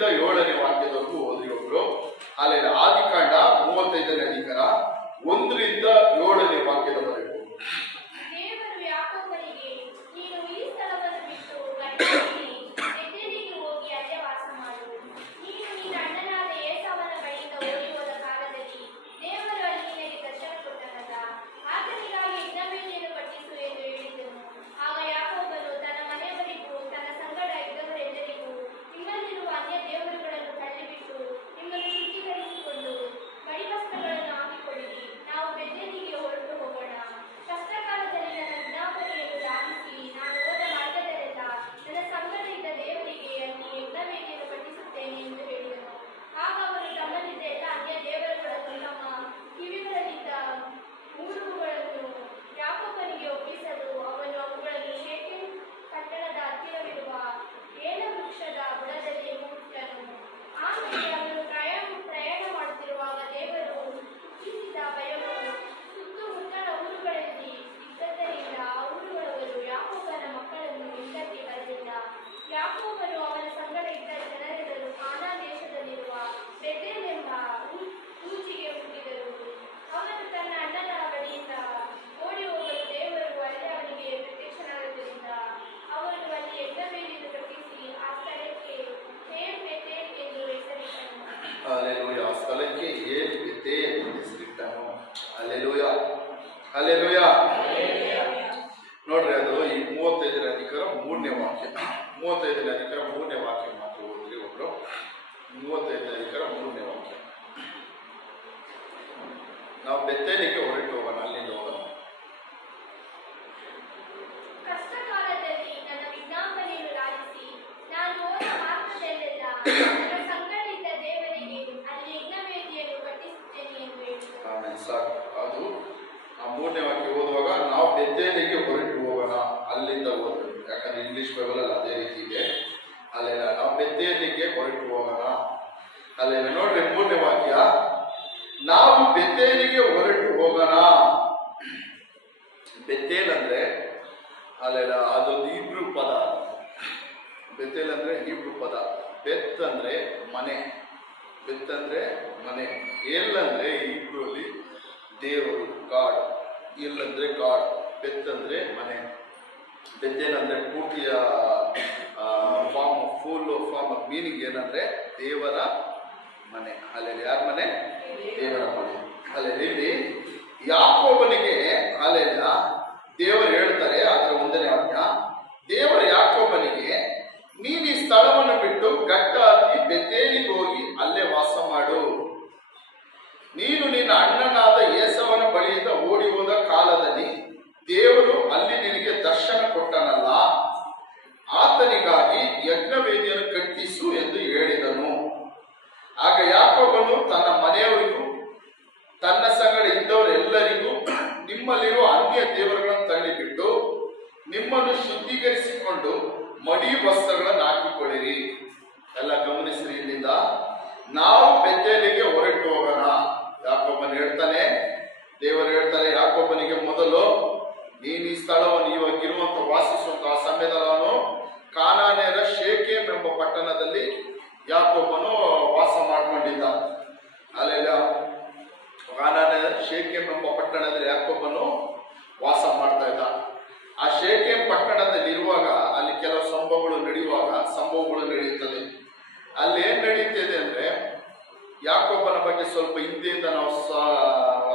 1ರಿಂದ 7ನೇ ವಾಕ್ಯದವರೆಗೂ ಓದಿ ಒಬ್ರು. ಅಲ್ಲಿ ಆದಿಕಾಂಡ 35ನೇ ಅಧಿಕಾರ 1ರಿಂದ 7ನೇ ವಾಕ್ಯದವರೆಗೂ. ನೋಡ್ರಿ, ಅದು ಈ 35ನೇ ಅಧಿಕಾರ 3ನೇ ವಾಕ್ಯ. 35ನೇ ಅಧಿಕಾರ 3ನೇ ವಾಕ್ಯ ಮಾತ್ರ ಓದ್ರಿ ಒಬ್ರು. 35ನೇ ಅಧಿಕಾರ 3ನೇ ವಾಕ್ಯ. ನಾವು ಬೆತ್ತೇಲಿಗೆ ಹೊರಟು ಹೋಗೋಣ, ಅಲ್ಲಿಂದ ಹೋಗೋಣ. ಸಾಕು. ಅದು ಆ 3ನೇ ವಾಕ್ಯ ಓದುವಾಗ ನಾವು ಬೆತ್ತೇಲಿಗೆ ಹೊರಟು ಹೋಗೋಣ, ಅಲ್ಲಿಂದ ಓದಬೇಕು. ಯಾಕಂದ್ರೆ ಇಂಗ್ಲಿಷ್ ಬೈಬಲ್ ಅಲ್ಲಿ ಅದೇ ರೀತಿ ಇದೆ. ಅಲ್ಲೆಲ್ಲ ನಾವು ಬೆತ್ತೇಲಿಗೆ ಹೊರಟು ಹೋಗೋಣ. ಅಲ್ಲೆಲ್ಲ ನೋಡ್ರಿ 3ನೇ ವಾಕ್ಯ, ನಾವು ಬೆತ್ತೇಲಿಗೆ ಹೊರಟು ಹೋಗೋಣ. ಬೆತ್ತೇಲ್ ಅಂದ್ರೆ ಅಲ್ಲೆಲ್ಲ ಅದೊಂದು ಹೀಬ್ರೂ ಪದ. ಬೆತ್ತೇಲ್ ಅಂದ್ರೆ ಹೀಬ್ರೂ ಪದ. ಬೆತ್ ಅಂದ್ರೆ ಮನೆ, ಬೆತ್ ಅಂದ್ರೆ ಮನೆ. ಏಲ್ ಅಂದ್ರೆ ಹೀಬ್ರೂ ಅಲ್ಲಿ ದೇವರು, ಗಾಡ್. ಇಲ್ ಅಂದ್ರೆ ಗಾಡ್. ಬೆತ್ ಅಂದ್ರೆ ಮನೆ. ಬೆತ್ತೇಲ್ ಅಂದ್ರೆ ಪೂರ್ತಿಯ ಫುಲ್ ಫಾರ್ಮ್ ಮೀನಿಂಗ್ ಏನಂದ್ರೆ ದೇವರ ಮನೆ. ಅಲ್ಲೆಲ್ಲ ಯಾರ ಮನೆ? ದೇವರ ಮನೆ. ಅಲ್ಲೆಲ್ಲ ಇಲ್ಲಿ ಯಾಕೋಬನಿಗೆ ಅಲ್ಲೆಲ್ಲ ದೇವರು ಹೇಳ್ತಾರೆ, ಅದರ 1ನೇ ವಾಕ್ಯ, ದೇವರು ಯಾಕೋಬನಿಗೆ ನೀನು ಈ ಸ್ಥಳವನ್ನು ಬಿಟ್ಟು ಗಟ್ಟ ಹತ್ತಿ ಬೆತ್ತೇಲಿಗೆ ಹೋಗಿ ಅಲ್ಲೇ ವಾಸ ಮಾಡು. ನೀನು ನಿನ್ನ ಅಣ್ಣನಾದ ಏಸವನ ಬಳಿಯಿಂದ ಓಡಿ ಹೋದ ಕಾಲದಲ್ಲಿ ದೇವರು ಅಲ್ಲಿ ನಿನಗೆ ದರ್ಶನ ಕೊಟ್ಟನಲ್ಲ, ಆತನಿಗಾಗಿ ಯಜ್ಞವೇದಿಯನ್ನು ಕಟ್ಟಿಸು ಎಂದು ಹೇಳಿದನು. ಆಗ ಯಾಕೋಬನು ತನ್ನ ಮನೆಯವರಿಗೂ ತನ್ನ ಸಂಗಡ ಇದ್ದವರೆಲ್ಲರಿಗೂ, ನಿಮ್ಮಲ್ಲಿರುವ ಅನ್ಯ ದೇವರುಗಳನ್ನು ತಳ್ಳಿಬಿಟ್ಟು ನಿಮ್ಮನ್ನು ಶುದ್ಧೀಕರಿಸಿಕೊಂಡು ಮಡಿ ವಸ್ತ್ರಗಳನ್ನು ಹಾಕಿಕೊಳ್ಳಿರಿ. ಎಲ್ಲ ಗಮನಿಸ್ರಿ. ಇಲ್ಲಿಂದ ನಾವು ಬೆತ್ತೇಲಿಗೆ ಹೊರಟು ಹೋಗೋಣ. ಯಾಕೋಬನ್ ಹೇಳ್ತಾನೆ, ದೇವರು ಹೇಳ್ತಾರೆ ಯಾಕೋಬನಿಗೆ, ಮೊದಲು ನೀನು ಈ ಸ್ಥಳವನ್ನು ಇವಾಗಿರುವಂತ ವಾಸಿಸುವಂತಹ ಸಮಯದಲ್ಲೂ ಕಾನಾನ್ಯರ ಶೇಕೆಮ್ ಎಂಬ ಪಟ್ಟಣದಲ್ಲಿ ಯಾಕೋಬನು ವಾಸ ಮಾಡಿಕೊಂಡಿದ್ದ. ಅಲ್ಲೆಲ್ಲ ಕಾನಾನ್ಯರ ಶೇಕೆಮ್ ಎಂಬ ಪಟ್ಟಣದಲ್ಲಿ ಯಾಕೋಬನು ವಾಸ ಮಾಡ್ತಾ ಇದ್ದ. ಆ ಶೇಕೆಮ್ ಪಟ್ಟಣದಲ್ಲಿ ಇರುವಾಗ ಅಲ್ಲಿ ಕೆಲವು ಸಂಭವಗಳು ನಡೆಯುತ್ತದೆ. ಅಲ್ಲಿ ಏನ್ ನಡೀತಿದೆ ಅಂದ್ರೆ, ಯಾಕೋಬನ ಬಗ್ಗೆ ಸ್ವಲ್ಪ ಹಿಂದೆಯಿಂದ ನಾವು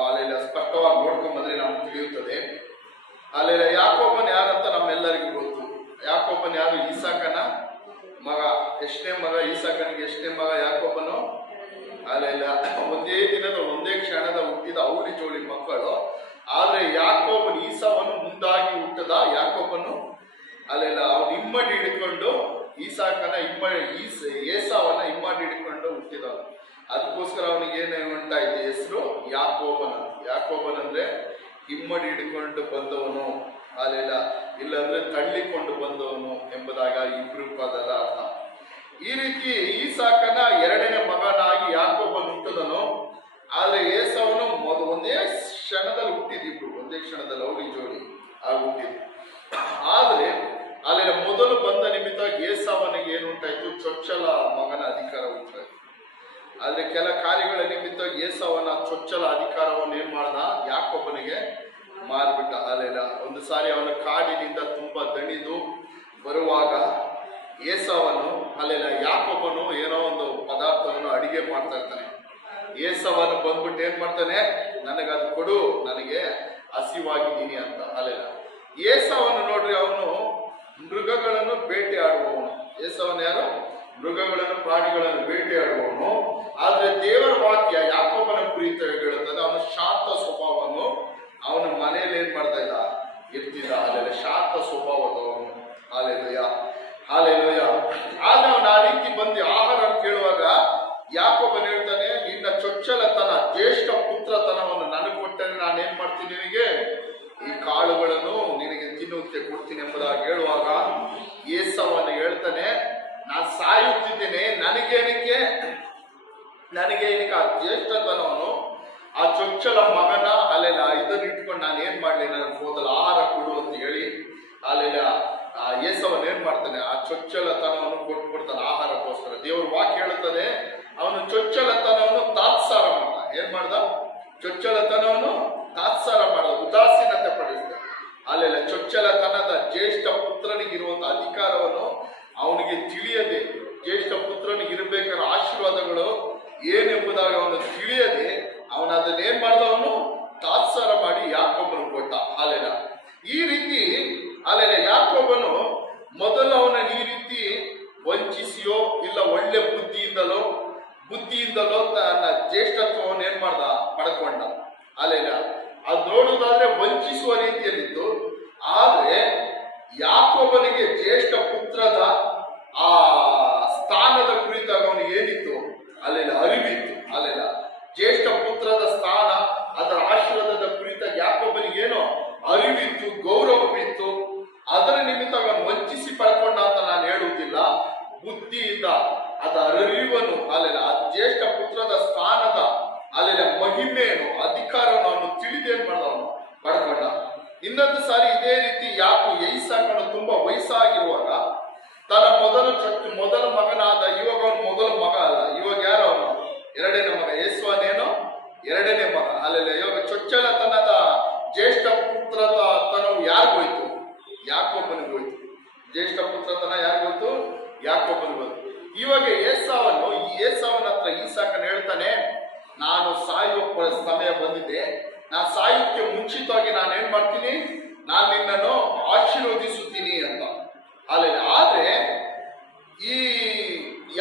ಅಲ್ಲೆಲ್ಲ ಸ್ಪಷ್ಟವಾಗಿ ನೋಡ್ಕೊಂಡ್ಬಂದ್ರೆ ನಮ್ಗೆ ತಿಳಿಯುತ್ತದೆ. ಅಲ್ಲೆಲ್ಲ ಯಾಕೋಬನ್ ಯಾರಂತ ನಮ್ಮೆಲ್ಲರಿಗೂ ಗೊತ್ತು. ಯಾಕೋಬನ್ ಯಾರು? ಈಸಾಕನ ಮಗ. ಎಷ್ಟನೇ ಮಗ? ಈಸಾಕನಿಗೆ ಎಷ್ಟನೇ ಮಗ ಯಾಕೋಬನು? ಅಲ್ಲೆಲ್ಲ ಒಂದೇ ದಿನದ ಒಂದೇ ಕ್ಷಣದ ಹುಟ್ಟಿದ ಅವಳಿ ಜೋಳಿ ಮಕ್ಕಳು. ಆದ್ರೆ ಯಾಕೋಬನ್ ಈಸಾವನ್ನು ಮುಂದಾಗಿ ಹುಟ್ಟದ ಯಾಕೋಬನು ಅಲ್ಲೆಲ್ಲ ಅವನು ಇಮ್ಮಡಿ ಹಿಡ್ಕೊಂಡು ಈಸಾಕನ ಏಸಾವನ್ನ ಇಮ್ಮಡಿ ಹಿಡ್ಕೊಂಡು ಹುಟ್ಟಿದ. ಅದಕ್ಕೋಸ್ಕರ ಅವನಿಗೆ ಏನೇ ಉಂಟಾಯ್ತು ಹೆಸರು ಯಾಕೋಬನ. ಯಾಕೋಬನ್ ಅಂದ್ರೆ ಇಮ್ಮಡಿ ಹಿಡ್ಕೊಂಡು ಬಂದವನು, ಅಲ್ಲೆಲ್ಲ ಇಲ್ಲಾಂದ್ರೆ ತಳ್ಳಿಕೊಂಡು ಬಂದವನು ಎಂಬುದಾಗಿ ಇಬ್ರು ಪದದ ಅರ್ಥ. ಈ ರೀತಿ ಈಸಾಕನ 2ನೇ ಮಗನಾಗಿ ಯಾಕೋಬನ್ ಹುಟ್ಟಿದನು. ಆದ್ರೆ ಏಸವನು ಒಂದೇ ಕ್ಷಣದಲ್ಲಿ ಹುಟ್ಟಿದಿಬ್ರು, ಒಂದೇ ಕ್ಷಣದಲ್ಲಿ ಅವಳಿ ಜೋಡಿ ಆಗಿ ಹುಟ್ಟಿದ್ರು. ಆದ್ರೆ ಅಲ್ಲೆಲ್ಲ ಮೊದಲು ಬಂದ ನಿಮಿತ್ತ ಏಸಾವನಿಗೆ ಏನುಂಟಾಯ್ತು? ಚೊಚ್ಚಲ ಮಗನ ಅಧಿಕಾರ ಉಂಟಾಗಿ. ಆದ್ರೆ ಕೆಲ ಕಾರ್ಯಗಳ ನಿಮಿತ್ತ ಏಸವನ ಚೊಚ್ಚಲ ಅಧಿಕಾರವನ್ನು ಏನ್ ಮಾಡ್ದ, ಯಾಕೋಬನಿಗೆ ಮಾರ್ಬಿಟ್ಟ. ಅಲ್ಲೆಲ್ಲ ಒಂದು ಸಾರಿ ಅವನ ಕಾಡಿನಿಂದ ತುಂಬಾ ದಣಿದು ಬರುವಾಗ ಏಸವನು ಅಲ್ಲೆಲ್ಲ ಯಾಕೋಬನು ಏನೋ ಒಂದು ಪದಾರ್ಥವನ್ನು ಅಡಿಗೆ ಮಾಡ್ತಾ ಇರ್ತಾನೆ. ಏಸವನು ಬಂದ್ಬಿಟ್ಟು ಏನ್ ಮಾಡ್ತಾನೆ, ನನಗದು ಕೊಡು, ನನಗೆ ಹಸಿವಾಗಿದ್ದೀನಿ ಅಂತ. ಅಲ್ಲೆಲ್ಲ ಏಸವನು ನೋಡ್ರಿ, ಅವನು ಮೃಗಗಳನ್ನು ಬೇಟೆಯಾಡುವವನು. ಏಸವನು ಯಾರು? ಮೃಗಗಳನ್ನು, ಪ್ರಾಣಿಗಳನ್ನು ಬೇಟೆಯಾಡುವವನು. ಆದ್ರೆ ದೇವರ ವಾಕ್ಯ ಯಾಕೋಬನ ಕುರಿತು ಹೇಳುತ್ತದೆ, ಅವನು ಶಾಂತ ಸ್ವಭಾವವನ್ನು ಅವನ ಮನೆಯಲ್ಲಿ ಏನ್ ಮಾಡ್ತಾ ಇಲ್ಲ, ಇರ್ತಿದ್ದ. ಅಲ್ಲೆಲ್ಲ ಶಾಂತ ಸ್ವಭಾವದವನು. Hallelujah, hallelujah. ಆದ್ರೆ ಅವನು ಆ ರೀತಿ ಬಂದು ಆಹಾರ ಕೇಳುವಾಗ ಯಾಕೋಬನ್ ಹೇಳ್ತಾನೆ, ನಿನ್ನ ಚೊಚ್ಚಲತನ, ಜ್ಯೇಷ್ಠ ಪುತ್ರತನವನ್ನು ನನಗೆ ಕೊಟ್ಟರೆ ನಾನು ಏನ್ ಮಾಡ್ತೀನಿ, ನಿನಗೆ ಈ ಕಾಳುಗಳನ್ನು ನಿನಗೆ ತಿನ್ನುತ್ತೆ ಕೊಡ್ತೀನಿ ಎಂಬುದಾಗಿ ಹೇಳುವಾಗ ಏಸವನು ಹೇಳ್ತಾನೆ, ನಾನು ಸಾಯುತ್ತಿದ್ದೇನೆ, ನನಗೇನಕ್ಕೆ ಆ ಜ್ಯೇಷ್ಠತನವನು, ಆ ಚೊಚ್ಚಲ ಮಗನ ಅಲ್ಲೆಲ್ಲ ಇದನ್ನ ಇಟ್ಕೊಂಡು ನಾನು ಏನ್ ಮಾಡ್ಲಿ, ನನಗೆ ಮೊದಲು ಆಹಾರ ಕೊಡು ಅಂತ ಹೇಳಿ ಅಲ್ಲೆಲ್ಲ ಏಸವನ್ ಏನ್ ಮಾಡ್ತಾನೆ, ಆ ಚೊಚ್ಚಲತನವನ್ನು ಕೊಟ್ಬಿಡ್ತಾನೆ ಆಹಾರಕ್ಕೋಸ್ಕರ. ದೇವ್ರ ವಾಕ್ಯ ಹೇಳುತ್ತದೆ, ಅವನು ಚೊಚ್ಚಲತನವನ್ನು ತಾತ್ಸಾರ ಮಾಡ್ದ. ಏನ್ ಮಾಡ್ದ? ಚೊಚ್ಚಲತನವನ್ನು ತಾತ್ಸಾರ ಮಾಡ್ದ, ಉದಾಸೀನತೆ ಪಡಿಸಿದ. ಅಲ್ಲೆಲ್ಲ ಚೊಚ್ಚಲತನದ ಜ್ಯೇಷ್ಠ ಪುತ್ರನಿಗಿರುವಂತಹ ಅಧಿಕಾರವನ್ನು ಅವನಿಗೆ ತಿಳಿಯದೆ, ಜ್ಯೇಷ್ಠ ಪುತ್ರನಿಗೆ ಇರಬೇಕಾದ ಆಶೀರ್ವಾದಗಳು ಏನೆಂಬುದಾಗಿ ಅವನು ತಿಳಿಯದೆ ಅವನ ಅದನ್ನೇನ್ ಮಾಡ್ದವನು ತಾತ್ಸಾರ ಮಾಡಿ ಯಾಕೋಬನು ಕೊಟ್ಟ. ಅಲ್ಲೆಲ್ಲ ಈ ರೀತಿ ಅಲ್ಲೆಲ್ಲ ಯಾಕೋಬನು ಮೊದಲು ಅವನನ್ನು ಈ ರೀತಿ ವಂಚಿಸಿಯೋ ಇಲ್ಲ ಒಳ್ಳೆ ಬುದ್ಧಿಯಿಂದಲೋ ತನ್ನ ಜ್ಯೇಷ್ಠತ್ವವನ್ನು ಏನ್ ಮಾಡ್ದ, ಪಡ್ಕೊಂಡ. ಅಲ್ಲೆಲ್ಲ ಅದು ನೋಡುವುದಾದ್ರೆ ವಂಚಿಸುವ ರೀತಿಯಲ್ಲಿತ್ತು. ಆದ್ರೆ ಯಾಕೋಬನಿಗೆ ಜ್ಯೇಷ್ಠ ಪುತ್ರದ ಆ ಸ್ಥಾನದ ಕುರಿತಾಗ ಅವನಿಗೆ ಏನಿತ್ತು, ಅಲ್ಲೆಲ್ಲ ಅರಿವಿತ್ತು. ಅಲ್ಲೆಲ್ಲ ಜ್ಯೇಷ್ಠ ಪುತ್ರದ ಸ್ಥಾನ, ಅದರ ಆಶೀರ್ವಾದದ ಕುರಿತ ಯಾಕೋಬನಿಗೆ ಏನೋ ಅರಿವಿತ್ತು, ಗೌರವವಿತ್ತು. ಅದರ ನಿಮಿತ್ತ ಅವನು ವಂಚಿಸಿ ಪಡ್ಕೊಂಡ ಅಂತ ನಾನು ಹೇಳುವುದಿಲ್ಲ. ಬುದ್ಧಿಯಿಂದ ಅದರ ಅರಿವನ್ನು, ಅಲ್ಲೆಲ್ಲ ಆ ಜ್ಯೇಷ್ಠ ಪುತ್ರದ ಸ್ಥಾನದ ಅಲ್ಲೆಲ್ಲ ಮಹಿಮೆಯನ್ನು, ಅಧಿಕಾರವನ್ನು ಅವನು ತಿಳಿದೇನ್ ಮಾಡಿದವನು ಪಡ್ಕೊಂಡ. ಇನ್ನೊಂದು ಸಾರಿ ಇದೇ ರೀತಿ ಇಸಾಕನು ತುಂಬಾ ವಯಸ್ಸಾಗಿರುವಾಗ ತನ್ನ ಮೊದಲ ಮಗನಾದ, ಇವಾಗ ಅವನು ಮೊದಲ ಮಗ ಅಲ್ಲ, ಇವಾಗ ಯಾರು ಅವನು ಎರಡನೇ ಮಗ. ಯೇಸುವನೇನು ಎರಡನೇ ಮಗ. ಅಲ್ಲೆಲ್ಲ ಇವಾಗ ಚೊಚ್ಚಲತನದ ಜ್ಯೇಷ್ಠ ಪುತ್ರತನವು ಯಾರಿಗೋಯ್ತು? ಯಾಕೋಬನಿಗೆ ಹೋಯ್ತು. ಜ್ಯೇಷ್ಠ ಪುತ್ರತನ ಯಾರಿಗೋಯ್ತು? ಯಾಕೋಬನಿಗೆ ಹೋಯ್ತು. ಇವಾಗ ಏಸಾವನ ಹತ್ರ ಈಸಾಕನ ಹೇಳ್ತಾನೆ, ನಾನು ಸಾಯುವ ಸಮಯ ಬಂದಿದೆ, ನಾನು ಸಾಯುಕ್ಕೆ ಮುಂಚಿತವಾಗಿ ನಾನು ಏನ್ ಮಾಡ್ತೀನಿ, ನಾನು ನಿನ್ನನ್ನು ಆಶೀರ್ವದಿಸುತ್ತೀನಿ ಅಂತ. ಅಲ್ಲೆಲ್ಲ ಆದ್ರೆ ಈ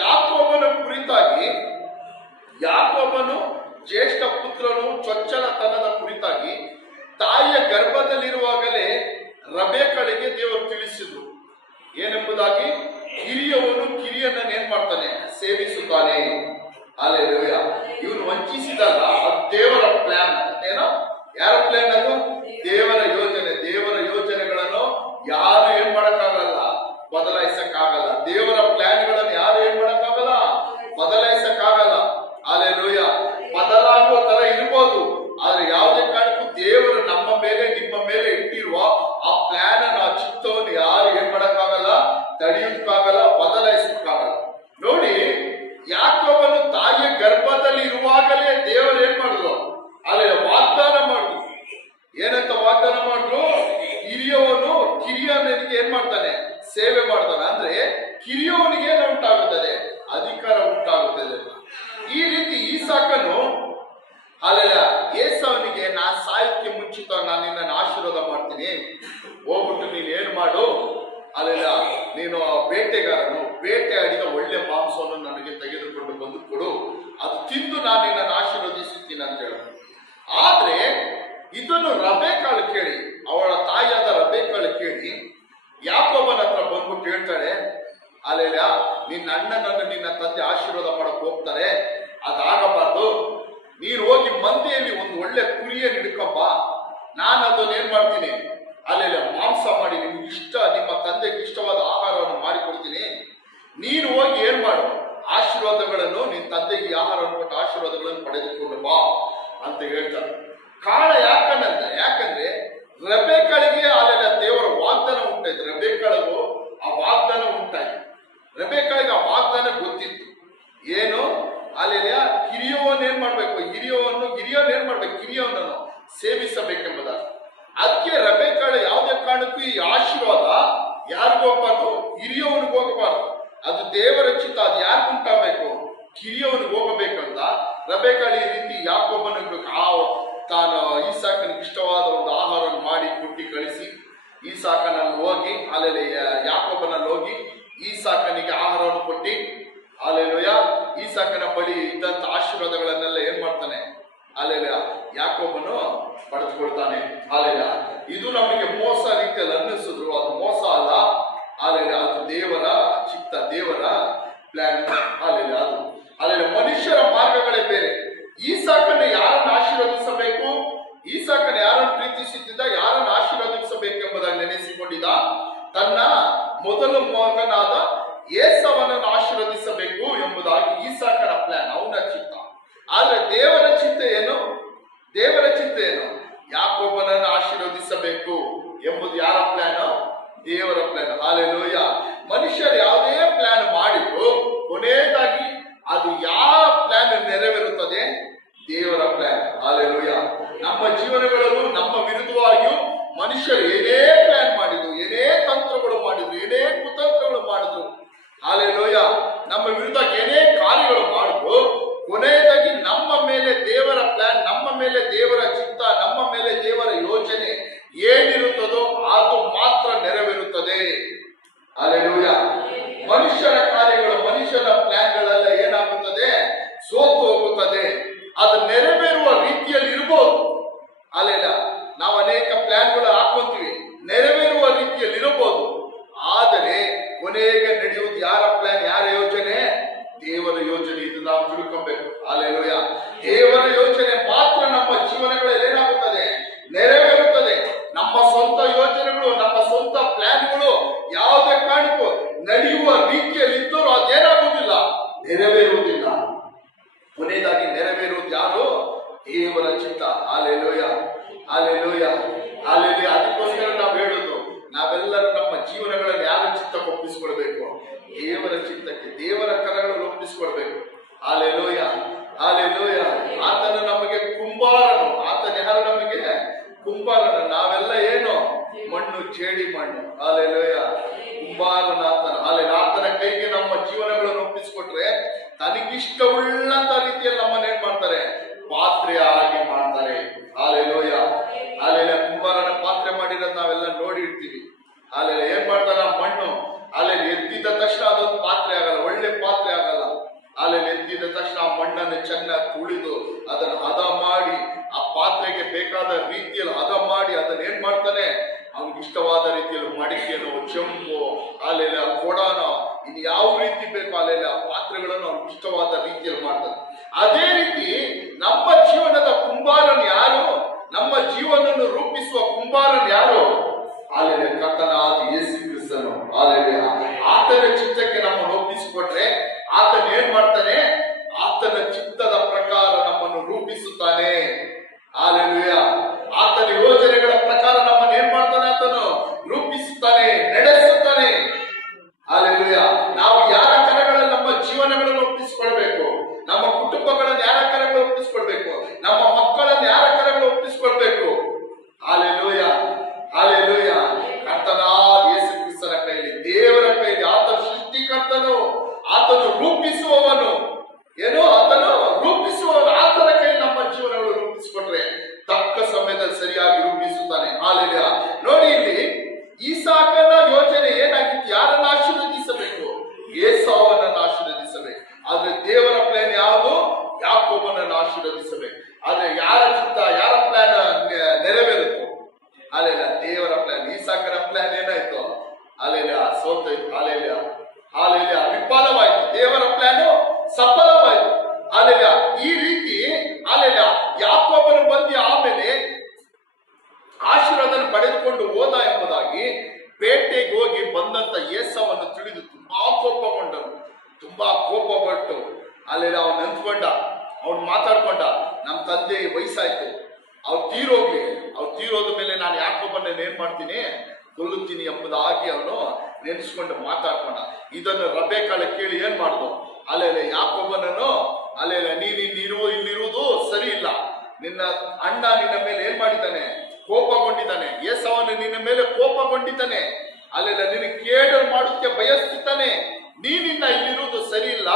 ಯಾಕೋಬನ ಕುರಿತಾಗಿ, ಯಾಕೋಬನು ಜ್ಯೇಷ್ಠ ಪುತ್ರನು ಚೊಚ್ಚಲತನದ ಕುರಿತಾಗಿ ತಾಯಿಯ ಗರ್ಭದಲ್ಲಿರುವಾಗಲೇ ರಬೇಕಳಿಗೆ ದೇವರು ತಿಳಿಸಿದ್ರು ಏನೆಂಬುದಾಗಿ, ಹಿರಿಯವನು ಕಿರಿಯನ್ನ ಏನ್ ಮಾಡ್ತಾನೆ, ಸೇವಿಸುತ್ತಾನೆ. ಅಲ್ಲೆಲೂಯ. ಇವನು ವಂಚಿಸಿದಾಗ ಅದು ದೇವರ ಪ್ಲಾನ್. ಏನೋ ಯಾರ ಪ್ಲಾನ್ ಅದು? ದೇವರ ಯೋಜನೆ. ದೇವರ ಯೋಜನೆಗಳನ್ನು ಯಾರು ಏನ್ ಮಾಡಕ್ಕಾಗಲ್ಲ, ಬದಲಾಯಿಸಕ್ಕಾಗಲ್ಲ. ದೇವರ ಪ್ಲಾನ್ಗಳನ್ನು ಯಾರು ಏನ್ ಮಾಡಕ್ಕಾಗಲ್ಲ, ಬದಲಾಯಿಸಕ್ಕಾಗಲ್ಲ. ಅಲ್ಲೆಲೂಯ. ಬದಲಾಗುವ ತರ ಇರ್ಬೋದು, ಆದ್ರೆ ಯಾವುದೇ ಕಾರಣಕ್ಕೂ ದೇವರು ನಮ್ಮ ಮೇಲೆ, ನಿಮ್ಮ ಮೇಲೆ ಇಟ್ಟಿರುವ ಆ ಪ್ಲಾನ್ ಅನ್ನು, ಆ ಚಿತ್ತವನ್ನು ಯಾರು ಏನ್ ಮಾಡಕ್ಕಾಗಲ್ಲ, ತಡೆಯೋಕ್ಕಾಗಲ್ಲ, ಬದಲಾಯಿಸಕ್ಕಾಗಲ್ಲ. ನೋಡಿ, ಯಾಕೋಬನು ತಾಯಿಯ ಗರ್ಭದಲ್ಲಿ ಇರುವಾಗಲೇ ದೇವರು ಏನ್ ಮಾಡಿದ್ರು, ಅಲ್ಲಿ ವಾಗ್ದಾನ ಮಾಡಿದ್ರು. ಏನಂತ ವಾಗ್ದಾನ ಮಾಡಿದ್ರು? ಹಿರಿಯವನು ಕಿರಿಯನಿಗೆ ಏನ್ ಮಾಡ್ತಾನೆ, ಸೇವೆ ಮಾಡ್ತಾನೆ. ಅಂದ್ರೆ ಕಿರಿಯವನಿಗೆ ಏನು ಉಂಟಾಗುತ್ತದೆ, ಅಧಿಕಾರ ಉಂಟಾಗುತ್ತದೆ. ಈ ರೀತಿ ಈಸಾಕನು ಅಲ್ಲೆಲ್ಲ ಏಸವನಿಗೆ, ನಾ ಸಾಯಕ್ಕೆ ಮುಂಚಿತ ನಾನು ನಿನ್ನನ್ನು ಆಶೀರ್ವಾದ ಮಾಡ್ತೀನಿ, ಹೋಗ್ಬಿಟ್ಟು ನೀನು ಏನು ಮಾಡು, ಅಲ್ಲೆಲ್ಲ ನೀನು ಬೇಟೆಗಾರನು, ಬೇಟೆಯಾಡಿದ ಒಳ್ಳೆ ಮಾಂಸವನ್ನು ನನಗೆ ತೆಗೆದುಕೊಂಡು ಬಂದು ಕೊಡು, ಅದು ತಿಂದು ನಾನು ನಿನ್ನನ್ನು ಆಶೀರ್ವದಿಸುತ್ತೀನಿ ಅಂತ ಹೇಳ. ಆದ್ರೆ ಇದನ್ನು ರಬೇಕಾಳು ಕೇಳಿ, ಅವಳ ತಾಯಿಯಾದ ರಬೇಕಾಳು ಕೇಳಿ ಯಾಕೋಬನ ಹತ್ರ ಬಂದ್ಬಿಟ್ಟು ಹೇಳ್ತಾಳೆ, ಅಲ್ಲೆಲ್ಲ ನಿನ್ನ ಅಣ್ಣನನ್ನು ನಿನ್ನ ತಂದೆ ಆಶೀರ್ವಾದ ಮಾಡಕ್ ಹೋಗ್ತಾರೆ, ಅದಾಗಬಾರ್ದು. ನೀನು ಹೋಗಿ ಮಂದಿಯಲ್ಲಿ ಒಂದು ಒಳ್ಳೆ ಕುರಿಯನ್ನು ಹಿಡ್ಕೊಂಬ, ನಾನು ಅದನ್ನ ಏನ್ ಮಾಡ್ತೀನಿ, ಅಲ್ಲೆಲ್ಲ ಮಾಂಸ ಮಾಡಿ ನಿಮ್ಮ ತಂದೆಗೆ ಇಷ್ಟವಾದ ಆಹಾರವನ್ನು ಮಾಡಿಕೊಡ್ತೀನಿ. ನೀನು ಹೋಗಿ ಏನ್ ಮಾಡು, ಆಶೀರ್ವಾದಗಳನ್ನು, ನಿನ್ನ ತಂದೆಗೆ ಆಹಾರವನ್ನು ಕೊಟ್ಟು ಆಶೀರ್ವಾದಗಳನ್ನು ಪಡೆದುಕೊಂಡು ಬಾ ಅಂತ ಹೇಳ್ತಾರೆ. ಕಾರಣ ಯಾಕಂದ್ರೆ ರೆಬೆಕ್ಕಳಿಗೆ ಅಲ್ಲೆಲ್ಲ ದೇವರ ವಾಗ್ದಾನ ಉಂಟಾಯ್ತು. ರೆಬೆಕ್ಕಳಿಗೂ ಆ ವಾಗ್ದಾನ ಉಂಟಾಯ್ತು. ರೆಬೆಕ್ಕಳಿಗೆ ಆ ವಾಗ್ದಾನ ಏನು ಅಲ್ಲೆಲ್ಲ ಕಿರಿಯವನ್ ಏನ್ ಮಾಡ್ಬೇಕು, ಹಿರಿಯವನ್ ಏನ್ ಮಾಡ್ಬೇಕು, ಕಿರಿಯವನನ್ನು ಸೇವಿಸಬೇಕೆಂಬುದಾಗಿ. ಅದಕ್ಕೆ ರೆಬೆಕ್ಕಳು ಯಾವುದೇ ಕಾರಣಕ್ಕೂ ಈ ಆಶೀರ್ವಾದ ಯಾರಿಗೂ ಹೋಗ್ಬಾರ್ದು, ಹಿರಿಯವನಿಗೆ ಹೋಗಬಾರ್ದು. ಅದು ದೇವರ ಚಿತ್ತ. ಅದು ಯಾರು ಉಂಟಾಗಬೇಕು, ಕಿರಿಯವನಿಗೆ ಹೋಗಬೇಕಂತ ರೆಬೆಕ್ಕಳು ಈ ರೀತಿ ಯಾಕೋಬನಿಗೆ ತಾನು ಈಸಾಕನಿಗೆ ಇಷ್ಟವಾದ ಒಂದು ಆಹಾರವನ್ನು ಮಾಡಿ ಕೊಟ್ಟಿ ಕಳಿಸಿ, ಈಸಾಕನಲ್ಲಿ ಹೋಗಿ ಅಲ್ಲೆಲ್ಲ ಯಾಕೋಬನಲ್ಲಿ ಹೋಗಿ ಈಸಾಕನಿಗೆ ಆಹಾರವನ್ನು ಕೊಟ್ಟಿ, ಅಲ್ಲೆಲ್ಲೂಯ ಈಸಾಕನ ಬಳಿ ಇದ್ದಂತ ಆಶೀರ್ವಾದಗಳನ್ನೆಲ್ಲ ಏನ್ ಮಾಡ್ತಾನೆ, ಅಲ್ಲೆಲ್ಲ ಯಾಕೋಬನು ಪಡೆದುಕೊಳ್ತಾನೆ. ಅಲ್ಲೆಲ್ಲ ಇದು ನಮಗೆ ಮೋಸ ರೀತಿಯಲ್ಲಿ ಅನ್ನಿಸಿದ್ರು, ಅದು ಮೋಸ ಅಲ್ಲ. ಅಲ್ಲೆಲ್ಲ ಅದು ದೇವರ ಚಿತ್ತ, ದೇವರ ಪ್ಲಾನ್. ಅಲ್ಲೆಲ್ಲ ಅದು ಅಲ್ಲೆಲ್ಲ ಮನುಷ್ಯರ ಮಾರ್ಗಗಳೇ ಬೇರೆ. ಈಸಾಕನ ಯಾರನ್ನು ಆಶೀರ್ವದಿಸಬೇಕು, ಈಸಾಕನ ಯಾರನ್ನು ಪ್ರೀತಿಸುತ್ತಿದ್ದ, ಯಾರನ್ನು ಆಶೀರ್ವದಿಸಬೇಕೆಂಬುದಾಗಿ ನೆನೆಸಿಕೊಂಡಿದ್ದ, ತನ್ನ ಮೊದಲ ಮಗನಾದ ಏಸವನನ್ನು ಆಶೀರ್ವದಿಸಬೇಕು ಎಂಬುದಾಗಿ ಈಸಾಕನ ಪ್ಲಾನ್, ಅವನ ಚಿತ್ತ. ಆದ್ರೆ ದೇವರ ಚಿತ್ತ ಏನು, ದೇವರ ಚಿತ್ತ ಏನು, ಯಾಕೋಬನನ್ನು ಆಶೀರ್ವದಿಸಬೇಕು ಎಂಬುದು ಯಾರ ಪ್ಲಾನ್, ದೇವರ ಪ್ಲಾನ್. ಹಾಲೆಲೂಯ. ಮನುಷ್ಯರು ಯಾವುದೇ ಪ್ಲಾನ್ ಮಾಡಿದ್ರು ಕೊನೆಯದಾಗಿ ಅದು ಯಾವ ಪ್ಲಾನ್ ನೆರವೇರುತ್ತದೆ, ದೇವರ ಪ್ಲಾನ್. ಹಾಲೆಲೂಯ. ನಮ್ಮ ಜೀವನಗಳಲ್ಲೂ ನಮ್ಮ ವಿರುದ್ಧವಾಗಿಯೂ ಮನುಷ್ಯರು ಏನೇ ಪ್ಲಾನ್ ಮಾಡಿದ್ರು, ಏನೇ ತಂತ್ರಗಳು ಮಾಡಿದ್ರು, ಏನೇ ಕುತಂತ್ರಗಳು ಮಾಡಿದ್ರು, ಹಾಲೆಲೂಯ, ನಮ್ಮ ವಿರುದ್ಧ ಏನೇ ಕಾರ್ಯಗಳು ಮಾಡಿದ್ರು, ಕೊನೆಯದಾಗಿ ನಮ್ಮ ಮೇಲೆ ದೇವರ ಪ್ಲಾನ್, ನಮ್ಮ ಮೇಲೆ ದೇವರ ಚಿತ್ತ, ನಮ್ಮ ಮೇಲೆ ದೇವರ ಯೋಚನೆ ಏನಿರುತ್ತದೋ ಅದು ಮಾತ್ರ ನೆರವೇರುತ್ತದೆ. ಹಾಲೆಲೂಯ. ಮನುಷ್ಯರ ಕಾರ್ಯಗಳು, ಮನುಷ್ಯರ ಪ್ಲಾನ್ಗಳೆಲ್ಲ ಏನಾಗುತ್ತದೆ, ಸೋತು ಹೋಗುತ್ತದೆ. ಅದು ನೆರವೇರುವ ರೀತಿಯಲ್ಲಿ ಇರಬಹುದು. ಅಲ್ಲೆಲ್ಲ ನಾವು ಅನೇಕ ಪ್ಲಾನ್ಗಳು ಹಾಕೊಂತೀವಿ, ನೆರವೇರುವ ರೀತಿಯಲ್ಲಿ ಇರಬಹುದು. ಆದರೆ ಕೊನೆಗೆ ನಡೆಯುವುದು ಯಾರ ಪ್ಲಾನ್, ಯಾರ ಯೋಚನೆ, ದೇವರ ಯೋಚನೆ. ಇದು ನಾವು ತಿಳ್ಕೊಬೇಕು. ಹಾಲೆಲೂಯ. ದೇವರ ಯೋಚನೆ ಮಾತ್ರ ನಮ್ಮ ಜೀವನಗಳಲ್ಲಿ ಏನಾಗುತ್ತದೆ, ನೆರವೇರುತ್ತದೆ. ನಮ್ಮ ಸ್ವಂತ ಯೋಚನೆಗಳು, ನಮ್ಮ ಸ್ವಂತ ಪ್ಲಾನ್ಗಳು ಯಾವುದೇ ಕಾರಣಕ್ಕೂ ನಡೆಯುವ ರೀತಿಯಲ್ಲಿ ಇದ್ದರೂ ಅದೇನಾಗುವುದಿಲ್ಲ, ನೆರವೇರುವುದಿಲ್ಲ. ಕೊನೆಯದಾಗಿ ನೆರವೇರುವುದು ಯಾರು, ದೇವರ ಚಿತ್ತ. Hallelujah, hallelujah, hallelujah. ಅದಕ್ಕೋಸ್ಕರ ನಾವು ಹೇಳುದು, ನಾವೆಲ್ಲರೂ ನಮ್ಮ ಜೀವನಗಳನ್ನು ಯಾರ ಚಿತ್ತಕ್ಕೆ ಒಪ್ಪಿಸಿಕೊಳ್ಬೇಕು, ದೇವರ ಚಿತ್ತಕ್ಕೆ, ದೇವರ ಕರಗಳನ್ನು ಒಪ್ಪಿಸಿಕೊಳ್ಬೇಕು. Hallelujah, hallelujah. ಆತನು ನಮಗೆ ಕುಂಬಾರನು. ಆತನ ಯಾರು ನಮಗೆ ಕುಂಬಾರನು. ನಾವೆಲ್ಲ ಏನು, ಮಣ್ಣು, ಜೇಡಿ ಮಣ್ಣು. ಹಾಲೆಲೂಯ. ಕುಂಬಾರನ ಆತನ. ಹಾಲೆಲೂಯ. ಆತನ ಕೈಗೆ ನಮ್ಮ ಜೀವನಗಳನ್ನು ಒಪ್ಪಿಸಿಕೊಟ್ರೆ ತನಗಿಷ್ಟವುಳ್ಳಂತ ರೀತಿಯಲ್ಲಿ ನಮ್ಮನ್ನ ಏನ್ ಮಾಡ್ತಾರೆ, ಪಾತ್ರೆ ಹಾಗೆ ಮಾಡ್ತಾರೆ. Hallelujah, hallelujah. ಕುಂಬಾರನ ಪಾತ್ರೆ ಮಾಡಿರೋದು ನಾವೆಲ್ಲ ನೋಡಿರ್ತೀವಿ. ಹಾಲೆಲೂಯ. ಏನ್ ಮಾಡ್ತಾರ, ಮಣ್ಣು ಹಾಲೆಲೂಯ ಎತ್ತಿದ ತಕ್ಷಣ ಅದೊಂದು ಪಾತ್ರೆ ಆಗಲ್ಲ, ಒಳ್ಳೆ ಪಾತ್ರೆ ಆಗಲ್ಲ. ಹಾಲೆಲೂಯ ಎತ್ತಿದ ತಕ್ಷಣ ಆ ಮಣ್ಣನ್ನು ಚೆನ್ನಾಗಿ ತುಳಿದು ಅದನ್ನು ಹದ ಮಾಡಿ, ಆ ಪಾತ್ರೆಗೆ ಬೇಕಾದ ರೀತಿಯಲ್ಲಿ ಹದ ಮಾಡಿ ಅದನ್ನ ಏನ್ ಮಾಡ್ತಾನೆ, ಅವ್ನಿಗೆ ಇಷ್ಟವಾದ ರೀತಿಯಲ್ಲಿ ಮಡಿಕೆನೋ, ಚೆಂಬು, ಹಾಲೆಲೂಯ ಕೊಡಾನ, ಇನ್ನು ಯಾವ ರೀತಿ ಬೇಕು ಹಾಲೆಲೂಯ ಪಾತ್ರೆಗಳನ್ನು ಅವ್ನಿಗೆ ಇಷ್ಟವಾದ ರೀತಿಯಲ್ಲಿ ಮಾಡ್ತಾನೆ. ಅದೇ ರೀತಿ ನಮ್ಮ ಜೀವನದ ಕುಂಬಾರನ್ ಯಾರು, ನಮ್ಮ ಜೀವನವನ್ನು ರೂಪಿಸುವ ಕುಂಬಾರನ್ ಯಾರು, ಹಾಲೆಲೂಯ ಕರ್ತನಾದ ಯೇಸು ಕ್ರಿಸ್ತನು. ಹಾಲೆಲೂಯ. ಆತನ ಚಿತ್ತಕ್ಕೆ ನಮ್ಮನ್ನು ಒಪ್ಪಿಸಿಕೊಟ್ರೆ ಆತನ ಏನ್ ಮಾಡ್ತಾನೆ, ಆತನ ಚಿತ್ತದ ಪ್ರಕಾರ ನಮ್ಮನ್ನು ರೂಪಿಸುತ್ತಾನೆ. ಹಾಲೆಲೂಯ. ಆತನ ಯೋಜನೆಗಳ ಪ್ರಕಾರ ನಮ್ಮನ್ನು ಏನ್ ಮಾಡ್ತಾನೆ, ಆತನು ರೂಪಿಸುತ್ತಾನೆ, ನಡೆಸುತ್ತಾನೆ. ಹಾಲೆಲೂಯ. ನಾವು ಯಾರ ಕರಗಳಲ್ಲಿ ನಮ್ಮ ಜೀವನಗಳನ್ನು ಒಪ್ಪಿಸಿಕೊಳ್ಬೇಕು, ನಮ್ಮ ಕುಟುಂಬಗಳನ್ನು ಯಾರ ಕರಗಳು ಒಪ್ಪಿಸಿಕೊಳ್ಬೇಕು, ನಮ್ಮ ಮಕ್ಕಳನ್ನು ಯಾರ ಕರಗಳು ಒಪ್ಪಿಸಿಕೊಳ್ಬೇಕು. Hallelujah, hallelujah. ಕರ್ತನಾದ ಯೇಸು ಕ್ರಿಸ್ತನ ಕೈಯಲ್ಲಿ, ದೇವರ ಕೈಯಲ್ಲಿ. ಆತನ ಸೃಷ್ಟಿಕರ್ತನು, ಆತನು ರೂಪಿಸುವವನು. ಏನೋ ಆತನು ರೂಪಿಸುವವನು. ಆತನ ಕೈ ನಮ್ಮ ಜೀವನಗಳು ರೂಪಿಸಿಕೊಟ್ರೆ ತಕ್ಕ ಸಮಯದಲ್ಲಿ ಸರಿಯಾಗಿ ರೂಪಿಸುತ್ತಾನೆ. ಹಾಲೆಲೂಯ. ನೋಡಿ, ಇಲ್ಲಿ ಈಸಾಕನ ಯೋಚನೆ ಏನಾಗಿತ್ತು, ಯಾರನ್ನು ಆಶೀರ್ವದಿಸಬೇಕು, ಏಸಾವನನ್ನು ಆಶೀರ್ವದಿಸಬೇಕು. ಆದ್ರೆ ದೇವರ ಪ್ಲಾನ್ ಯಾವುದು, ಯಾಕೋಬನನ್ನು ಆಶೀರ್ವದಿಸಬೇಕು. ಆದ್ರೆ ಯಾರ ಚಿತ್ತ, ಯಾರ ಪ್ಲಾನ್ ನೆರವೇರುತ್ತೋ, ಹಾಲೆಲೂಯ ದೇವರ ಪ್ಲಾನ್. ಈಸಾಕನ ಪ್ಲಾನ್ ಏನಾಯ್ತು, ಹಾಲೆಲೂಯ ಸೋತಾಯ್ತು. ಹಾಲೆಲೂಯ, ಹಾಲೆಲೂಯ ವಿಫಲವಾಯ್ತು. ದೇವರ ಪ್ಲಾನ್ ಸಫಲವಾಯ್ತು. ಹಾಲೆಲೂಯ. ಈ ರೀತಿ ಹಾಲೆಲೂಯ ಯಾಕೋಬನು ಬಂದು ಆಮೇಲೆ ಆಶೀರ್ವಾದ ಪಡೆದುಕೊಂಡು ಹೋದ ಎಂಬುದಾಗಿ ಬೇಟೆಗೆ ಹೋಗಿ ಬಂದಂತ ಏಸವನ್ನು ತಿಳಿದು ತುಂಬಾ ಕೋಪಗೊಂಡನು. ತುಂಬಾ ಕೋಪಪಟ್ಟು ಅಲ್ಲೆಲ್ಲ ಅವನು ನೆನ್ಸ್ಕೊಂಡ, ಅವ್ನು ಮಾತಾಡ್ಕೊಂಡ, ನಮ್ಮ ತಂದೆ ವಯಸ್ಸಾಯ್ತು, ಅವ್ರು ತೀರೋಗ್ಲಿ, ಅವ್ರು ತೀರೋದ ಮೇಲೆ ನಾನು ಯಾಕೋಬನ್ನ ಏನ್ ಮಾಡ್ತೀನಿ, ಕೊಲ್ಲುತ್ತೀನಿ ಎಂಬುದಾಗಿ ಅವನು ನೆನೆಸ್ಕೊಂಡು ಮಾತಾಡ್ಕೊಂಡ. ಇದನ್ನು ರೆಬೆಕ್ಕಳು ಕೇಳಿ ಏನ್ ಮಾಡ್ದು, ಅಲ್ಲೆಲ್ಲ ಯಾಕೋಬನ ಅಣ್ಣ ನಿನ್ನ ಮೇಲೆ ಏನ್ ಮಾಡಿದ್ದಾನೆ? ಕೋಪಗೊಂಡಿದ್ದಾನೆ. ಏಸವನು ನಿನ್ನ ಮೇಲೆ ಕೋಪಗೊಂಡಿದ್ದಾನೆ. ಅಲ್ಲೆಲ್ಲ ನಿನ್ನ ಕೇಡು ಮಾಡೋಕ್ಕೆ ಬಯಸ್ತಿದ್ದಾನೆ. ನೀನಿನ್ನ ಇಲ್ಲಿರುವುದು ಸರಿ ಇಲ್ಲ.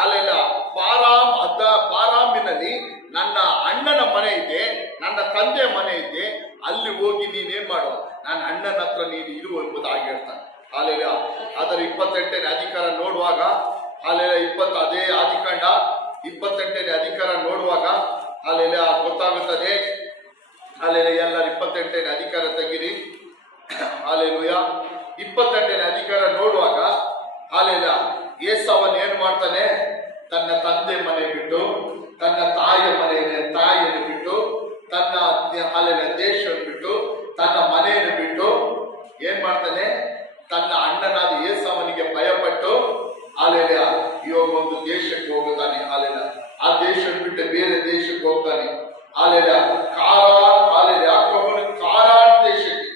ಅಲ್ಲೆಲ್ಲ ಪಾರಾಮಿನಲ್ಲಿ ನನ್ನ ಅಣ್ಣನ ಮನೆ ಇದೆ, ನನ್ನ ತಂದೆಯ ಮನೆ ಇದೆ, ಅಲ್ಲಿ ಹೋಗಿ ನೀನೇನ್ ಮಾಡು, ನನ್ನ ಅಣ್ಣನ ಹತ್ರ ನೀನು ಇರು ಎಂಬುದಾಗಿ ಹೇಳ್ತಾನೆ. ಅಲ್ಲೆಲ್ಲ ಅದರ 28ನೇ ಅಧಿಕಾರ ನೋಡುವಾಗ, ಅಲ್ಲೆಲ್ಲ ಅದೇ ಆದಿಕಾಂಡ 28ನೇ ಅಧಿಕಾರ ನೋಡುವಾಗ ಅಲ್ಲೆಲ್ಲ ಗೊತ್ತಾಗುತ್ತದೆ. ಅಲ್ಲೆಲ್ಲ ಎಲ್ಲರೂ 28ನೇ ಅಧಿಕಾರ ತೆಗಿರಿ. ಅಲ್ಲೆಲೂಯ. 28ನೇ ಅಧಿಕಾರ ನೋಡುವಾಗ ಅಲ್ಲೆಲ್ಲ ಏಸವನ್ ಏನ್ ಮಾಡ್ತಾನೆ? ತನ್ನ ತಂದೆ ಮನೆ ಬಿಟ್ಟು, ತನ್ನ ತಾಯಿಯನ್ನು ಬಿಟ್ಟು, ತನ್ನ ಅಲ್ಲೆಲ್ಲ ದೇಶವನ್ನು ಬಿಟ್ಟು, ತನ್ನ ಮನೆಯನ್ನು ಬಿಟ್ಟು ಏನ್ ಮಾಡ್ತಾನೆ? ತನ್ನ ಅಣ್ಣನಾದ ಏಸವನಿಗೆ ಭಯಪಟ್ಟು ಅಲ್ಲೆಲ್ಲ ಇವಾಗ ಒಂದು ದೇಶಕ್ಕೆ ಹೋಗುತ್ತಾನೆ. ಅಲ್ಲೆಲ್ಲ ಆ ದೇಶವನ್ನು ಬಿಟ್ಟು ಬೇರೆ ದೇಶಕ್ಕೆ ಹೋಗ್ತಾನೆ. ಅಲ್ಲೆಲ್ಲ ಯಾಕೋಬನು ಕಾರಾನ್ ದೇಶಕ್ಕೆ,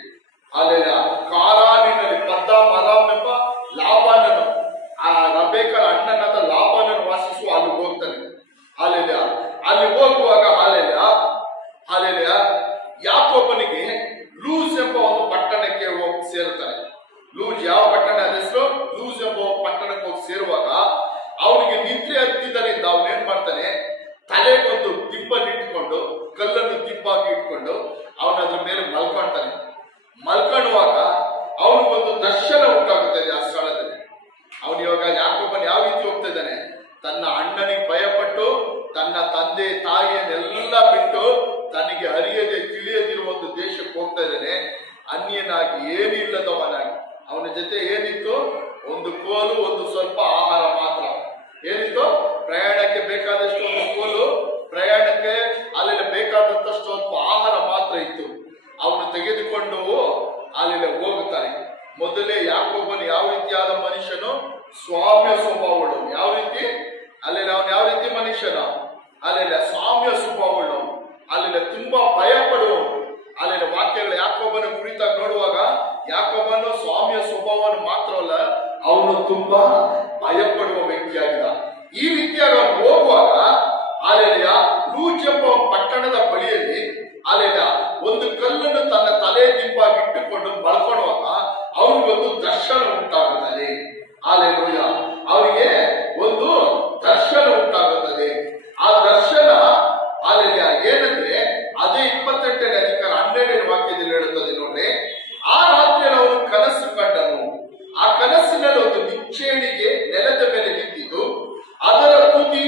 ಅಲ್ಲೆಲ್ಲ ಕಾರಾನಿನಲ್ಲಿ ಪದ್ದಮರಾಮೆಂಬ ಲಾಬಾನನು, ಆ ರಬೇಕರ ಅಣ್ಣನಾದ ಲಾಬಾನನು ವಾಸಿಸುವ ಅಲ್ಲಿಗೆ ಹೋಗ್ತಾನೆ. ಅಲ್ಲೆಲ್ಲ ಅಲ್ಲಿ ಹೋಗುವಾಗ ಅಲ್ಲೆಲ್ಲ ಯಾಕೋಬನಿಗೆ ಲೂಸ್ ಎಂಬ ಒಂದು ಪಟ್ಟಣಕ್ಕೆ ಹೋಗಿ ಸೇರ್ತಾನೆ. ಲೂಜ್ ಯಾವ ಪಟ್ಟಣ? ಹೆಸರು ಲೂಜ್ ಎಂಬ ಪಟ್ಟಣಕ್ಕೆ ಹೋಗಿ ಸೇರುವಾಗ ಅವನಿಗೆ ನಿದ್ರೆ ಹತ್ತಿದ್ದರಿಂದ ಅವನೇನ್ ಮಾಡ್ತಾನೆ? ತಲೆಗೊಂದು ದಿಂಬನ್ನಿಟ್ಕೊಂಡು, ಕಲ್ಲನ್ನು ದಿಂಬಾಗಿ ಇಟ್ಕೊಂಡು ಅವನದ್ರ ಮೇಲೆ ಮಲ್ಕೊಳ್ತಾನೆ. ಮಲ್ಕೊಳ್ಳುವಾಗ ಅವನಿಗೊಂದು ದರ್ಶನ ಉಂಟಾಗುತ್ತದೆ ಆ ಸ್ಥಳದಲ್ಲಿ. ಅವನು ಇವಾಗ ಯಾಕೋಬನ್ ಯಾವ ರೀತಿ ಹೋಗ್ತಾ ಇದ್ದಾನೆ? ತನ್ನ ಅಣ್ಣನಿಗೆ ಭಯಪಟ್ಟು, ತನ್ನ ತಂದೆ ತಾಯಿಯನ್ನೆಲ್ಲ ಬಿಟ್ಟು, ತನಗೆ ಅರಿಯದೆ ತಿಳಿಯದಿರುವ ಒಂದು ದೇಶಕ್ಕೆ ಹೋಗ್ತಾ ಇದ್ದಾನೆ. ಅನ್ಯನಾಗಿ ಏನಿಲ್ಲದವನಾಗಿ. ಅವನ ಜೊತೆ ಏನಿತ್ತು? ಒಂದು ಕೋಲು, ಒಂದು ಸ್ವಲ್ಪ ಆಹಾರ ಮಾತ್ರ. ಏನಿತ್ತು? ಪ್ರಯಾಣಕ್ಕೆ ಬೇಕಾದಷ್ಟು ಒಂದು ಕೋಲು, ಪ್ರಯಾಣಕ್ಕೆ ಅಲ್ಲೆಲ್ಲ ಬೇಕಾದಂತ ಸ್ವಲ್ಪ ಆಹಾರ ಮಾತ್ರ ಇತ್ತು. ಅವನು ತೆಗೆದುಕೊಂಡು ಅಲ್ಲೆಲ್ಲ ಹೋಗುತ್ತಾನೆ. ಮೊದಲೇ ಯಾಕೋಬನು ಯಾವ ರೀತಿಯಾದ ಮನುಷ್ಯನು? ಸ್ವಾಮ್ಯ ಸ್ವಭಾವಗಳು. ಯಾವ ರೀತಿ? ಅಲ್ಲೆಲ್ಲ ಅವನು ಯಾವ ರೀತಿ ಮನುಷ್ಯನ? ಅಲ್ಲೆಲ್ಲ ಸ್ವಾಮ್ಯ ಸ್ವಭಾವಗಳು. ಅಲ್ಲೆಲ್ಲ ತುಂಬಾ ಭಯ ಪಡುವನು. ಅಲ್ಲೆಲ್ಲ ವಾಕ್ಯಗಳು ಯಾಕೋಬನ ಕುರಿತಾಗಿ ನೋಡುವಾಗ ಯಾಕೋಬನು ಸ್ವಾಮ್ಯ ಸ್ವಭಾವವನ್ನು ಮಾತ್ರವಲ್ಲ, ಅವನು ತುಂಬಾ ಭಯಪಡುವ ವ್ಯಕ್ತಿಯಾಗಿದ್ದ. ಈ ರೀತಿಯಾಗಿ ಅವನು ಹೋಗುವಾಗ ಅಲ್ಲೆಲ್ಲ ಲೂಜ್ ಎಂಬ ಪಟ್ಟಣದ ಬಳಿಯಲ್ಲಿ ಅಲ್ಲೆಲ್ಲ ಒಂದು ಕಲ್ಲನ್ನು ತನ್ನ ತಲೆ ದಿಂಬಾಗಿ ಇಟ್ಟುಕೊಂಡು ಮಲ್ಕೊಳ್ಳುವಾಗ ಅವನಿಗೊಂದು ದರ್ಶನ ಉಂಟಾಗುತ್ತದೆ. ಅಲ್ಲೆಲೂಯ. ಅವರಿಗೆ ಒಂದು ದರ್ಶನ ಉಂಟಾಗುತ್ತದೆ. ಆ ದರ್ಶನ ಅಲ್ಲೆಲ್ಲ ಏನಂದ್ರೆ ಅದೇ 28ನೇ ಅಧಿಕಾರ 12ನೇ ವಾಕ್ಯದಲ್ಲಿ ಹೇಳುತ್ತದೆ ನೋಡ್ರಿ. ಆ ರಾತ್ರಿಯಲ್ಲಿ ಅವನು ಕನಸು ಕಂಡನು. ಆ ಕನಸಿನಲ್ಲಿ ಒಂದು ನಿಚ್ಚೇಳಿಗೆ ನೆಲದ ಮೇಲೆ ನಿಂತಿದ್ದು, ಅದರ ತುದಿ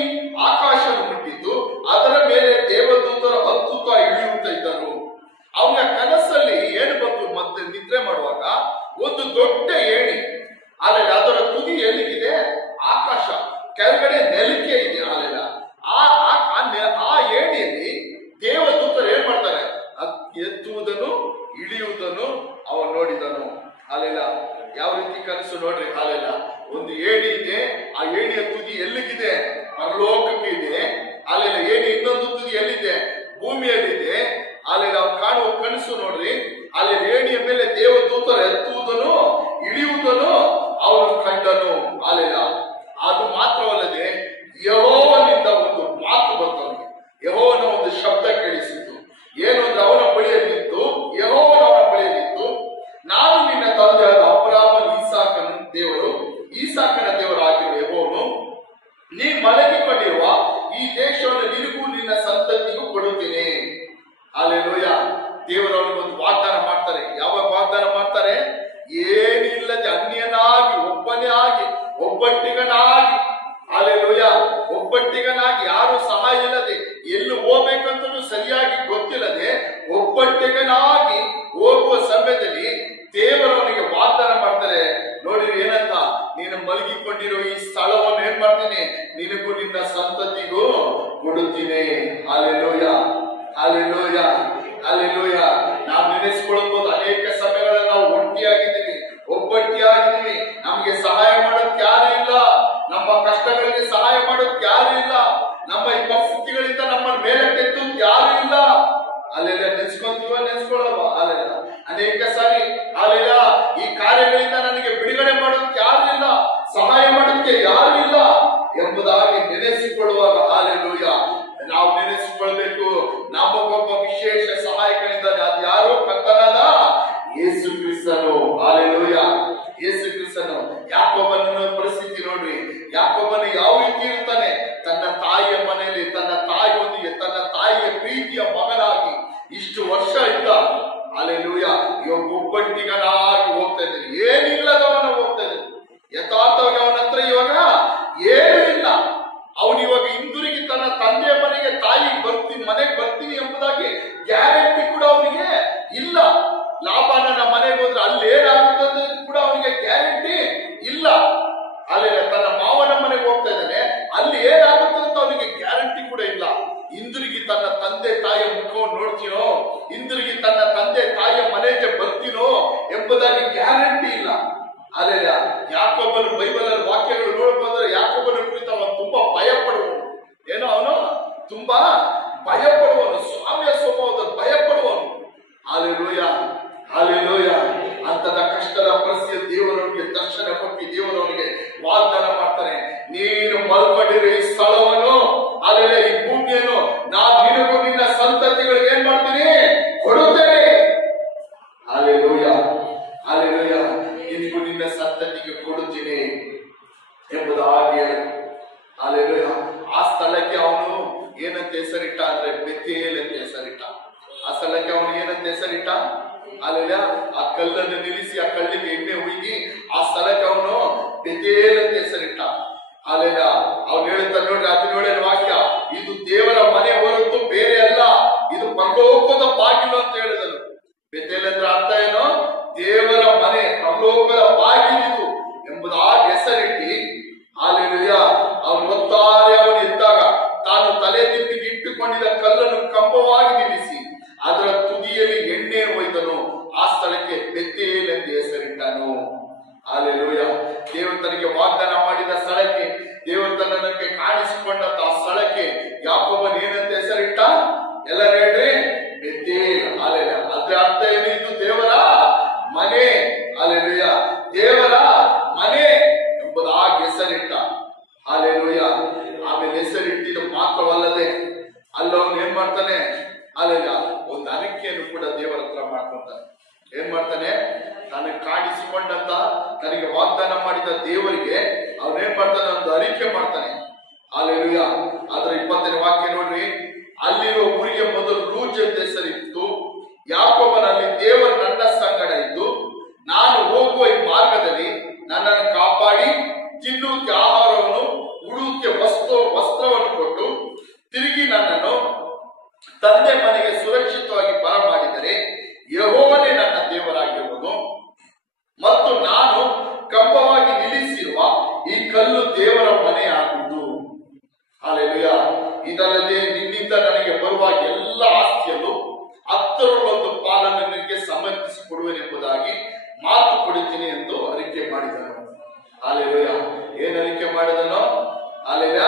ಆಕಾಶವನ್ನು ಮುಟ್ಟಿದ್ದು, ಅದರ ಮೇಲೆ ದೇವದೂತರು ಹತ್ತುತ್ತಾ ಇಳಿಯುತ್ತಾ ಇದ್ದರು. ಅವನ ಕನಸಲ್ಲಿ ಏನು ಬಂತು? ಮತ್ತೆ ನಿದ್ರೆ ಮಾಡುವಾಗ ಒಂದು ದೊಡ್ಡ ಏಣಿ, ಅಲ್ಲೆಲ್ಲ ಅದರ ತುದಿ ಎಲ್ಲಿಗಿದೆ? ಆಕಾಶ, ಕೆಳಗಡೆ ನೆಲಕ್ಕೆ ಇದೆ. ಅಲ್ಲೆಲ್ಲ ಆ ಏಣಿಯಲ್ಲಿ ದೇವದೂತರು ಏನ್ ಮಾಡ್ತಾರೆ? ಎತ್ತುವುದನ್ನು ಇಳಿಯುವುದನ್ನು ಅವನು ನೋಡಿದನು. ಅಲ್ಲೆಲ್ಲ ಯಾವ ರೀತಿ ಕನಸು ನೋಡ್ರಿ. ಅಲ್ಲೆಲ್ಲ ಒಂದು ಏಣಿ ಇದೆ. ಆ ಏಣಿಯ ತುದಿ ಎಲ್ಲಿಗಿದೆ? ಪರಲೋಕಕ್ಕೆ ಇದೆ. ಅಲ್ಲೆಲ್ಲ ಏಣಿ ಇನ್ನೊಂದು ತುದಿ ಎಲ್ಲಿದೆ? ಭೂಮಿಯಲ್ಲಿದೆ. ಅಲ್ಲೆಲ್ಲ ಅವ್ನು ಕಾಣುವ ಕನಸು ನೋಡ್ರಿ. ಅಲ್ಲಿ ಏಣಿಯ ಮೇಲೆ ದೇವದೂತರು ಎತ್ತುವುದನ್ನು ಇಳಿಯುವುದನ್ನು ಅವನು ಕಂಡನು. ಅಲ್ಲೆಲ್ಲ ಅದು ಮಾತ್ರವಲ್ಲದೆ ಯೆಹೋವನಿಂದ ಒಂದು ಮಾತು ಬಂತವನಿಗೆ. ಯೆಹೋವನ ಒಂದು ಶಬ್ದ ಕೇಳಿಸಿತು. ಏನು ಅಂದ್ರೆ ಅವನ ಬಳಿಯಲ್ಲಿತ್ತು, ಯೆಹೋವನ ಬಳಿಯಲ್ಲಿತ್ತು, ನಾನು ನಿನ್ನ ತಂದೆಯಾದ ಅಬ್ರಹಾಮನ ಈಸಾಕನ ದೇವರು ಆಗಿರುವ ಯೆಹೋವನು ನೀ ಮಲಗಿಕೊಂಡಿರುವ ಈ ದೇಶವನ್ನು ನಿನಗೂ ನಿನ್ನ ಸಂತತಿಗೂ ಕೊಡುತ್ತೇನೆ. ಹಲ್ಲೆಲೂಯಾ. ದೇವರವನಿಗೆ ಒಂದು ವಾಗ್ದಾನ ಮಾಡ್ತಾರೆ. ಯಾವಾಗ ವಾಗ್ದಾನ ಮಾಡ್ತಾರೆ? ಏನಿಲ್ಲದೆ ಅನ್ಯನಾಗಿ, ಒಬ್ಬನೇ ಆಗಿ, ಒಬ್ಬಟ್ಟಿಗನಾಗಿ, ಹಲ್ಲೆಲೂಯಾ, ಒಬ್ಬಟ್ಟಿಗನಾಗಿ, ಯಾರು ಸಹಾಯ ಇಲ್ಲದೆ, ಎಲ್ಲಿ ಹೋಗ್ಬೇಕಂತೂ ಸರಿಯಾಗಿ ಗೊತ್ತಿಲ್ಲದೆ ಒಬ್ಬಟ್ಟಿಗನಾಗಿ ಹೋಗುವ ಸಮಯದಲ್ಲಿ ದೇವರವನಿಗೆ ವಾಗ್ದಾನ ಮಾಡ್ತಾರೆ. ನೋಡಿರಿ ಏನಂತ? ನೀನು ಮಲಗಿಕೊಂಡಿರೋ ಈ ಸ್ಥಳವನ್ನು ಏನ್ ಮಾಡ್ತೀನಿ? ನಿನಗೂ ನಿನ್ನ ಸಂತತಿಗೂ ಕೊಡುತ್ತೀನಿ. Hallelujah, hallelujah, hallelujah. ನಾವು ನೆನೆಸ್ಕೊಳ್ಬಹುದು, ಅನೇಕ ಸಮಯಗಳಲ್ಲಿ ನಾವು ಒಂಟಿಯಾಗಿದ್ದೀವಿ, ಒಬ್ಬಟ್ಟಿಯಾಗಿದ್ದೀವಿ. ನಮ್ಗೆ ಸಹಾಯ ಮಾಡೋದಕ್ಕೆ ಯಾರು ಇಲ್ಲ. ನಮ್ಮ ಕಷ್ಟಗಳಿಗೆ ಸಹಾಯ ಮಾಡೋದಕ್ಕೆ ಯಾರು ಇಲ್ಲ. ನಮ್ಮ ಈ ಪರಿಸ್ಥಿತಿಗಳಿಂದ ನಮ್ಮನ್ನು ಮೇಲೆ ಕೆತ್ತೋದಕ್ಕೆ ಯಾರು ಇಲ್ಲ. ಅಲ್ಲೆಲ್ಲ ನೆನೆಸ್ಕೊಳ್ಳಲ್ವ? ಅಲ್ಲೆಲ್ಲ ಅನೇಕ ಸಾರಿ ಅಲ್ಲೆಲ್ಲ ಈ ಕಾರ್ಯಗಳಿಂದ ನನಗೆ ಬಿಡುಗಡೆ ಮಾಡೋದಕ್ಕೆ ಯಾರು ಇಲ್ಲ, ಸಹಾಯ ಮಾಡೋದಕ್ಕೆ ಯಾರು ಇಲ್ಲ ಎಂಬುದಾಗಿ ನೆನೆಸಿಕೊಳ್ಳುವಾಗ ಹಲ್ಲೆಲೂಯಾ ನಾವು ನೆನೆಸಿಕೊಳ್ಬೇಕು. ನಮಗೊಬ್ಬ ಯಾಕೋಬನು ಯಾವ ರೀತಿ ಇರ್ತಾನೆ, ತನ್ನ ತಾಯಿಯ ಮನೆಯಲ್ಲಿ ತನ್ನ ತಾಯಿಯೊಂದಿಗೆ ತನ್ನ ತಾಯಿಯ ಪ್ರೀತಿಯ ಮಗನಾಗಿ ಇಷ್ಟು ವರ್ಷ ಇದ್ದ. ಅಲ್ಲೆಲೂಯ. ಇವಾಗ ಒಬ್ಬಂಟಿಗನಾಗಿ ಹೋಗ್ತಾ ಇದ್ದಾನೆ, ಏನಿಲ್ಲದವನ ಹೋಗ್ತಾ ಇದ್ದಾನೆ. ಯಥಾರ್ಥವಾಗಿ ಅವನ ಹತ್ರ ಇವಾಗ ಏನೂ ಇಲ್ಲ. ಅವನು ಇವಾಗ ಹಿಂದಿರುಗಿ ತನ್ನ ತಂದೆಯ ಮನೆಗೆ ಮನೆಗೆ ಬರ್ತೀನಿ ಎಂಬುದಾಗಿ ಗ್ಯಾರಂಟಿ ಕೂಡ ಅವನಿಗೆ ಇಲ್ಲ. ಲಾಬಾನನ ಮನೆಗೆ ಹೋದ್ರೆ ಅಲ್ಲಿ ಏನಾಗುತ್ತದೆ ಕೂಡ ಅವನಿಗೆ ಗ್ಯಾರಂಟಿ ಇಲ್ಲ. ಅಲ್ಲಿ ತನ್ನ ಮಾವನ ಮನೆಗೆ ಹೋಗ್ತಾ ಇದ್ದಾನೆ, ಅಲ್ಲಿ ಏನಾಗುತ್ತೆ ಅಂತ ಅವನಿಗೆ ಗ್ಯಾರಂಟಿ ಕೂಡ ಇಲ್ಲ. ಹಿಂದಿರುಗಿ ತನ್ನ ತಂದೆ ತಾಯಿಯ ಮುಖವನ್ನು ನೋಡ್ತೀನೋ, ಹಿಂದಿರುಗಿ ತನ್ನ ತಂದೆ ತಾಯಿಯ ಮನೆಗೆ ಬರ್ತೀನೋ ಎಂಬುದಾಗಿ ಗ್ಯಾರಂಟಿ ಇಲ್ಲ. ಅಲ್ಲೇ ಯಾಕೋಬನ ಬೈಬಲ್ ಅಲ್ಲಿ ವಾಕ್ಯಗಳು ನೋಡ್ಬೋದ್ರೆ ಯಾಕೋಬನ ಕುರಿತು ಅವನು ತುಂಬಾ ಭಯ ಪಡುವನು. ಏನೋ ಅವನು ತುಂಬಾ ಭಯ ಪಡುವನು, ಸ್ವಾಮಿಯ ಸ್ವಭಾವದಲ್ಲಿ ಭಯ ಪಡುವನು. Hallelujah, hallelujah. ಅಂತದ ಕಷ್ಟದ ಪರಿಸ್ಥಿತಿ ದೇವರವನಿಗೆ ದರ್ಶನ ಕೊಟ್ಟು ದೇವರವನಿಗೆ ವಾಗ್ದಾನ ಮಾಡ್ತಾನೆ, ನೀನು ಮಲ್ಕೊಂಡಿರೋ ಈ ಸ್ಥಳವನ್ನು, ಅಲ್ಲೇ ಈ ಭೂಮಿಯನ್ನು ನಾನು ನಿನಗೂ ನಿನ್ನ ಸಂತತಿಗಳಿಗೆ ಏನ್ ಮಾಡ್ತೀನಿ, ಕೊಡುತ್ತೇನೆ. Hallelujah, hallelujah. ನಿನಗೂ ನಿನ್ನ ಸಂತತಿಗೆ ಕೊಡುತ್ತೀನಿ ಎಂಬುದಾಗಿ ಹೇಳ. ಹಾಲೆಲೂಯ. ಆ ಸ್ಥಳಕ್ಕೆ ಅವನು ಏನಂತ ಹೆಸರಿಟ್ಟ ಅಂದ್ರೆ ಬೆಥೇಲ್ ಅಂತ ಹೆಸರಿಟ್ಟ. ಆ ಸ್ಥಳಕ್ಕೆ ಅವನು ಏನಂತ ಹೆಸರಿಟ್ಟ, ಅಲ್ಲೆಲ್ಲ ಆ ಕಲ್ಲನ್ನು ನಿಲ್ಲಿಸಿ ಆ ಕಲ್ಲಿಗೆ ಎಣ್ಣೆ ಹುಯ್ಗಿ ಆ ಸ್ಥಳಕ್ಕೆ ಅವನು ಬೆಥೇಲ್ ಅಂತ ಹೆಸರಿಟ್ಟ. ಅಲ್ಲೆಲ್ಲ ಅವ್ನು ಹೇಳ್ತಾನೆ ನೋಡ್ರಿ, 17ನೇ ವಾಕ್ಯ, ಇದು ದೇವರ ಮನೆ ಹೊರತು ಬೇರೆ ಅಲ್ಲ, ಇದು ಪರಲೋಕದ ಬಾಗಿಲು ಅಂತ ಹೇಳಿದನು. ಬೆಥೇಲ್ ಅಂದ್ರೆ ಅರ್ಥ ಏನು, ದೇವರ ಮನೆ, ಪರಲೋಕದ ಬಾಗಿಲಿದು ಎಂಬುದಾಗಿ ಹೆಸರಿಟ್ಟಿ. ಹಾಲೆಲೂಯ. ಅವನು ಒತ್ತಾರೆ ಅವನು ಇದ್ದಾಗ ತಾನು ತಲೆ ತಿಪ್ಪಿಗೆ ಇಟ್ಟುಕೊಂಡಿದ್ದ ಕಲ್ಲನ್ನು ಕಂಬವಾಗಿ ನಿಲ್ಲಿಸಿ ಅದರ ತುದಿಯಲ್ಲಿ ಎಣ್ಣೆ ಒಯ್ದನು. ಆ ಸ್ಥಳಕ್ಕೆ ಬೆಥೇಲ್ ಎಂದು ಹೆಸರಿಟ್ಟನು. ಹಾಲೆಲೂಯ. ದೇವರು ತನಗೆ ವಾಗ್ದಾನ ಮಾಡಿದ ಸ್ಥಳಕ್ಕೆ, ದೇವರು ತನ್ನಕ್ಕೆ ಕಾಣಿಸಿಕೊಂಡಂತ ಆ ಸ್ಥಳಕ್ಕೆ ಯಾಕೋಬನು ಏನಂತ ಹೆಸರಿಟ್ಟ, ಎಲ್ಲರೂ ಹೇಳ್ರಿ, ಬೆಥೇಲ್. ಹಾಲೆಲೂಯ. ಅದ್ರ ಅರ್ಥ ಏನು, ಇದು ದೇವರ ಮನೆ. ಹಾಲೆಲೂಯ, ದೇವರ ಮನೆ ಎಂಬುದಾಗಿ ಹೆಸರಿಟ್ಟ. ಹಾಲೆಲೂಯ. ಆಮೇಲೆ ಹೆಸರಿಟ್ಟಿದ್ದು ಮಾತ್ರವಲ್ಲದೆ ಅಲ್ಲವನು ಏನ್ ಮಾಡ್ತಾನೆ, ಅಲ್ಲೆಲ್ಲ ಒಂದು ಅರಿಕೆಯನ್ನು ಕೂಡ ದೇವರ ಹತ್ರ ಮಾಡ್ಕೊಂತಾನೆ. ಏನ್ ಮಾಡ್ತಾನೆ, ತನಗೆ ಕಾಣಿಸಿಕೊಂಡಂತ ತನಗೆ ವಾಗ್ದಾನ ಮಾಡಿದ ದೇವರಿಗೆ ಅವನೇನ್ ಮಾಡ್ತಾನೆ, ಒಂದು ಅರಿಕೆ ಮಾಡ್ತಾನೆ. ಹಾಲೆಲೂಯ. ಅದರ 20ನೇ ವಾಕ್ಯ ನೋಡ್ರಿ, ಅಲ್ಲಿರುವ ಊರಿಗೆ ಮೊದಲು ಲೂಜ್ ಅಂತ ಹೆಸರಿತ್ತು. ಯಾಕೋಬನಲ್ಲಿ ದೇವರು ನನ್ನ ಸಂಗಡ ಇದ್ದು ನಾನು ಹೋಗುವ ಈ ಮಾರ್ಗದಲ್ಲಿ ನನ್ನನ್ನು ಕಾಪಾಡಿ ತಿನ್ನುವುದಕ್ಕೆ ಆಹಾರವನ್ನು, ಉಡುವುದಕ್ಕೆ ವಸ್ತ್ರವನ್ನು ಕೊಟ್ಟು ತಿರುಗಿ ನನ್ನನ್ನು ತಂದೆ ಮನೆಗೆ ಸುರಕ್ಷಿತವಾಗಿ ಬರಮಾಡಿದರೆ ಯೆಹೋವನೇ ನನ್ನ ದೇವರಾಗಿರುವುದು ಮತ್ತು ನಾನು ಕಂಬವಾಗಿ ನಿಲ್ಲಿಸಿರುವ ಈ ಕಲ್ಲು ದೇವರ ಮನೆ ಆಗುವುದು. ಹಾಲೆಲೂಯ. ಇದಲ್ಲದೆ ನಿನ್ನಿಂದ ನನಗೆ ಬರುವ ಎಲ್ಲ ಆಸ್ತಿಯಲ್ಲೂ 10ರ1 ಪಾಲನ್ನು ನಿನಗೆ ಸಮರ್ಪಿಸಿಕೊಡುವೆನೆಂಬುದಾಗಿ ಮಾತು ಕೊಡುತ್ತೀನಿ ಎಂದು ಅರಿಕೆ ಮಾಡಿದನು. ಹಾಲೆಲೂಯ. ಏನ್ ಅರಿಕೆ ಮಾಡಿದನೋ, ಹಾಲೆಲೂಯ,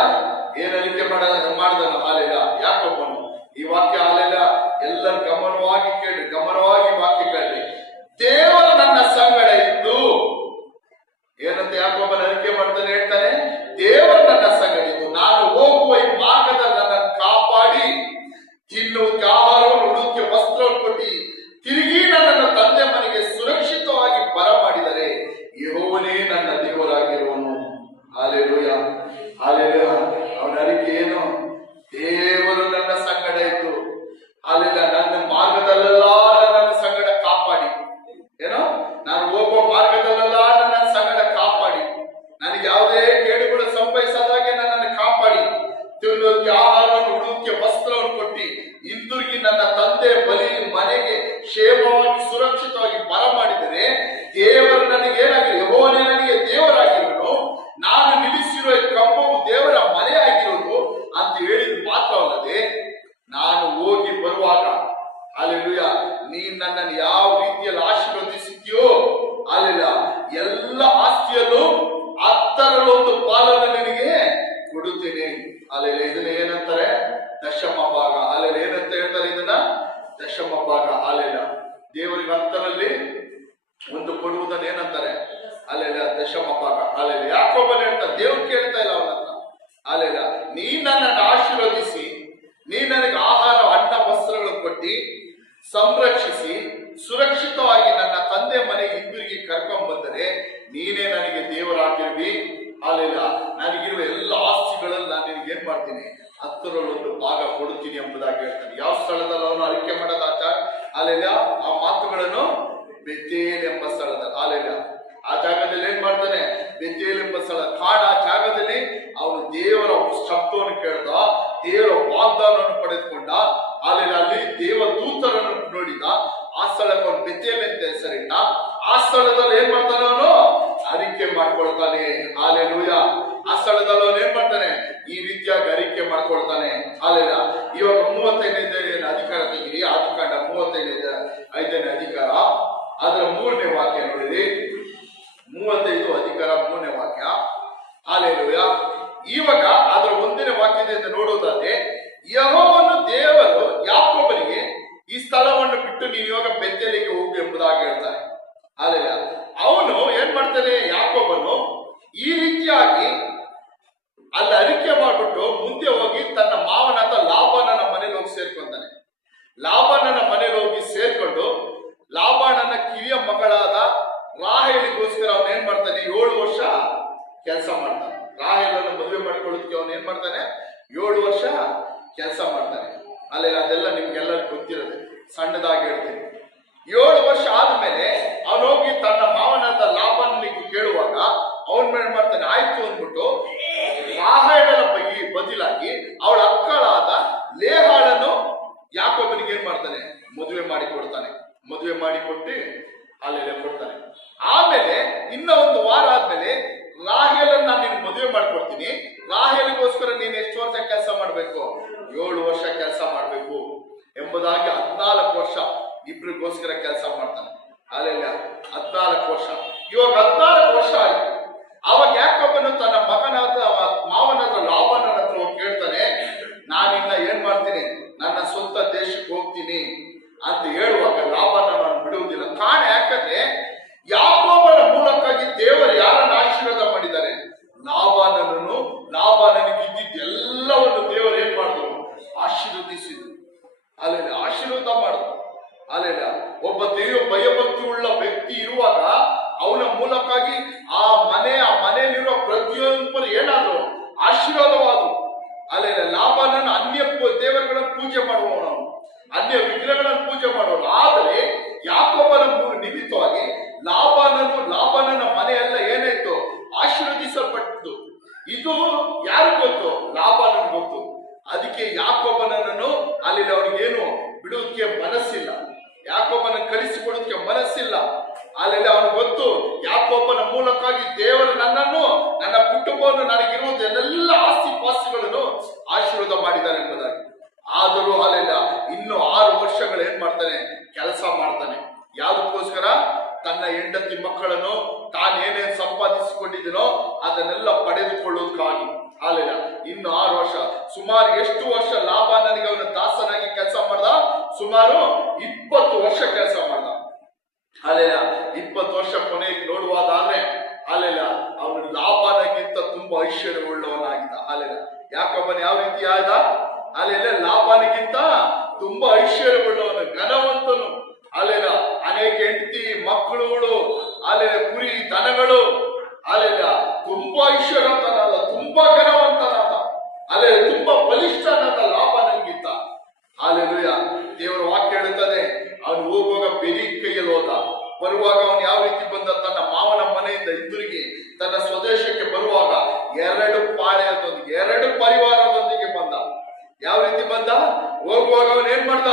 ಏನ್ ಅರಿಕೆ ಮಾಡಿದನು, ಹಾಲೆಲೂಯ, ಯಾಕೋಬನು. ಈ ವಾಕ್ಯ ಹಾಲೆಲೂಯ ಎಲ್ಲರೂ ಗಮನವಾಗಿ ಕೇಳಿ, ಗಮನವಾಗಿ ವಾಕ್ಯ ಕೇಳಿ. ದೇವರು ನನ್ನ ಸಂಗಡ ಇದ್ದು, ಏನಂತ ಯಾಕೋಬನ ಅರಿಕೆ ಮಾಡ್ತಾನೆ, ಹೇಳ್ತಾನೆ, ದೇವರು ನನ್ನ ಸಂಗಡ ಇದ್ದು ನಾನು ಹೋಗುವ ಈ ಮಾರ್ಗದಲ್ಲಿ ನನ್ನನ್ನು ಕಾಪಾಡಿ ತಿನ್ನುವುದಕ್ಕೆ ಆಹಾರವನ್ನು, ಉಡುವುದಕ್ಕೆ ವಸ್ತ್ರವನ್ನು ಕೊಟ್ಟು ತಿರುಗಿ ನನ್ನನ್ನು ತಂದೆ ಮನೆಗೆ ಸುರಕ್ಷಿತವಾಗಿ ಬರಮಾಡಿದರೆ ಯೆಹೋವನೇ ನನ್ನ ದೇವರಾಗಿರುವನು. Hallelujah, hallelujah. ಅವನ ಅರಿಕೆ ಏನು, ದೇವರು ನನ್ನ ಸಂಗಡ ಇದ್ದು, ಹಾಲೆಲೂಯ, ನನ್ನ ಮಾರ್ಗದಲ್ಲೆಲ್ಲ ನನ್ನ ಸಂಗಡ ಕಾಪಾಡಿ, ಏನೋ ನಾನು ಹೋಗುವ ಮಾರ್ಗದಲ್ಲೆಲ್ಲ ನನ್ನ ಸಂಗಡ ಕಾಪಾಡಿ, ನನಗೆ ಯಾವುದೇ ಕೇಡುಗಳು ಸಂಭವಿಸದಾಗೆ ನನ್ನನ್ನು ಕಾಪಾಡಿ ತಿನ್ನುವುದಕ್ಕೆ ಆಹಾರವನ್ನು, ಉಡುವುದಕ್ಕೆ ವಸ್ತ್ರವನ್ನು ಕೊಟ್ಟು ಹಿಂದಿರುಗಿ ನನ್ನ ತಂದೆ ಮನೆಗೆ ಕ್ಷೇಮವಾಗಿ ಸುರಕ್ಷಿತವಾಗಿ ಬರಮಾಡಿದರೆ ದೇವರು ನನಗೆ ಏನಾಗಿದೆ, ಯೆಹೋವನೇ ನನಗೆ ದೇವರಾಗಿರುವನು, ನಾನು ನಿಲ್ಲಿಸಿರುವ ಕಂಬವು ದೇವರ ಮನೆ ಆಗಿರುವುದು ಅಂತ ಹೇಳಿದ ಮಾತ್ರವಲ್ಲದೆ ನಾನು ಹೋಗಿ ಬರುವಾಗ, ಹಾಲೆಲೂಯ, ನೀನ್ ನನ್ನನ್ನು ಯಾವ ರೀತಿಯಲ್ಲಿ ಆಶೀರ್ವದಿಸುತ್ತೀಯೋ ಅಲ್ಲೆಲ್ಲ ಎಲ್ಲ ಆಸ್ತಿಯಲ್ಲೂ 10ರ1 ಪಾಲನ್ನು ನಿನಗೆ ಕೊಡುತ್ತೇನೆ. ಅಲ್ಲೆಲ್ಲ ಇದನ್ನ ಏನಂತಾರೆ, ದಶಮ ಭಾಗ. ಅಲ್ಲೆಲ್ಲ ಏನಂತ ಹೇಳ್ತಾರೆ, ಇದನ್ನ ದಶಮ ಭಾಗ. ಅಲ್ಲೆಲ್ಲ ದೇವರಿಗೆ 10ರಲ್ಲಿ 1 ಕೊಡುವುದನ್ನ ಏನಂತಾರೆ, ಅಲ್ಲೆಲ್ಲ ದಶಮ ಭಾಗ. ಅಲ್ಲೆಲ್ಲ ಯಾಕೋಬನು ಹೇಳ್ತಾರೆ, ದೇವ್ರು ಕೇಳ್ತಾ ಇಲ್ಲ ಅವನ ಹತ್ರ, ಅಲ್ಲೆಲ್ಲ ನೀ ನನ್ನನ್ನು ಆಶೀರ್ವದಿಸಿ, ನೀ ನನಗೆ ಆಹಾರ, ಅನ್ನ, ವಸ್ತ್ರಗಳನ್ನು ಕೊಟ್ಟು ಸಂರಕ್ಷಿಸಿ ಸುರಕ್ಷಿತವಾಗಿ ನನ್ನ ತಂದೆ ಮನೆಗೆ ಹಿಂದಿರುಗಿ ಕರ್ಕೊಂಡ್ ಬಂದರೆ ನೀನೇ ನನಗೆ ದೇವರಾಗಿರ್ವಿ. ಅಲ್ಲೆಲ್ಲ ನನಗಿರುವ ಎಲ್ಲ ಮಾಡ್ತೀನಿ, 10ರಲ್ಲಿ 1 ಭಾಗ ಕೊಡುತ್ತೀನಿ ಎಂಬುದಾಗಿ ಹೇಳ್ತಾನೆ. ಯಾವ ಸ್ಥಳದಲ್ಲಿ ಅವನು ಅರಿಕೆ ಮಾಡೋದ ಅಲ್ಲೆಲ್ಲ ಆ ಮಾತುಗಳನ್ನು ಬೆತೇಲ್ ಎಂಬ ಸ್ಥಳದಲ್ಲಿ ಅಲ್ಲೆಲ್ಲ ಆ ಜಾಗದಲ್ಲಿ ಏನ್ ಮಾಡ್ತಾನೆ, ಬೆತೇಲ್ ಎಂಬ ಸ್ಥಳ ಕಾಡ ಜಾಗದಲ್ಲಿ ಅವನು ದೇವರ ಶಬ್ದವನ್ನು ಕೇಳ್ದ, ದೇವರ ವಾಗ್ದಾನವನ್ನು ಪಡೆದುಕೊಂಡ. ಅಲ್ಲಿ ದೇವದೂತರನ್ನು ನೋಡಿದ. ಆ ಸ್ಥಳಕ್ಕೆ ಅವನು ಬೆತೇಲ್ ಅಂತ ಹೆಸರಿಟ್ಟ. ಆ ಸ್ಥಳದಲ್ಲಿ ಏನ್ ಮಾಡ್ತಾನೆ, ಅವನು ಅರಿಕೆ ಮಾಡ್ಕೊಳ್ತಾನೆ. ಹಾಲೆಲೂಯ. ಆ ಸ್ಥಳದಲ್ಲಿ ಅವನು ಏನ್ ಮಾಡ್ತಾನೆ, ಈ ರೀತಿಯಾಗಿ ಅರಿಕೆ ಮಾಡ್ಕೊಳ್ತಾನೆ. ಹಾಲೆಲ್ಲ ಇವಾಗ 35ನೇ ಅಧಿಕಾರ ತೆಗಿರಿ, ಆದಿಕಾಂಡ 35ನೇ ಅಧಿಕಾರ ಅದರ 3ನೇ ವಾಕ್ಯ ನೋಡಿರಿ. 35 ಅಧಿಕಾರ 3ನೇ ವಾಕ್ಯ. ಹಾಲೆಲೂಯ. ಇವಾಗ ಅದರ 1ನೇ ವಾಕ್ಯದಿಂದ ನೋಡುವುದಾದ್ರೆ, ಯೆಹೋವನು ದೇವರು ಯಾಕೋಬನಿಗೆ ಈ ಸ್ಥಳವನ್ನು ಬಿಟ್ಟು ನೀವು ಇವಾಗ ಬೆತ್ತೇಲಿಗೆ ಹೋಗು ಎಂಬುದಾಗಿ ಹೇಳ್ತಾರೆ. ಹಾಲೆಲೂಯ. ಅವನು ಏನ್ ಮಾಡ್ತಾನೆ, ಯಾಕೋಬನು ಈ ರೀತಿಯಾಗಿ ಅಲ್ಲಿ ಅರಿಕೆ ಮಾಡ್ಬಿಟ್ಟು ಮುಂದೆ ಹೋಗಿ ತನ್ನ ಮಾವನಾದ ಲಾಬಾನನ ಮನೇಲಿ ಹೋಗಿ ಸೇರ್ಕೊಂತಾನೆ. ಲಾಬಾನನ ಮನೇಲಿ ಹೋಗಿ ಸೇರ್ಕೊಂಡು ಲಾಬಾನನ ಕಿರಿಯ ಮಗಳಾದ ರಾಹೇಲಿಗೋಸ್ಕರ ಅವನು ಏನ್ ಮಾಡ್ತಾನೆ, 7 ವರ್ಷ ಕೆಲಸ ಮಾಡ್ತಾನೆ. ರಾಹೇಲನ್ನು ಮದುವೆ ಮಾಡಿಕೊಳ್ಳೋದಕ್ಕೆ ಅವನು ಏನ್ ಮಾಡ್ತಾನೆ, 7 ವರ್ಷ ಕೆಲಸ ಮಾಡ್ತಾನೆ. ಅದೆಲ್ಲ ನಿಮ್ಗೆಲ್ಲರಿಗೂ ಗೊತ್ತಿರುತ್ತೆ, ಸಣ್ಣದಾಗಿ ಹೇಳ್ತೀನಿ. 7 ವರ್ಷ ಆದ್ಮೇಲೆ ಅವನು ಹೋಗಿ ತನ್ನ ಮಾವನಾದ ಲಾಬಾನನಿಗೆ ಕೇಳುವಾಗ ಅವನ್ ಏನ್ ಮಾಡ್ತಾನೆ, ಆಯ್ತು ಅಂದ್ಬಿಟ್ಟು ರಾಹೇಲನ ಬದಲಾಗಿ ಅವಳ ಅಕ್ಕಳಾದ ಲೇಹಾಳನ್ನು ಯಾಕೋಬನಿಗೆ ಏನ್ ಮಾಡ್ತಾನೆ, ಮದುವೆ ಮಾಡಿಕೊಡ್ತಾನೆ. ಮದುವೆ ಮಾಡಿಕೊಟ್ಟು ಅಲ್ಲೆಲ್ಲ ಕೊಡ್ತಾನೆ. ಆಮೇಲೆ ಇನ್ನ 1 ವಾರ ಆದ್ಮೇಲೆ ರಾಹೇಲನ್ನು ನಾನು ನಿನ್ ಮದುವೆ ಮಾಡ್ಕೊಡ್ತೀನಿ, ರಾಹೇಲಿಗೋಸ್ಕರ ನೀನ್ ಎಷ್ಟು ವರ್ಷ ಕೆಲಸ ಮಾಡ್ಬೇಕು, 7 ವರ್ಷ ಕೆಲಸ ಮಾಡ್ಬೇಕು ಎಂಬುದಾಗಿ 14 ವರ್ಷ ಇಬ್ರಿಗೋಸ್ಕರ ಕೆಲಸ ಮಾಡ್ತಾನೆ. ಅಲ್ಲೆಲ್ಲ 14 ವರ್ಷ. ಇವಾಗ 14 ವರ್ಷ ಆಯ್ತು. ಅವಾಗ ಯಾಕೋಬನು ತನ್ನ ಮಗನಾದ ಮಾವನಾದ ಲಾಬಾನನ ಹತ್ರ ಹೋಗಿ ಕೇಳ್ತಾನೆ, ನಾನಿನ್ನ ಏನ್ ಮಾಡ್ತೀನಿ, ನನ್ನ ಸ್ವಂತ ದೇಶಕ್ಕೆ ಹೋಗ್ತೀನಿ ಅಂತ ಹೇಳುವಾಗ ಲಾಬಾನ ನಾನು ಬಿಡುವುದಿಲ್ಲ. ಕಾರಣ ಯಾಕಂದ್ರೆ ಯಾಕೋಬನ ಮೂಲಕವಾಗಿ ದೇವರು ಯಾರನ್ನ ಆಶೀರ್ವಾದ ಮಾಡಿದ್ದಾರೆ, ಲಾಬಾನನಿಗೆ ಇದ್ದಿದ್ದೆಲ್ಲವನ್ನು ದೇವರು ಏನ್ ಮಾಡಿದ್ರು, ಆಶೀರ್ವದಿಸಿದ್ರು. ಅಲ್ಲೆಲ್ಲ ಆಶೀರ್ವಾದ ಮಾಡಿದ್ರು. ಅಲ್ಲೆಲ್ಲ ಒಬ್ಬ ದೇವ ಭಯಭಕ್ತಿ ಉಳ್ಳ ವ್ಯಕ್ತಿ ಇರುವಾಗ ಅವನ ಮೂಲಕವಾಗಿ ಆ ಮನೆಯಲ್ಲಿರುವ ಪ್ರತಿಯೊಬ್ಬರು ಏನಾದ್ರು ಆಶೀರ್ವಾದವಾದ್ರು. ಅಲ್ಲೆಲ್ಲ ಲಾಬಾನನ ಅನ್ಯ ದೇವರುಗಳನ್ನು ಪೂಜೆ ಮಾಡುವವನು, ಅನ್ಯ ವಿಗ್ರಹಗಳನ್ನು ಪೂಜೆ ಮಾಡುವನು. ಆದರೆ ಯಾಕೋಬನ ನಿಮಿತ್ತವಾಗಿ ಲಾಬಾನನ ಮನೆಯೆಲ್ಲ ಏನಾಯ್ತು, ಆಶೀರ್ವದಿಸಲ್ಪಟ್ಟಿದ್ದು. ಇದು ಯಾರು ಗೊತ್ತು, ಲಾಬಾನನ ಗೊತ್ತು. ಅದಕ್ಕೆ ಯಾಕೋಬನನ್ನು ಅಲ್ಲಿ ಅವನಿಗೇನು ಬಿಡುವುದಕ್ಕೆ ಮನಸ್ಸಿಲ್ಲ, ಯಾಕೋಬನ ಕಳಿಸಿಕೊಡೋದಕ್ಕೆ ಮನಸ್ಸಿಲ್ಲ. ಅಲ್ಲೆಲ್ಲ ಅವನು ಗೊತ್ತು, ಯಾಕೋಬನ ಮೂಲಕವಾಗಿ ದೇವರು ನನ್ನನ್ನು, ನನ್ನ ಕುಟುಂಬವನ್ನು, ನನಗಿರುವುದು ಎಲ್ಲ ಆಸ್ತಿ ಪಾಸ್ತಿಗಳನ್ನು ಆಶೀರ್ವಾದ ಮಾಡಿದ್ದಾರೆ ಎಂಬುದಾಗಿ. ಆದರೂ ಅಲ್ಲೆಲ್ಲ ಇನ್ನು 6 ವರ್ಷಗಳು ಏನ್ ಮಾಡ್ತಾನೆ, ಕೆಲಸ ಮಾಡ್ತಾನೆ. ಯಾವುದಕ್ಕೋಸ್ಕರ, ತನ್ನ ಹೆಂಡತಿ ಮಕ್ಕಳನ್ನು ತಾನೇನೇನು ಸಂಪಾದಿಸಿಕೊಂಡಿದ್ದೀನೋ ಅದನ್ನೆಲ್ಲ ಪಡೆದುಕೊಳ್ಳೋದಕ್ಕಾಗಿ. ಅಲ್ಲೆಲ್ಲ ಇನ್ನು 6 ವರ್ಷ. ಸುಮಾರು ಎಷ್ಟು ವರ್ಷ ಲಾಬಾನನಿಗೆ ಅವನ ದಾಸನಾಗಿ ಕೆಲಸ ಮಾಡ್ದ, ಸುಮಾರು 20 ವರ್ಷ ಕೆಲಸ ಮಾಡ್ದ. ಅಲ್ಲೆಲ್ಲ 20 ವರ್ಷ ಕೊನೆಗೆ ನೋಡುವುದಾದ್ರೆ ಅಲ್ಲೆಲ್ಲ ಅವನು ಲಾಬಾನಗಿಂತ ತುಂಬಾ ಐಶ್ವರ್ಯವುಳ್ಳವನಾಗಿದ್ದ. ಅಲ್ಲೆಲ್ಲ ಯಾಕೋಬನ ಯಾವ ರೀತಿ ಆದ, ಅಲ್ಲೆಲ್ಲ ಲಾಬಾನಿಗಿಂತ ತುಂಬಾ ಐಶ್ವರ್ಯವುಳ್ಳವನು, ಘನವಂತನು. ಅಲ್ಲೆಲ್ಲ ಅನೇಕ ಹೆಂಡತಿ ಮಕ್ಕಳುಗಳು, ಅಲ್ಲೆಲ್ಲ ಕುರಿ ದನಗಳು, ಅಲ್ಲೆಲ್ಲ ತುಂಬಾ ಐಶ್ವರ್ಯವಂತನಾದ, ತುಂಬಾ ಘನವಂತನಾದ, ಅಲ್ಲೆಲ್ಲ ತುಂಬಾ ಬಲಿಷ್ಠನಾದ ಲಾಬಾನನಿಗಿಂತ. ಹಾಲೆಲೂಯ. ದೇವರ ವಾಕ್ಯ ಹೇಳುತ್ತದೆ, ಅವನು ಹೋಗುವಾಗ ಬೆರಿ ಕೈಯಲ್ಲಿ ಹೋದ, ಬರುವಾಗ ಅವನು ಯಾವ ರೀತಿ ಬಂದ, ತನ್ನ ಮಾವನ ಮನೆಯಿಂದ ಹಿಂದಿರುಗಿ ತನ್ನ ಸ್ವದೇಶಕ್ಕೆ ಬರುವಾಗ 2 ಪಾಳೆಯದೊಂದಿಗೆ, 2 ಪರಿವಾರದೊಂದಿಗೆ ಬಂದ. ಯಾವ ರೀತಿ ಬಂದ, ಹೋಗುವಾಗ ಅವನು ಏನ್ ಮಾಡ್ದ,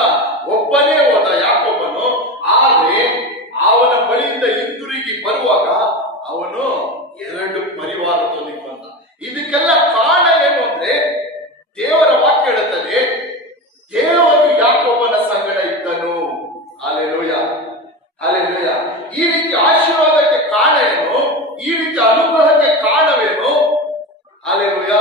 ಒಬ್ಬನೇ ಹೋದ ಯಾಕೋಬನು. ಆದ್ರೆ ಅವನ ಬಳಿಯಿಂದ ಹಿಂದಿರುಗಿ ಬರುವಾಗ ಅವನು 2 ಪರಿವಾರದೊಂದಿಗೆ ಬಂದ. ಇದಕ್ಕೆಲ್ಲ ಕಾರಣ ಏನು ಅಂದ್ರೆ, ದೇವರ ವಾಕ್ಯ ಹೇಳುತ್ತದೆ, ದೇವರು ಯಾಕೋಬನ ಸಂಗಡ ಇದ್ದನು. Hallelujah, hallelujah. ಈ ರೀತಿ ಆಶೀರ್ವಾದಕ್ಕೆ ಕಾರಣ ಏನು, ಈ ರೀತಿ ಅನುಗ್ರಹಕ್ಕೆ ಕಾರಣವೇನು? ಹಲ್ಲೆಲೂಯ.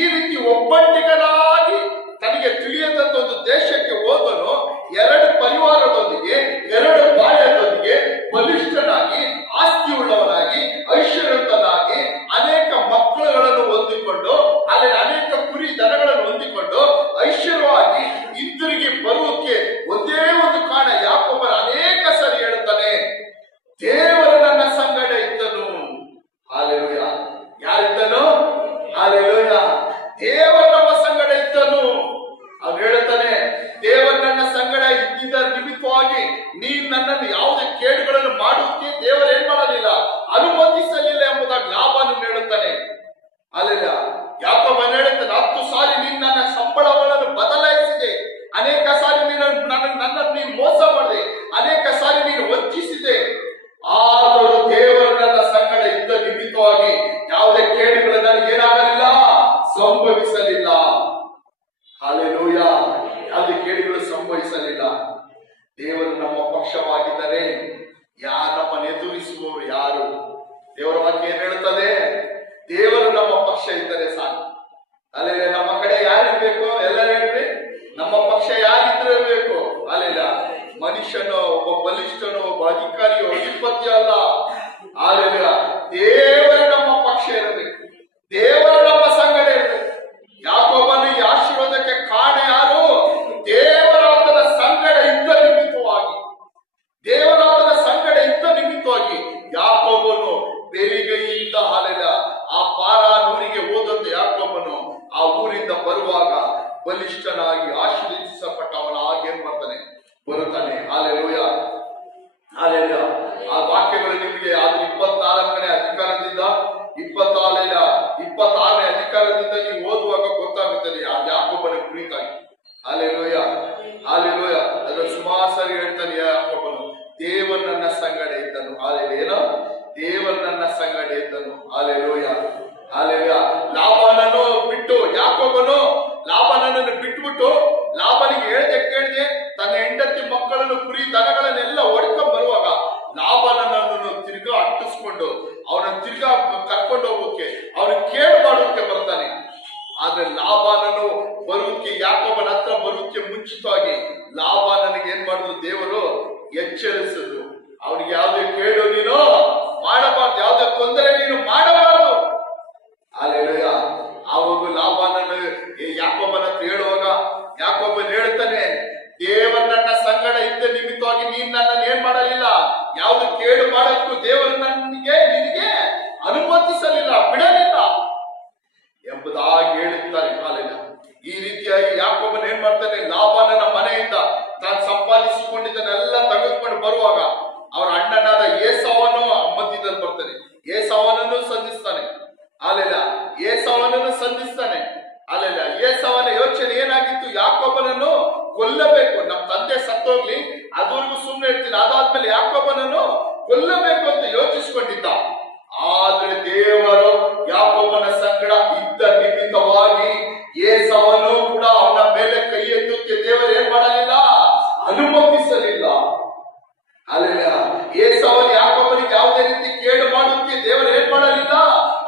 ಈ ರೀತಿ ಒಬ್ಬಂಟಿಗನಾಗಿ ತನಗೆ ತಿಳಿಯದಂತ ಒಂದು ದೇಶಕ್ಕೆ ಹೋದನು, 2 ಪರಿವಾರದೊಂದಿಗೆ, 2 ಬಾಳ್ಯದೊಂದಿಗೆ, ಬಲಿಷ್ಠನಾಗಿ, ಆಸ್ತಿ ಉಳ್ಳವನಾಗಿ, ಐಶ್ವರ್ಯವಂತನಾಗಿ, ಅನೇಕ ಮಕ್ಕಳುಗಳನ್ನು ಹೊಂದಿಕೊಂಡು, ಅಲ್ಲಿ ಅನೇಕ ಕುರಿ ದನಗಳನ್ನು ಹೊಂದಿಕೊಂಡು ಐಶ್ವರ್ಯವಾಗಿ ಹಿಂತಿರುಗಿ ಬರುವುದಕ್ಕೆ ಒಂದೇ ಒಂದು ಕಾರಣ. ಯಾಕೋಬನ ಅನೇಕ ಸರಿ ಹೇಳುತ್ತಾನೆ, ದೇವರು ನನ್ನ ಸಂಗಡ ಇದ್ದನು. ಹಲ್ಲೆಲೂಯ. ಯಾರಿದ್ದನು? ಹಲ್ಲೆಲೂಯ. ದೇವರು ನಮ್ಮ ಹಾಲೆಲೂಯ. ಯಾವುದೇ ಕೇಡುಗಳು ಸಂಭವಿಸಲಿಲ್ಲ. ದೇವರು ನಮ್ಮ ಪಕ್ಷವಾಗಿದ್ದರೆ ನಮ್ಮನ್ನು ಎದುರಿಸುವವರು ಯಾರು? ದೇವರ ವಾಕ್ಯ ಏನ್ ಹೇಳುತ್ತದೆ? ದೇವರು ನಮ್ಮ ಪಕ್ಷ ಇದ್ದರೆ ಸಾಕು. ಅಲ್ಲೆಲ್ಲ ನಮ್ಮ ಕಡೆ ಯಾರಿರ್ಬೇಕು? ಎಲ್ಲರೂ ಹೇಳ್ರಿ, ನಮ್ಮ ಪಕ್ಷ ಯಾರಿದ್ರೆ ಇರಬೇಕು. ಅಲ್ಲೆಲ್ಲ ಮನುಷ್ಯನೋ, ಒಬ್ಬ ಬಲಿಷ್ಠನೋ, ಒಬ್ಬ ಅಧಿಕಾರಿಯೋ, ಅಧಿಪತಿ ಅಲ್ಲ. ಅಲ್ಲೆಲ್ಲ ದೇವರು ನಮ್ಮ ಪಕ್ಷ ಇರಬೇಕು. ದೇವರು ನಮ್ಮ ಸಂಗಡ ಇರಬೇಕು. ಯಾಕೋಬನು ಈ ಆಶೀರ್ವಾದಕ್ಕೆ ಕಾರಣ ಯಾರು? ದೇವರಾತನ ಸಂಗಡ ಇದ್ದ ನಿಮಿತ್ತವಾಗಿ, ದೇವರಾತನ ಸಂಗಡ ಇದ್ದ ನಿಮಿತ್ತವಾಗಿ ಯಾಕೋಬನು ಬೆರಿಗೈಯಿಂದ ಹಾಲೆಲ್ಲ ಆ ಪಾರಾನೂರಿಗೆ ಹೋದಂತೆ ಯಾಕೋಬನು ಆ ಊರಿಂದ ಬರುವಾಗ ಬಲಿಷ್ಠನಾಗಿ ಆಶೀರ್ವದಿಸಲ್ಪಟ್ಟವನಾಗಿ ಏನ್ ಮಾಡ್ತಾನೆ? ಬರುತ್ತಾನೆ. Hallelujah, hallelujah. ಆ ವಾಕ್ಯಗಳು ನಿಮಗೆ ಅದು 24ನೇ ಅಧಿಕಾರದಿಂದ 26ನೇ ಅಧಿಕಾರದಿಂದ ನೀವು ಓದುವಾಗ ಗೊತ್ತಾಗುತ್ತದೆ ಯಾಕೋಬನ ಕುರಿತಾಗಿ. Hallelujah, hallelujah. ಅದರ ಸುಮಾರು ಸಾರಿ ಹೇಳ್ತಾನೆ ಯಾಕೋಬನು, ದೇವರು ನನ್ನ ಸಂಗಡ ಇದ್ದನು. ಹಾಲೆಲೂಯ. ಏನೋ ದೇವರು ನನ್ನ ಸಂಗಡ ಇದ್ದನು. Hallelujah, hallelujah. ಲಾಬಾನನು ಬಿಟ್ಟು ಯಾಕೋಬನು ಲಾಬಾನನನ್ನು ಬಿಟ್ಬಿಟ್ಟು ಲಾಬನಿಗೆ ಕೇಳದೆ ತನ್ನ ಹೆಂಡತಿ ಮಕ್ಕಳನ್ನು, ಕುರಿ ದನಗಳನ್ನೆಲ್ಲ ಹೊಡ್ಕೊಂಡ್ ಬರುವಾಗ ಲಾಬಾನನನ್ನು ತಿರ್ಗಾ ಅಟ್ಟಿಸ್ಕೊಂಡು ಅವನ ತಿರ್ಗಾ ಕರ್ಕೊಂಡು ಹೋಗೋಕೆ, ಅವನು ಕೇಳು ಮಾಡೋಕೆ ಬರ್ತಾನೆ. ಆದ್ರೆ ಲಾಬಾನನು ಬರುವುದಕ್ಕೆ, ಯಾಕೋಬನ ಹತ್ರ ಬರುವುದಕ್ಕೆ ಮುಂಚಿತವಾಗಿ ಲಾಬಾನನಿಗೆ ಏನ್ ಮಾಡಿದ್ರು? ದೇವರು ಎಚ್ಚರಿಸಿದ್ರು. ಅವನಿಗೆ ಯಾವುದೇ ಕೇಳು ನೀನು ಮಾಡಬಾರ್ದು, ಯಾವುದೇ ತೊಂದರೆ ನೀನು ಮಾಡಬಾರ್ದು. ಹಾಲೆಲೂಯ. ಆವಾಗ ಲಾಬಾನನು ಯಾಕೋಬನ ಹತ್ರ ಹೇಳುವಾಗ ಯಾಕೋಬನ್ ಹೇಳ್ತಾನೆ, ದೇವರು ನನ್ನ ಸಂಗಡ ಇದ್ದ ನಿಮಿತ್ತವಾಗಿ ನೀನ್ ನನ್ನನ್ನು ಏನ್ ಮಾಡಲಿಲ್ಲ, ಯಾವ್ದು ಕೇಡು ಮಾಡಕ್ಕೂ ದೇವರು ನಿನಗೆ ಅನುಮತಿಸಲಿಲ್ಲ, ಬಿಡಲಿಲ್ಲ ಎಂಬುದಾಗಿ ಹೇಳುತ್ತಾರೆ. ಕಾಲಿನ ಈ ರೀತಿಯಾಗಿ ಯಾಕೋಬನ್ ಏನ್ ಮಾಡ್ತಾನೆ? ಲಾಬಾನನ ಮನೆಯಿಂದ ತಾನು ಸಂಪಾದಿಸಿಕೊಂಡಿದ್ದನ್ನೆಲ್ಲ ತೆಗೆದುಕೊಂಡು ಬರುವಾಗ ಅವರ ಅಣ್ಣನಾದ ಏಸಾವನು ಮಧ್ಯದಲ್ಲಿ ಬರ್ತಾನೆ. ಏಸಾವನನ್ನು ಸಂಧಿಸ್ತಾನೆ. ಅಲ್ಲೆಲ್ಲ ಏಸಾವನನ್ನು ಸಂಧಿಸ್ತಾನೆ. ಅಲ್ಲೆಲ್ಲ ಏಸಾವನ ಯೋಚನೆ ಏನಾಗಿತ್ತು? ಯಾಕೋಬನನ್ನು ಕೊಲ್ಲಬೇಕು, ನಮ್ಮ ತಂದೆ ಸತ್ತೋಗ್ಲಿ, ಅದುವರೆಗೂ ಸುಮ್ಮನೆ ಇರ್ತೀನಿ, ಅದಾದ್ಮೇಲೆ ಯಾಕೋಬನನ್ನು ಕೊಲ್ಲಬೇಕು ಅಂತ ಯೋಚಿಸಿಕೊಂಡಿದ್ದ. ಆದ್ರೆ ದೇವರು ಯಾಕೋಬನ ಸಂಗಡ ಇದ್ದ ನಿಮಿತ್ತವಾಗಿ ಏಸಾವನು ಕೂಡ ಅವನ ಮೇಲೆ ಕೈ ಎತ್ತುತ್ತೆ ದೇವರು ಏನ್ ಮಾಡಲಿಲ್ಲ? ಅನುಮತಿಸಲಿಲ್ಲ. ಅಲ್ಲೆಲ್ಲ ಏಸಾವನು ಯಾಕೋಬನಿಗೆ ಯಾವುದೇ ರೀತಿ ಕೇಡು ಮಾಡೋದಕ್ಕೆ ದೇವರು ಏನ್ ಮಾಡಲಿಲ್ಲ?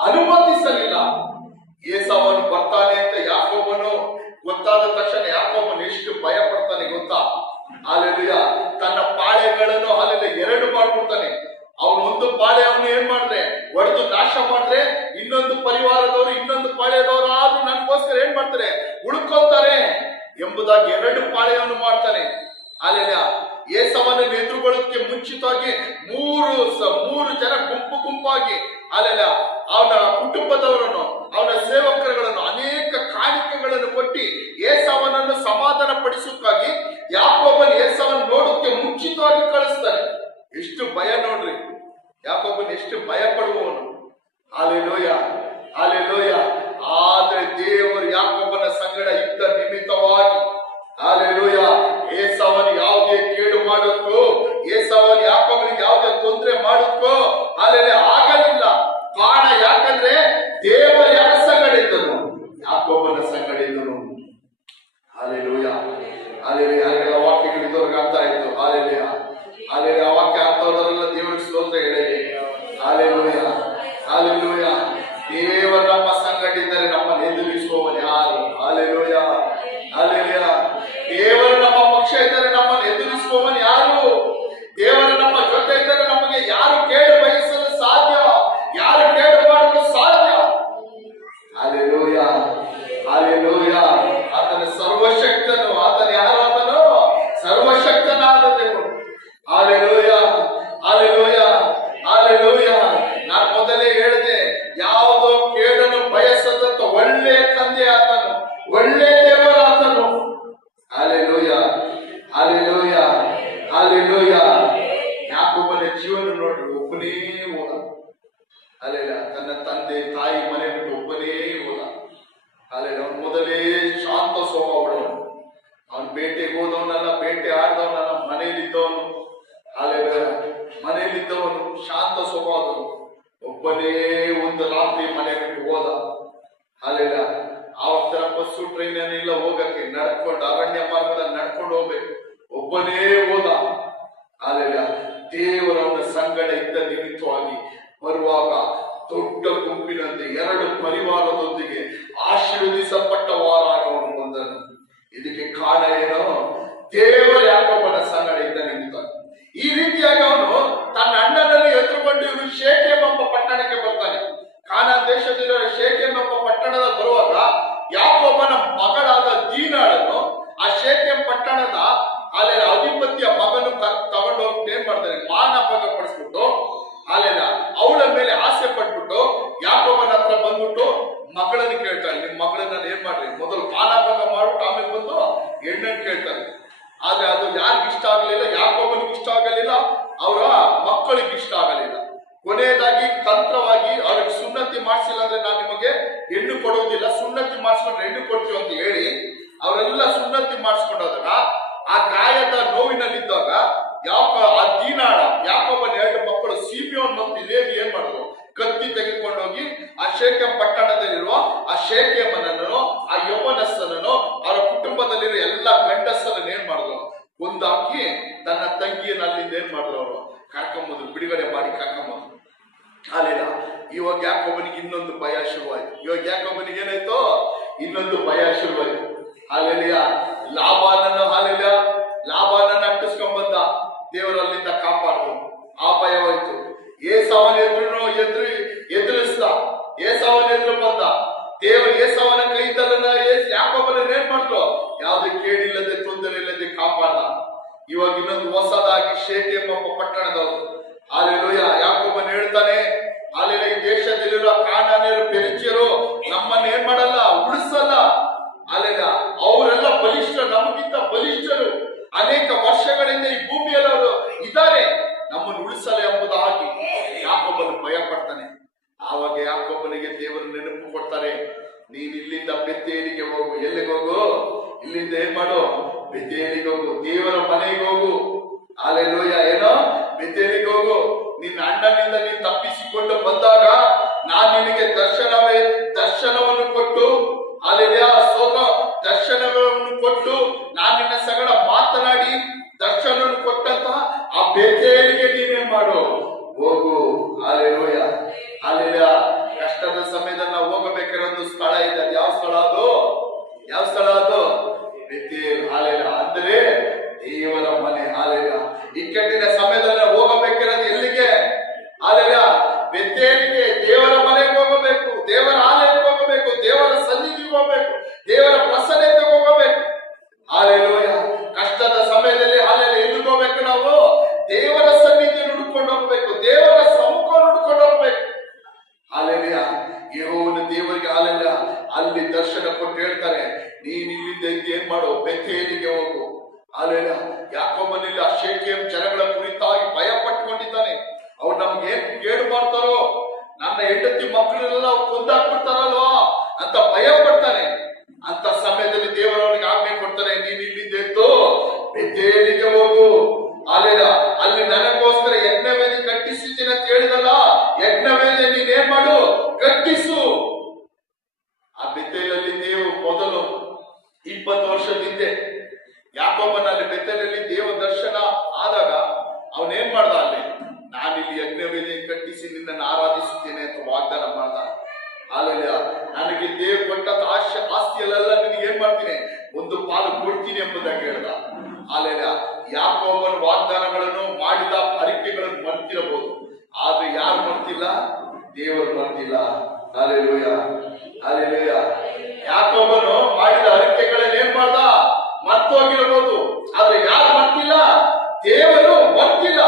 ಅನುಮತಿಸಲಿಲ್ಲ. ಏಸಾವನು ಬರ್ತಾನೆ ಅಂತ ಯಾಕೋಬನು ಗೊತ್ತಾದ ತಕ್ಷಣ ಯಾಕೋಬನು ಎಷ್ಟು ಭಯ ಪಡ್ತಾನೆ ಗೊತ್ತಾ? ಹಾಲೆಲೂಯ. ತನ್ನ ಪಾಳೆಗಳನ್ನು ಹಾಲೆಲ್ಲ 2 ಮಾಡ್ಬಿಡ್ತಾನೆ. ಅವನು ಒಂದು ಪಾಳೆ ಅವನು ಏನ್ ಮಾಡಿದ್ರೆ ಒಡೆದು ನಾಶ ಮಾಡಿದ್ರೆ, ಇನ್ನೊಂದು ಪರಿವಾರದವರು ಇನ್ನೊಂದು ಪಾಳೆಯದವರು ಆದ್ರೂ ನನಗೋಸ್ಕರ ಏನ್ ಮಾಡ್ತಾರೆ? ಉಳ್ಕೊಳ್ತಾರೆ ಎಂಬುದಾಗಿ 2 ಪಾಳೆಯನ್ನು ಮಾಡ್ತಾನೆ. ಹಾಲೆಲೂಯ. ಏಸಾವನ ಎದುರುಗೊಳ್ಳೋದಕ್ಕೆ ಮುಂಚಿತವಾಗಿ 3 ಜನ ಗುಂಪಾಗಿ ಅಲ್ಲೆಲ್ಲ ಅವನ ಕುಟುಂಬದವರನ್ನು, ಅವನ ಸೇವಕರುಗಳನ್ನು ಅನೇಕ ಕಾಣಿಕೆಗಳನ್ನು ಕೊಟ್ಟು ಏಸಾವನನ್ನು ಸಮಾಧಾನ ಪಡಿಸೋಕ್ಕಾಗಿ ಯಾಕೋಬನ್ ಏಸಾವನ್ ನೋಡೋದಕ್ಕೆ ಮುಂಚಿತವಾಗಿ ಕಳಿಸ್ತಾನೆ. ಎಷ್ಟು ಭಯ ನೋಡ್ರಿ, ಯಾಕೋಬನ್ ಎಷ್ಟು ಭಯ ಪಡುವವನು. Hallelujah, hallelujah. ಆದ್ರೆ ದೇವರು ಯಾಕೋಬನ ಸಂಗಡ ಇದ್ದ ನಿಮಿತ್ತವಾಗಿ ಹಾಲೆಲೂಯ ಏಸಾವನು ಯಾವುದೇ ಕೇಡು ಮಾಡೋಕ್ಕೋ, ಏಸಾವನು ಯಾಕೋಬನಿಗೆ ಯಾವುದೇ ತೊಂದರೆ ಮಾಡೋಕ್ಕೋ ಹಾಲೆಲೂಯ ಆಗಲಿಲ್ಲ. ಕಾರಣ ಯಾಕಂದ್ರೆ ದೇವರು ಯಾರ ಸಂಗಡ ಇದ್ದನು? ಯಾಕೋಬನ ಸಂಗಡ ಇದ್ದನು. Hallelujah, hallelujah. ಯಾರಿಗೆಲ್ಲ ವಾಕ್ಯಗಳು ಇದ್ದವ್ರಿಗೆ ಅರ್ಥ ಆಯ್ತು? Hallelujah, hallelujah. ಆ ವಾಕ್ಯ ಅರ್ಥ ಆದವರೆಲ್ಲ ದೇವರಿಗೆ ಸ್ತೋತ್ರ ಹೇಳಿ. Hallelujah, hallelujah. ದೇವರು ನಮ್ಮ ಸಂಗಡ ಇದ್ದರೆ ನಮ್ಮನ್ನು ಎದುರಿಸುವವನು ಯಾರು? Hallelujah, hallelujah. ದೇವರು ನಮ್ಮ ಪಕ್ಷ ಇದ್ದರೆ ನಮ್ಮನ್ನು ಎದುರಿಸುವವನು ಯಾರು? ದೇವರು ನಮ್ಮ ಜೊತೆ ಇದ್ದರೆ ನಮಗೆ ಯಾರು ಕೇಳು ಬಯಸಲು ಸಾಧ್ಯ? ಯಾರು ಕೇಳು ಮಾಡಲು ಸಾಧ್ಯ? Hallelujah, hallelujah. ಆತನ ಸರ್ವಶಕ್ತನು. ಆತನ ಯಾರು? ಆತನು ಸರ್ವಶಕ್ತನಾದ ದೇವರು. Hallelujah, hallelujah, hallelujah. ನಾನು ಮೊದಲೇ ಹೇಳಿದೆ, ಯಾವುದೋ ಕೇಡನ್ನು ಬಯಸದಂತ ಒಳ್ಳೆಯ ತಂದೆ ಆತನು, ಒಳ್ಳೆ ದೇವರಾತನು. Hallelujah, hallelujah, hallelujah. ಯಾಕೋಬನ ಜೀವನ ನೋಡ್ರಿ, ಒಬ್ಬನೇ ಹೋದ. ಅಲ್ಲೆಲ್ಲ ತನ್ನ ತಂದೆ ತಾಯಿ ಮನೆ ಬಿಟ್ಟು ಒಬ್ಬನೇ ಹೋದ. ಅಲ್ಲೆಲ್ಲ ಅವನು ಮೊದಲೇ ಶಾಂತ ಸ್ವಭಾವದವನು. ಅವನು ಬೇಟೆಗೆ ಹೋದವನಲ್ಲ, ಬೇಟೆ ಆಡ್ದವನಲ್ಲ, ಮನೆಯಲ್ಲಿದ್ದವನು. ಅಲ್ಲೆಲ್ಲ ಮನೆಯಲ್ಲಿದ್ದವನು ಶಾಂತ ಸ್ವಭಾವದವನು. ಒಬ್ಬನೇ ಒಂದು ರಾತ್ರಿ ಮನೆ ಬಿಟ್ಟು ಹೋದ. ಅಲ್ಲೆಲ್ಲ ಆವತ್ತ ಬಸ್ ಬಸ್ಸು ಟ್ರೈನ್ ಏನಿಲ್ಲ ಹೋಗಕ್ಕೆ, ನಡ್ಕೊಂಡು ಅರಣ್ಯ ಮಾರ್ಗದಲ್ಲಿ ನಡ್ಕೊಂಡು ಹೋಗ್ಬೇಕು. ಒಬ್ಬನೇ ಹೋದ. ಅಲ್ಲೆಲ್ಲ ದೇವರವನ ಸಂಗಡ ಇದ್ದ ನಿಮಿತ್ತವಾಗಿ ಬರುವಾಗ ದೊಡ್ಡ ಗುಂಪಿನಂತೆ 2 ಪರಿವಾರದೊಂದಿಗೆ ಆಶೀರ್ವದಿಸಲ್ಪಟ್ಟ ವಾರಾಗವನು ಬಂದನು. ಇದಕ್ಕೆ ಕಾರಣ ಏನೋ, ದೇವರ ಯಾಕೋಬನ ಸಂಗಡ ಇದ್ದ ನಿಮಿತ್ತ. ಈ ರೀತಿಯಾಗಿ ಅವನು ತನ್ನ ಅಣ್ಣನಲ್ಲಿ ಎದುರುಕೊಂಡು ಇವನು ಶೇಕೆಮ್ ಎಂಬ ಪಟ್ಟಣಕ್ಕೆ ಬರ್ತಾನೆ. ಕಾನಾನ್ ದೇಶದಲ್ಲಿರುವ ಶೇಕೆಮ್ ಎಂಬ ಪಟ್ಟಣದ ಬರುವಾಗ ಯಾಕೋಬನ ಮಗಳಾದ ದೀನಾಳನ್ನು ಆ ಶೇಕೆಮ್ ಪಟ್ಟಣದ ಅಲ್ಲೆಲ್ಲ ಅಧಿಪತಿಯ ಮಗನು ತಗೊಂಡೋಗ್ಬಿಟ್ಟು ಏನ್ ಮಾಡ್ತಾನೆ, ಮಾನಭಂಗ ಪಡಿಸ್ಬಿಟ್ಟು ಅಲ್ಲೆಲ್ಲ ಅವಳ ಮೇಲೆ ಆಸೆ ಪಟ್ಬಿಟ್ಟು ಯಾಕೋಬನ ಹತ್ರ ಬಂದ್ಬಿಟ್ಟು ಮಗಳನ್ನ ಕೇಳ್ತಾನೆ. ನಿಮ್ ಮಗಳನ್ನ ಏನ್ ಮಾಡ್ರಿ, ಮೊದಲು ಮಾನಭಂಗ ಮಾಡ್ಬಿಟ್ಟು ಆಮೇಲೆ ಬಂದು ಹೆಣ್ಣನ್ನು ಕೇಳ್ತಾನೆ. ಆದ್ರೆ ಅದು ಯಾರಿಗೂ ಇಷ್ಟ ಆಗಲಿಲ್ಲ, ಯಾಕೋಬನಿಗೆ ಇಷ್ಟ ಆಗಲಿಲ್ಲ, ಅವರ ಮಕ್ಕಳಿಗೆ ಇಷ್ಟ ಆಗಲಿಲ್ಲ. ಕೊನೆಯದಾಗಿ ತಂತ್ರವಾಗಿ ಅವ್ರಿಗೆ ಸುನ್ನತಿ ಮಾಡಿಸಿಲ್ಲ ಅಂದ್ರೆ ನಾನು ನಿಮಗೆ ಹೆಣ್ಣು ಕೊಡುವುದಿಲ್ಲ, ಸುನ್ನತಿ ಮಾಡಿಸ್ಕೊಂಡ್ರೆ ಹೆಣ್ಣು ಕೊಡ್ತೀವಿ ಅಂತ ಹೇಳಿ ಅವರೆಲ್ಲ ಸುನ್ನತಿ ಮಾಡಿಸ್ಕೊಂಡಾಗ ಆ ಗಾಯದ ನೋವಿನಲ್ಲಿದ್ದಾಗ ಆ ದೀನಾಳ ಯಾಕೋಬನ 2 ಮಕ್ಕಳು ಸಿಮಿಯೋನ್ ಮತ್ತು ಲೇವಿ ಏನ್ ಮಾಡಿದ್ರು, ಕತ್ತಿ ತೆಗೆದುಕೊಂಡೋಗಿ ಆ ಶೇಕೆಮ್ ಪಟ್ಟಣದಲ್ಲಿರುವ ಆ ಶೇಕೆಮನನ್ನು, ಆ ಯೌವನಸ್ಥನನ್ನು, ಅವರ ಕುಟುಂಬದಲ್ಲಿರುವ ಎಲ್ಲ ಗಂಡಸರನ್ನು ಏನ್ ಮಾಡಿದ್ರು, ಕೊಂದಾಕಿ ತನ್ನ ತಂಗಿಯನ್ನು ಅಲ್ಲಿಂದ ಏನ್ ಮಾಡಿದ್ರು, ಅವರು ಕರ್ಕೊಂಬಂದ್ರು, ಬಿಡುಗಡೆ ಮಾಡಿ ಕರ್ಕೊಂಬಂದ್ರು. ಅಲ್ಲಿಲ್ಲ. ಇವಾಗ ಯಾಕೋಬನಿಗೆ ಇನ್ನೊಂದು ಭಯ ಶುರುವಾಯ್ತು. ಇವಾಗ ಯಾಕೋಬನಿಗೆ ಏನಾಯ್ತು, ಇನ್ನೊಂದು ಭಯ ಶುರುವಾಯ್ತು. ಅಲ್ಲೆಲ್ಲ ಲಾಭಾನನ್ನ ಅಂಟಿಸ್ಕೊಂಡ್ ಬಂದ, ದೇವರಲ್ಲಿಂದ ಕಾಪಾಡ್ದು. ಆ ಭಯವಾಯ್ತು. ಏಸಾವನ ಎದುರಿಸ್ದ, ಏಸಾವನ ಎದುರು ಬಂದ. ದೇವರು ಏಸಾವನ ಕೈಯಿಂದಲ್ಲ ಯಾಕೋಬನ ಏನ್ ಮಾಡ್ಲು, ಯಾವ್ದು ಕೇಳಿಲ್ಲದೆ ತೊಂದರೆ ಇಲ್ಲದೆ ಕಾಪಾಡ. ಇವಾಗ ಇನ್ನೊಂದು ಹೊಸದಾಗಿ ಶೇಕೆಮ್ ಎಂಬ ಪಟ್ಟಣದವರು ಅಲ್ಲೆಲೂಯ ಯಾಕೋಬನ್ ಹೇಳ್ತಾನೆ, ಅಲ್ಲೆಲ್ಲ ಈ ದೇಶದಲ್ಲಿರುವ ಕಾನಾನ್ಯರು, ಪೆರಿಜ್ಯರು ನಮ್ಮನ್ನ ಏನ್ ಮಾಡಲ್ಲ, ಉಳಿಸಲ್ಲ. ಅಲ್ಲೆಲ್ಲ ಅವರೆಲ್ಲ ಬಲಿಷ್ಠರು, ನಮಗಿಂತ ಬಲಿಷ್ಠರು, ಅನೇಕ ವರ್ಷಗಳಿಂದ ಈ ಭೂಮಿಯಲ್ಲಿ ಅವರು ಇದ್ದಾರೆ, ನಮ್ಮನ್ನು ಉಳಿಸಲ್ಲ ಎಂಬುದಾಗಿ ಯಾಕೋಬನು ಭಯ ಪಡ್ತಾನೆ. ಆವಾಗ ಯಾಕೋಬನಿಗೆ ದೇವರು ನೆನಪು ಕೊಡ್ತಾರೆ, ನೀನ್ ಇಲ್ಲಿಂದ ಬೆತ್ತೇಲಿಗೆ ಹೋಗು. ಎಲ್ಲಿಗೆ ಹೋಗು? ಇಲ್ಲಿಂದ ಏನ್ ಮಾಡು, ಬೆತ್ತೇಲಿಗೆ ಹೋಗು, ದೇವರ ಮನೆಗೆ ಹೋಗು. ಅಲ್ಲೆಲೂಯ, ಏನೋ ಬೆತ್ತೇಲಿಗೆ ಹೋಗು. ನಿನ್ನ ಅಣ್ಣನಿಂದ ನೀನು ತಪ್ಪಿಸಿಕೊಂಡು ಬಂದಾಗ ನಾನು ನಿನಗೆ ದರ್ಶನವನ್ನು ಕೊಟ್ಟು, ಅಲ್ಲೆಲೂಯ ಸ್ತೋತ್ರ, ದರ್ಶನವನ್ನು ಕೊಟ್ಟು ನಾನು ನಿನ್ನ ಸಂಗಡ ಮಾತನಾಡಿ ದರ್ಶನವನ್ನು ಕೊಟ್ಟಂತಹ ಆ ಬೆತ್ತೇಲಿಗೆ ನೀನೇನ್ ಮಾಡು, ಹೋಗು. Alleluia, alleluia. ಕಷ್ಟದ ಸಮಯದಲ್ಲಿ ನಾವು ಹೋಗಬೇಕಾದ್ರೆ ಒಂದು ಸ್ಥಳ ಇದೆ. ಯಾವ ಸ್ಥಳ ಅದು? ಯಾವ ಸ್ಥಳ ಅದು? ಬೆತ್ತೇಲ್. ಅಲ್ಲೆಲೂಯ, ಅಂದ್ರೆ ದೇವರ ಮನೆ. ಅಲ್ಲೆಲೂಯ. ಇಕ್ಕಟ್ಟಿನ ಸಮಯದಲ್ಲಿ ನಾವು ಹೋಗಬೇಕಾದ್ರೆ ಎಲ್ಲಿಗೆ? ಅಲ್ಲೆಲೂಯ, ಬೆತ್ತೇಲಿಗೆ, ದೇವರ ಮನೆಗೆ ಹೋಗಬೇಕು, ದೇವರ ಆಲಯಕ್ಕೆ ಹೋಗಬೇಕು, ದೇವರ ಸನ್ನಿಧಿಗೆ ಹೋಗಬೇಕು, ದೇವರ ಪ್ರಸನ್ನತೆಗೆ ಹೋಗಬೇಕು. ಅಲ್ಲೆಲೂಯ. ಕಷ್ಟದ ಸಮಯದಲ್ಲಿ ಅಲ್ಲೆಲ್ಲ ಎಲ್ಲಿಗೆ ಹೋಗ್ಬೇಕು? ನಾವು ದೇವರ ಸನ್ನಿಧಿ ಹುಡುಕೊಂಡು ಹೋಗ್ಬೇಕು, ದೇವರ ಸಮ್ಮುಖವನ್ನು ಹುಡುಕೊಂಡು ಹೋಗ್ಬೇಕು. ಅಲ್ಲೆಲೂಯ. ಯೆಹೋವನ ದೇವರಿಗೆ ಅಲ್ಲೆಲ್ಲ ಅಲ್ಲಿ ದರ್ಶನ ಕೊಟ್ಟು ಹೇಳ್ತಾರೆ, ನೀನ್ ಇಲ್ಲಿಂದ ಏನ್ ಮಾಡು, ಬೆತ್ತೇಲಿಗೆ ಹೋಗು. ಅಲ್ಲೆಲ್ಲ ಯಾಕೋಬನಿಲ್ಲ ಶೇಕೆಮ್ ಜನಗಳ ಕುರಿತಾಗಿ ಭಯ ಪಟ್ಟುಕೊಂಡಿದ್ದಾನೆ. ಅವ್ರು ನಮ್ಗೆ ಏನ್ ಕೇಡು ಮಾಡ್ತಾರೋ, ನನ್ನ ಹೆಂಡತಿ ಮಕ್ಕಳೆಲ್ಲ ಅವ್ರು ಕೊಂದಾಕ್ಬಿಡ್ತಾರಲ್ವಾ ಅಂತ ಭಯ ಪಡ್ತಾನೆ. ಅಂತ ಸಮಯದಲ್ಲಿ ದೇವರವನಿಗೆ ಆಜ್ಞೆ ಕೊಡ್ತಾನೆ, ನೀನ್ ಇಲ್ಲಿಂದ ಎದ್ದು ಬೆತ್ತೇಲಿಗೆ ಹೋಗು. ಅಲ್ಲೆಲ್ಲ ಅಲ್ಲಿ ನನಗೋಸ್ಕರ ಯಜ್ಞವೇದಿ ಕಟ್ಟಿಸಿದ್ದೀನಿ ಅಂತ ಹೇಳಿದಲ್ಲ, ಯಜ್ಞವೇದಿ ನೀನೇನ್ ಮಾಡು, ಕಟ್ಟಿಸು. ಆ ಬೆತ್ತೇಲಲ್ಲಿ ದೇವರು ಮೊದಲು 20 ವರ್ಷದ ಹಿಂದೆ ಯಾಕೋಬನಲ್ಲಿ ಬೆತ್ತೇಲಲ್ಲಿ ದೇವ ದರ್ಶನ ಆದಾಗ ಅವನೇನ್ ಮಾಡ್ದ, ಅಲ್ಲಿ ನಾನಿಲ್ಲಿ ಯಜ್ಞವೇದಿ ಕಟ್ಟಿಸಿ ನಿನ್ನನ್ನು ಆರಾಧಿಸುತ್ತೇನೆ ಅಂತ ವಾಗ್ದಾನ ಮಾಡ್ದ. ಅಲ್ಲೆಲ್ಲ ನನಗೆ ದೇವ್ ಕೊಟ್ಟ ಆಸ್ತಿಯಲ್ಲೆಲ್ಲ ನಿನಗೆ ಏನ್ ಮಾಡ್ತೀನಿ, ಒಂದು ಪಾಲು ಕೊಡ್ತೀನಿ ಎಂಬುದಾಗಿ ಹೇಳ್ದ. ಅಲ್ಲೆಲ್ಲ ಯಾಕೋಬನ ವಾಗ್ದಾನಗಳನ್ನು ಮಾಡಿದ ಅರಿಕೆಗಳನ್ನು ಮರ್ತಿರಬಹುದು, ಆದ್ರೆ ಯಾರು ಮರ್ತಿಲ್ಲ, ದೇವರು ಮರ್ತಿಲ್ಲ. Alleluia, alleluia. ಯಾಕೋಬನು ಮಾಡಿದ ಅರಿಕೆಗಳನ್ನ ಏನ್ ಮಾಡ್ದ, ಮರ್ತೋಗಿರಬಹುದು, ಆದ್ರೆ ಯಾರು ಮರ್ತಿಲ್ಲ, ದೇವರು ಮರ್ತಿಲ್ಲ.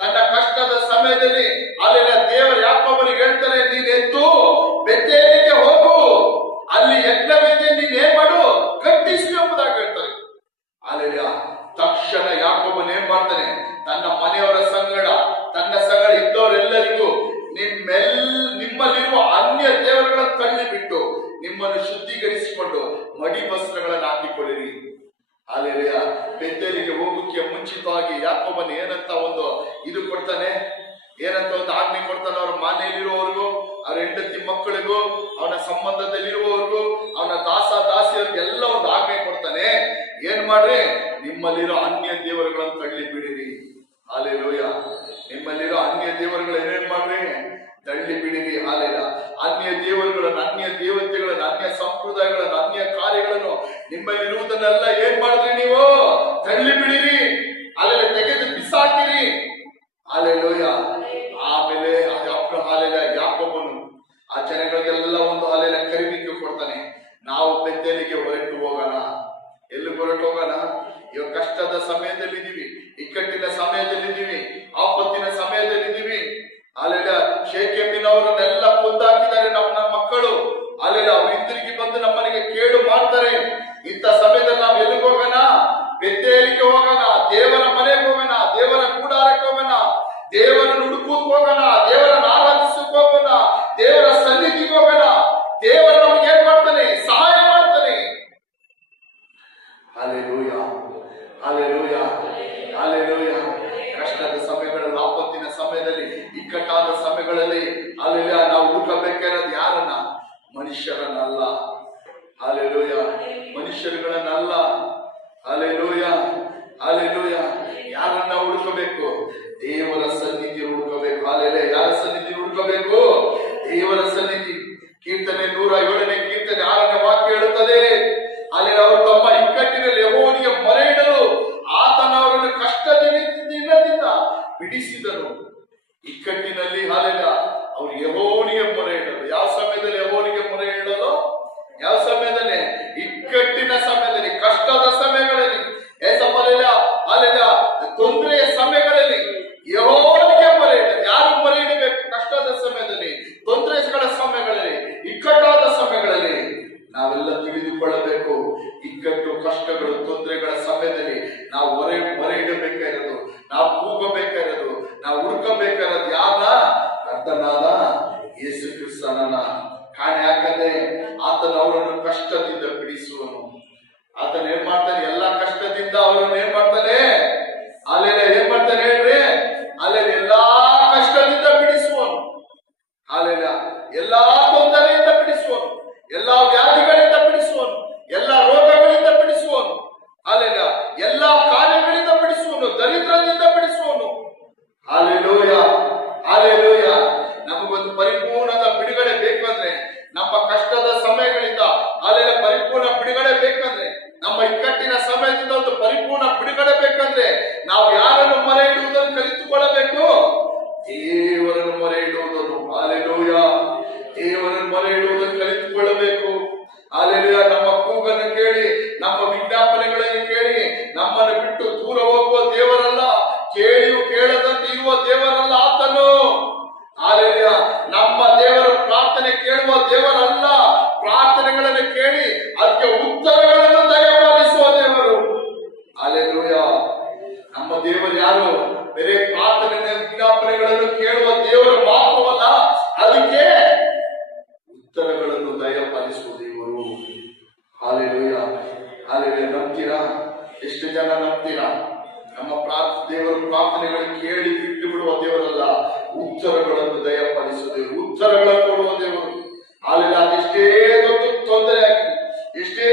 ತನ್ನ ಕಷ್ಟದ ಸಮಯದಲ್ಲಿ ಅಲ್ಲೆಲ್ಲ ದೇವರು ಯಾಕೋಬನಿಗೆ ಹೇಳ್ತಾರೆ, ನೀನ್ ಎದ್ದು ಬೆತ್ತೇಲಿಗೆ ಹೋಗು, ಅಲ್ಲಿ ಯಜ್ಞವೇದಿ ನೀನ್ ಏನ್ ಮಾಡು, ಕಟ್ಟಿಸು ಎಂಬುದಾಗಿ ಹೇಳ್ತಾರೆ. ಅಲ್ಲೆಲ್ಲ ತಕ್ಷಣ ಯಾಕೋಬನ್ ಏನ್ ಮಾಡ್ತಾನೆ, ತನ್ನ ಮನೆಯವರ ಸಂಗಡ, ತನ್ನ ಸಂಗಡ ಇದ್ದವರೆಲ್ಲರಿಗೂ ನಿಮ್ಮಲ್ಲಿರುವ ಅನ್ಯ ದೇವರುಗಳನ್ನು ತಳ್ಳಿಬಿಟ್ಟು ನಿಮ್ಮನ್ನು ಶುದ್ಧೀಕರಿಸಿಕೊಂಡು ಮಡಿ ವಸ್ತ್ರಗಳನ್ನು ಹಾಕಿಕೊಳ್ಳಿರಿ. ಅಲ್ಲೆಲ್ಲ ಬೆತ್ತೇಲಿಗೆ ಹೋಗೋಕೆ ಮುಂಚಿತವಾಗಿ ಯಾಕೋಬನ್ ಏನಂತ ಒಂದು ಇದು ಕೊಡ್ತಾನೆ, ಏನಂತ ಒಂದು ಆಜ್ಞೆ ಕೊಡ್ತಾನೆ. ಅವ್ರ ಮನೆಯಲ್ಲಿರುವವರಿಗೂ, ಅವ್ರ ಹೆಂಡತಿ ಮಕ್ಕಳಿಗೂ, ಅವನ ಸಂಬಂಧದಲ್ಲಿರುವವರಿಗೂ, ಅವನ ದಾಸಿಯರಿಗೂ ಮಾಡ್ರಿ, ನಿಮ್ಮಲ್ಲಿರೋ ಅನ್ಯ ದೇವರುಗಳನ್ನು ತಳ್ಳಿ ಬಿಡಿರಿ. ಹಾಲೆಲೂಯ. ನಿಮ್ಮಲ್ಲಿರೋ ಅನ್ಯ ದೇವರುಗಳು ಏನೇನ್ ಮಾಡ್ರಿ, ತಳ್ಳಿ ಬಿಡಿರಿ. ಹಾಲೆಲ್ಲ ಅನ್ಯ ದೇವರುಗಳನ್ನು, ಅನ್ಯ ದೇವತೆಗಳನ್ನು, ಅನ್ಯ ಸಂಪ್ರದಾಯಗಳನ್ನು, ಅನ್ಯ ಕಾರ್ಯಗಳನ್ನು ನಿಮ್ಮಲ್ಲಿರುವುದನ್ನೆಲ್ಲ ಏನ್ ಮಾಡಿದ್ರಿ ನೀವು? ತಳ್ಳಿ ಬಿಡಿರಿ. ಅಲ್ಲೆಲ್ಲ ತೆಗೆದು ಬಿಸಾಕಿರಿ. ಹಾಲೆಲೂಯ. ಆಮೇಲೆ ಹಾಲೆಲ್ಲ ಯಾಕೋಬನು ಆ ಜನಗಳಿಗೆಲ್ಲ ಒಂದು ಹಾಲೆಲ್ಲ ಕರಿಲಿಕ್ಕೆ ಕೊಡ್ತಾನೆ. ನಾವು ಬೆತ್ತೇಲಿಗೆ ಹೊರಟು ಹೋಗೋಣ. ಎಲ್ಲಿ ಹೊರಟು ಹೋಗೋಣ? ಇವಾಗ ಕಷ್ಟದ ಸಮಯದಲ್ಲಿದ್ದೀವಿ, ಇಕ್ಕಟ್ಟಿನ ಸಮಯದಲ್ಲಿದ್ದೀವಿ, ಆಪತ್ತಿನ ಸಮಯದಲ್ಲಿದ್ದೀವಿ. ಅಲ್ಲೆಲ್ಲ ಶೇಕೆಮಿನವರನ್ನೆಲ್ಲ ಕೊಂದಾಕಿದ್ದಾರೆ ನಮ್ಮ ಮಕ್ಕಳು. ಅಲ್ಲೆಲ್ಲ ಅವ್ರು ಹಿಂದಿರುಗಿ ಬಂದು ನಮ್ಮನೆಗೆ ಕೇಡು ಮಾಡ್ತಾರೆ. ಇಂಥ ಸಮಯದಲ್ಲಿ ನಾವು ಎಲ್ಲಿಗೆ ಹೋಗೋಣ? ಬೆತ್ತೇಲಿಗೆ ಹೋಗೋಣ, ದೇವರ ಮನೆಗೆ ಹೋಗೋಣ, ದೇವರ ಕೂಡಾರಕ್ಕೆ ಹೋಗೋಣ, ದೇವರನ್ನು ಹುಡುಕೂಕ್ ಹೋಗೋಣ, ದೇವರನ್ನು ಆರಾಧಿಸಕ್ ಹೋಗೋಣ, ದೇವರ ಸನ್ನಿಧಿಗೆ ಹೋಗೋಣ. ದೇವರು ನಮ್ಗೆ ಏನ್ ಮಾಡ್ತಾನೆ? ಸಹಾಯ ಮಾಡ್ತಾನೆ. Hallelujah, hallelujah, hallelujah. ಕಷ್ಟದ ಸಮಯಗಳಲ್ಲಿ, ಆಪತ್ತಿನ ಸಮಯದಲ್ಲಿ, ಇಕ್ಕಟ್ಟಾದ ಸಮಯಗಳಲ್ಲಿ ಅಲ್ಲೆಲ್ಲ ನಾವು ಹುಡುಕಬೇಕಾಗಿರೋದು ಯಾರನ್ನ? ಮನುಷ್ಯರನ್ನಲ್ಲ. ಹಾಲೆಲೂಯ. ಮನುಷ್ಯರುಗಳನ್ನಲ್ಲ. Hallelujah, hallelujah. ಯಾರನ್ನ ಹುಡುಕಬೇಕು? ದೇವರ ಸನ್ನಿಧಿ ಹುಡುಕಬೇಕು. ಹಾಲೆಲೂಯ. ಯಾರ ಸನ್ನಿಧಿ ಹುಡುಕಬೇಕು? ದೇವರ ಸನ್ನಿಧಿ. ಕೀರ್ತನೆ 107ನೇ ಕೀರ್ತನೆ 6ನೇ ವಾಕ್ಯ ಹೇಳುತ್ತದೆ, ಅಲ್ಲಿ ಅವರು ತಮ್ಮ ಇಕ್ಕಟ್ಟಿನಲ್ಲಿ ಯೆಹೋವನಿಗೆ ಮೊರೆ ಇಡಲು ಆತನ ಅವರನ್ನು ಕಷ್ಟದಿಂದ ಬಿಡಿಸಿದನು. ಇಕ್ಕಟ್ಟಿನಲ್ಲಿ ಹಾಲೆಲ್ಲ ಅವ್ರು ಯೆಹೋವನಿಗೆ ಮೊರೆ ಇಡಲು. ಯಾವ ಸಮಯದಲ್ಲಿ ಯೆಹೋವನಿಗೆ ಮೊರೆ ಇಡಲು? ಯಾವ ಸಮಯದಲ್ಲಿ? ಇಕ್ಕಟ್ಟಿನ ಸಮಯದಲ್ಲಿ, ಕಷ್ಟದ ಸಮಯಗಳಲ್ಲಿ, ಅಲ್ಲೆಲ್ಲ ತೊಂದರೆಯ ಸಮಯಗಳಲ್ಲಿ ಯೆಹೋವನಿಗೆ ಮೊರೆ ಇಡಲು. ಯಾರು ಮೊರೆ ಇಡಬೇಕು? ಕಷ್ಟದ ಸಮಯದಲ್ಲಿ, ತೊಂದರೆಗಳ ಸಮಯಗಳಲ್ಲಿ, ಇಕ್ಕಟ್ಟಾದ ಸಮಯಗಳಲ್ಲಿ ನಾವೆಲ್ಲ ತಿಳಿದುಕೊಳ್ಳಬೇಕು. ಇಕ್ಕಟ್ಟು, ಕಷ್ಟಗಳು, ತೊಂದರೆಗಳ ಸಮಯದಲ್ಲಿ ನಾವು ಮೊರೆ ಇಡಬೇಕಾಗಿರೋದು, ನಾವು ಕೂಗಬೇಕಾಗಿರೋದು, ನಾವು ಹುಡುಕಬೇಕಾಗಿರೋದು ಯಾರ? ಕರ್ತನಾದ ಯೇಸು ಕ್ರಿಸ್ತನನ್ನ. ಕಾರಣ ಯಾಕಂದ್ರೆ ಆತನ ಅವರನ್ನು ಕಷ್ಟದಿಂದ ಬಿಡಿಸುವನು. ಆತನ ಏನ್ ಮಾಡ್ತಾನೆ? ಎಲ್ಲಾ ಕಷ್ಟದಿಂದ ಅವರನ್ನು ಏನ್ ಮಾಡ್ತಾನೆ? ಅಲ್ಲೆಲ್ಲ ಏನ್ ಮಾಡ್ತಾನೆ ಹೇಳ್ರಿ? ಅಲ್ಲೆಲ್ಲ ಎಲ್ಲಾ ಕಷ್ಟದಿಂದ ಬಿಡಿಸುವನು. ಅಲ್ಲೆಲ್ಲ ಎಲ್ಲಾ ತೊಂದರೆಯಿಂದ ಬಿಡಿಸುವನು, ಎಲ್ಲಾ ವ್ಯಾಧಿಗಳಿಂದ ಬಿಡಿಸುವನು, ಎಲ್ಲಾ ರೋಗಗಳಿಂದ ಬಿಡಿಸುವನು. ಅಲ್ಲೆಲ್ಲ ಎಲ್ಲಾ ಕಾರ್ಯಗಳಿಂದ ಬಿಡಿಸುವನು, ದರಿದ್ರದಿಂದ ಬಿಡಿಸುವನು. Hallelujah, hallelujah. ನಮಗೊಂದು ಪರಿಪೂರ್ಣದ ಬಿಡುಗಡೆ ಬೇಕಂದ್ರೆ, ನಮ್ಮ ಕಷ್ಟದ ಸಮಯಗಳಿಂದ ಅಲ್ಲೆಲ್ಲ ಪರಿಪೂರ್ಣ ಬಿಡುಗಡೆ ಬೇಕಂದ್ರೆ, ನಮ್ಮ ಇಕ್ಕಟ್ಟಿನ ಸಮಯದಿಂದ ಒಂದು ಪರಿಪೂರ್ಣ ಬಿಡುಗಡೆ ಬೇಕಂದ್ರೆ ನಾವು ಯಾರನ್ನು ಮೊರೆ ಇಡುವುದನ್ನು ಕಲಿತುಕೊಳ್ಳಬೇಕು? ದೇವರನ್ನು ಮೊರೆ ಇಡುವುದನ್ನು. ಹಾಲೆಲೂಯ. ದೇವರನ್ನು ಮೊರೆ ಇಡುವುದನ್ನು ಕಲಿತುಕೊಳ್ಳಬೇಕು. ಹಾಲೆಲೂಯ. ನಮ್ಮ ಕೂಗನ್ನು ಕೇಳಿ, ನಮ್ಮ ವಿಜ್ಞಾಪನೆಗಳನ್ನು ಕೇಳಿ ನಮ್ಮನ್ನು ಬಿಟ್ಟು ದೂರ ಹೋಗುವ ದೇವರಲ್ಲ, ಕೇಳಿಯೂ ಕೇಳದಂತೆ ಇರುವ ದೇವರಲ್ಲ ಆತನು. ಹಾಲೆಲೂಯ. ನಮ್ಮ ದೇವರು ಪ್ರಾರ್ಥನೆ ಕೇಳುವ ದೇವರಲ್ಲ, ಪ್ರಾರ್ಥನೆಗಳನ್ನು ಕೇಳಿ ಅದಕ್ಕೆ ಉತ್ತರಗಳನ್ನು ದಯಪಾಲಿಸುವ ದೇವರು. ಹಾಲೆಲೂಯ. ನಮ್ಮ ದೇವರು ಯಾರು? ಬೇರೆ ಪ್ರಾರ್ಥನೆ ವಿಜ್ಞಾಪನೆಗಳನ್ನು ಕೇಳುವ ದೇವರು ಮಾತ್ರವಲ್ಲ, ಅದಕ್ಕೆ ಉತ್ತರಗಳನ್ನು ದಯಪಾಲಿಸುವ ದೇವರು. Hallelujah, hallelujah. ನಂಬ್ತೀರಾ? ಎಷ್ಟು ಜನ ನಂಬ್ತೀರಾ? ನಮ್ಮ ದೇವರ ಪ್ರಾರ್ಥನೆಗಳನ್ನು ಕೇಳಿ ಬಿಟ್ಟು ಬಿಡುವ ದೇವರಲ್ಲ, ಉತ್ತರಗಳನ್ನು ದಯಪಾಲಿಸುವ ದೇವರು, ಉತ್ತರಗಳನ್ನು ಕೊಡುವ ದೇವರು. ಹಾಲೆಲೂಯ. ಅದೆಷ್ಟೇ ದೊಡ್ಡ ತೊಂದರೆ ಆಗಿರಲಿ, ಎಷ್ಟೇ